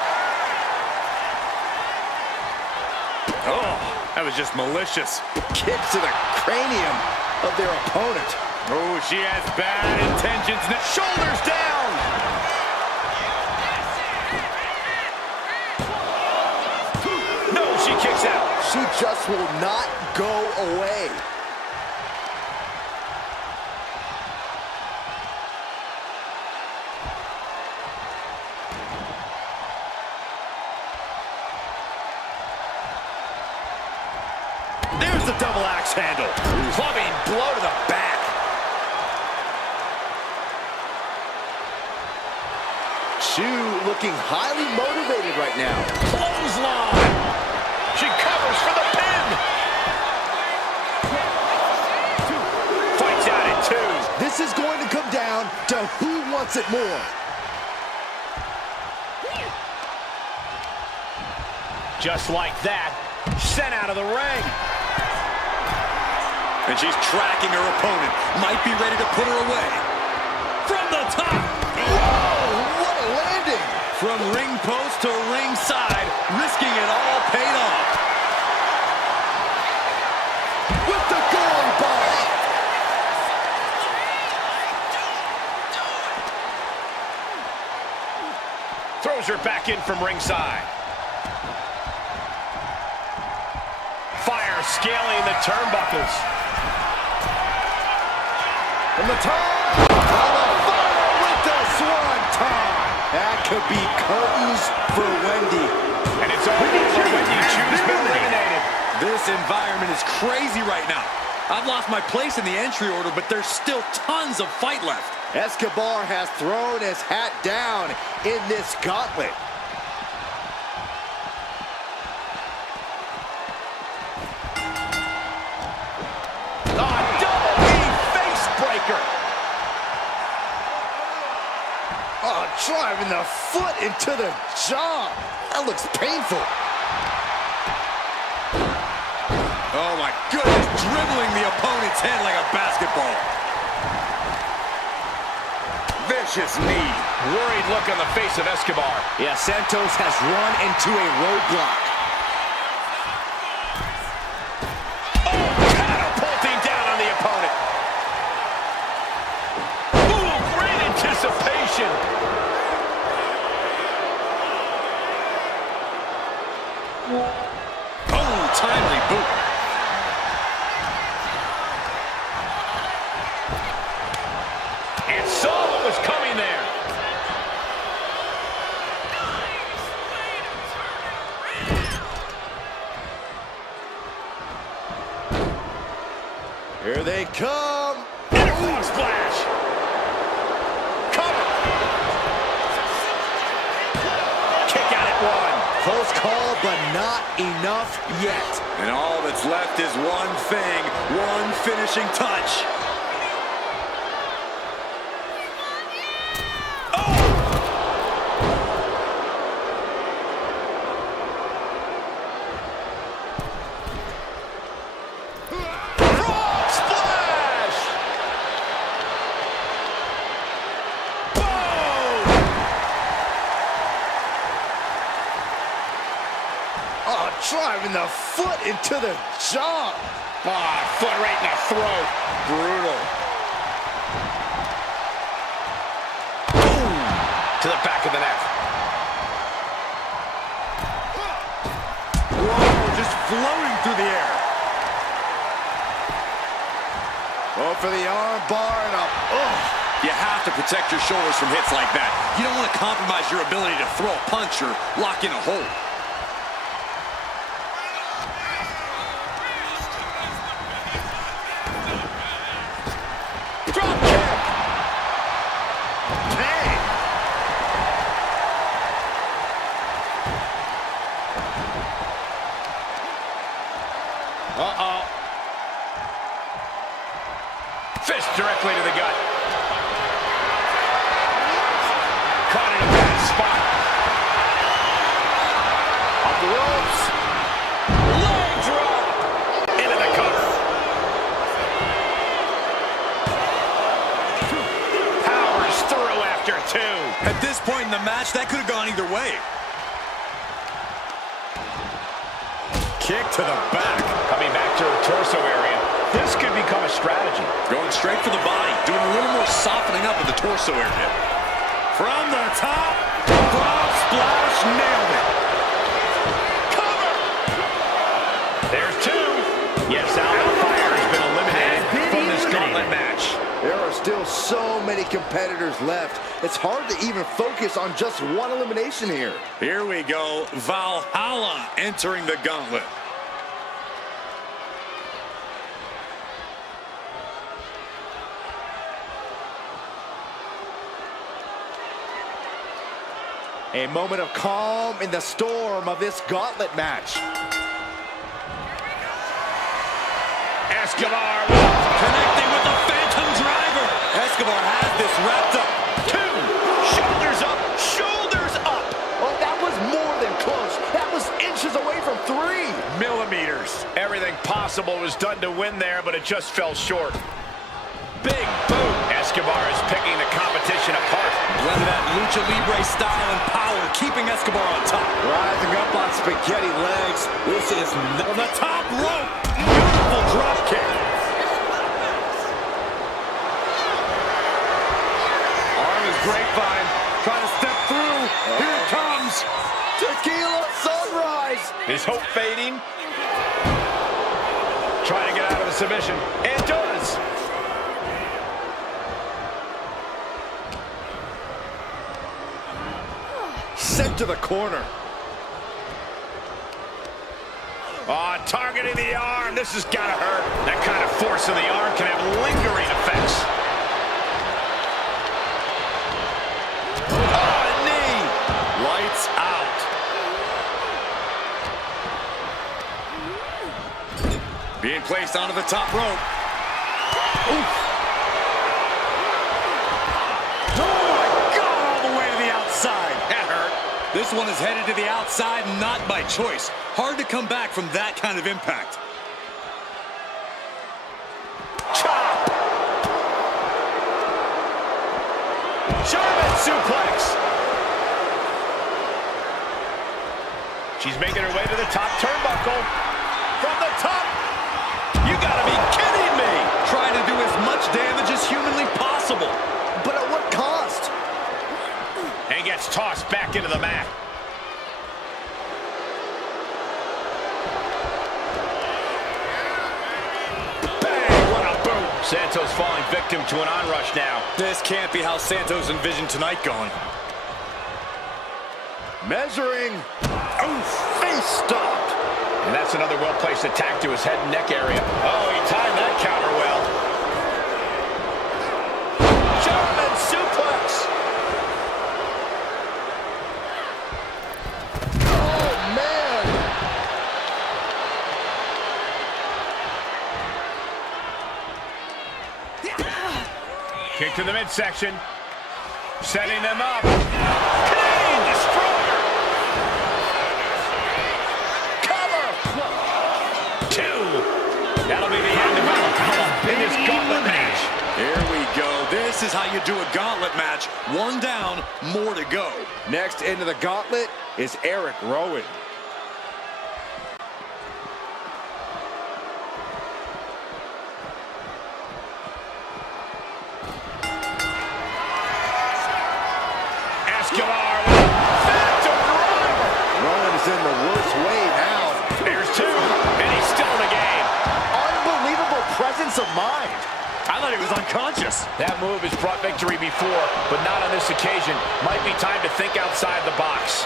Oh, that was just malicious. Kicks to the cranium of their opponent. Oh, she has bad intentions. Shoulders down. No, she kicks out. She just will not go away. There's the double axe handle. Clubbing blow to the back. Chu looking highly motivated right now. Clothesline. She covers for the pin. Fights out at 2. This is going to come down to who wants it more. Just like that, sent out of the ring. And she's tracking her opponent. Might be ready to put her away. From the top. Whoa, what a landing. From ring post to ring side, risking it all paid off. With the goalie ball. Throws her back in from ringside. Fire scaling the turnbuckles. From the top. Fire with the swanton. That could be curtains for Wendy. And it's over for Wendy. Chu's been eliminated. This environment is crazy right now. I've lost my place in the entry order, but there's still tons of fight left. Escobar has thrown his hat down in this gauntlet. Oh, driving the foot into the jaw. That looks painful. Oh my goodness, dribbling the opponent's head like a basketball. Vicious knee. Worried look on the face of Escobar. Yeah, Santos has run into a roadblock. Catapulting down on the opponent. Ooh, great anticipation. Oh, timely boot. And saw what was coming there. Here they come. Frog splash. Cover. Kick out at 1. Close call, but not enough yet. And all that's left is one thing, one finishing touch. Oh, driving the foot into the jaw. Foot right in the throat. Brutal. Boom. To the back of the neck. Whoa, just floating through the air. Oh, for the arm bar and up. Oh. You have to protect your shoulders from hits like that. You don't want to compromise your ability to throw a punch or lock in a hold. Drop kick. Dang. Uh-oh. Fist directly to the gut. Caught in a bad spot. Off the ropes. Leg drop. Into the cover. Powers through after two. At this point in the match, that could have gone either way. Kick to the back. Coming back to her torso area. This could become a strategy. Going straight for the body, doing a little more softening up of the torso area. From the top. Frog splash. Nailed it. Cover. There's two. Yes, Alpha Fire has been eliminated from this gauntlet match. There are still so many competitors left. It's hard to even focus on just one elimination here. Here we go. Valhalla entering the gauntlet. A moment of calm in the storm of this gauntlet match. Escobar Connecting with the Phantom Driver. Escobar has this wrapped up. two. Shoulders up. Shoulders up. Oh, that was more than close. That was inches away from 3. Millimeters. Everything possible was done to win there, but it just fell short. Big boot. Escobar is picking the competition apart. Blend of that Lucha Libre style and power, keeping Escobar on top. Rising up on spaghetti legs. This is From the top rope. Beautiful drop kick. Arm is grapevine. Trying to step through. Here it comes. tequila sunrise. Is hope fading? Trying to get out of the submission. And does. Sent to the corner. Targeting the arm. This has got to hurt. That kind of force in the arm can have lingering effects. Knee. Lights out. Being placed onto the top rope. Oh my God, all the way to the outside. That hurt. This one is headed to the outside, not by choice. Hard to come back from that kind of impact. Chop. German suplex. She's making her way to the top turnbuckle. From the top. You gotta be kidding me! Trying to do as much damage as humanly possible. But at what cost? And gets tossed back into the mat. Bang! What a boot! Santos falling victim to an onrush now. This can't be how Santos envisioned tonight going. Measuring. Face stopped. And that's another well-placed attack to his head and neck area. Oh, he timed that counter well. German suplex. Oh, man. Kick to the midsection. Setting them up. Canadian Destroyer. That'll be the end of it in this gauntlet match. Here we go. This is how you do a gauntlet match. One down, more to go. Next into the gauntlet is Eric Rowan. is in the worst way now. Here's two, and he's still in the game. Unbelievable presence of mind. I thought he was unconscious. That move has brought victory before, but not on this occasion. Might be time to think outside the box.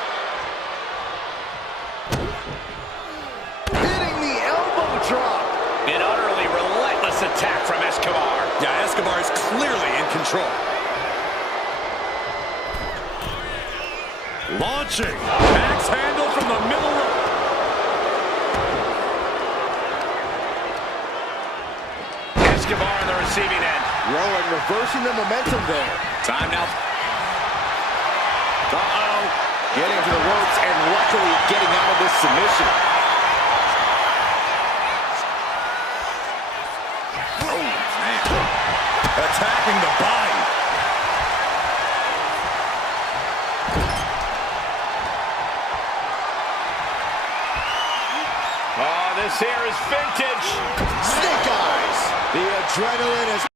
Hitting the elbow drop. An utterly relentless attack from Escobar. Yeah, Escobar is clearly in control. Launching. Axe handle from the middle rope. Escobar on the receiving end. Rowan reversing the momentum there. Time now. Uh-oh. Getting to the ropes and luckily getting out of this submission. Oh, man. Attacking the body. Oh, this here is vintage. Snake eyes. The adrenaline is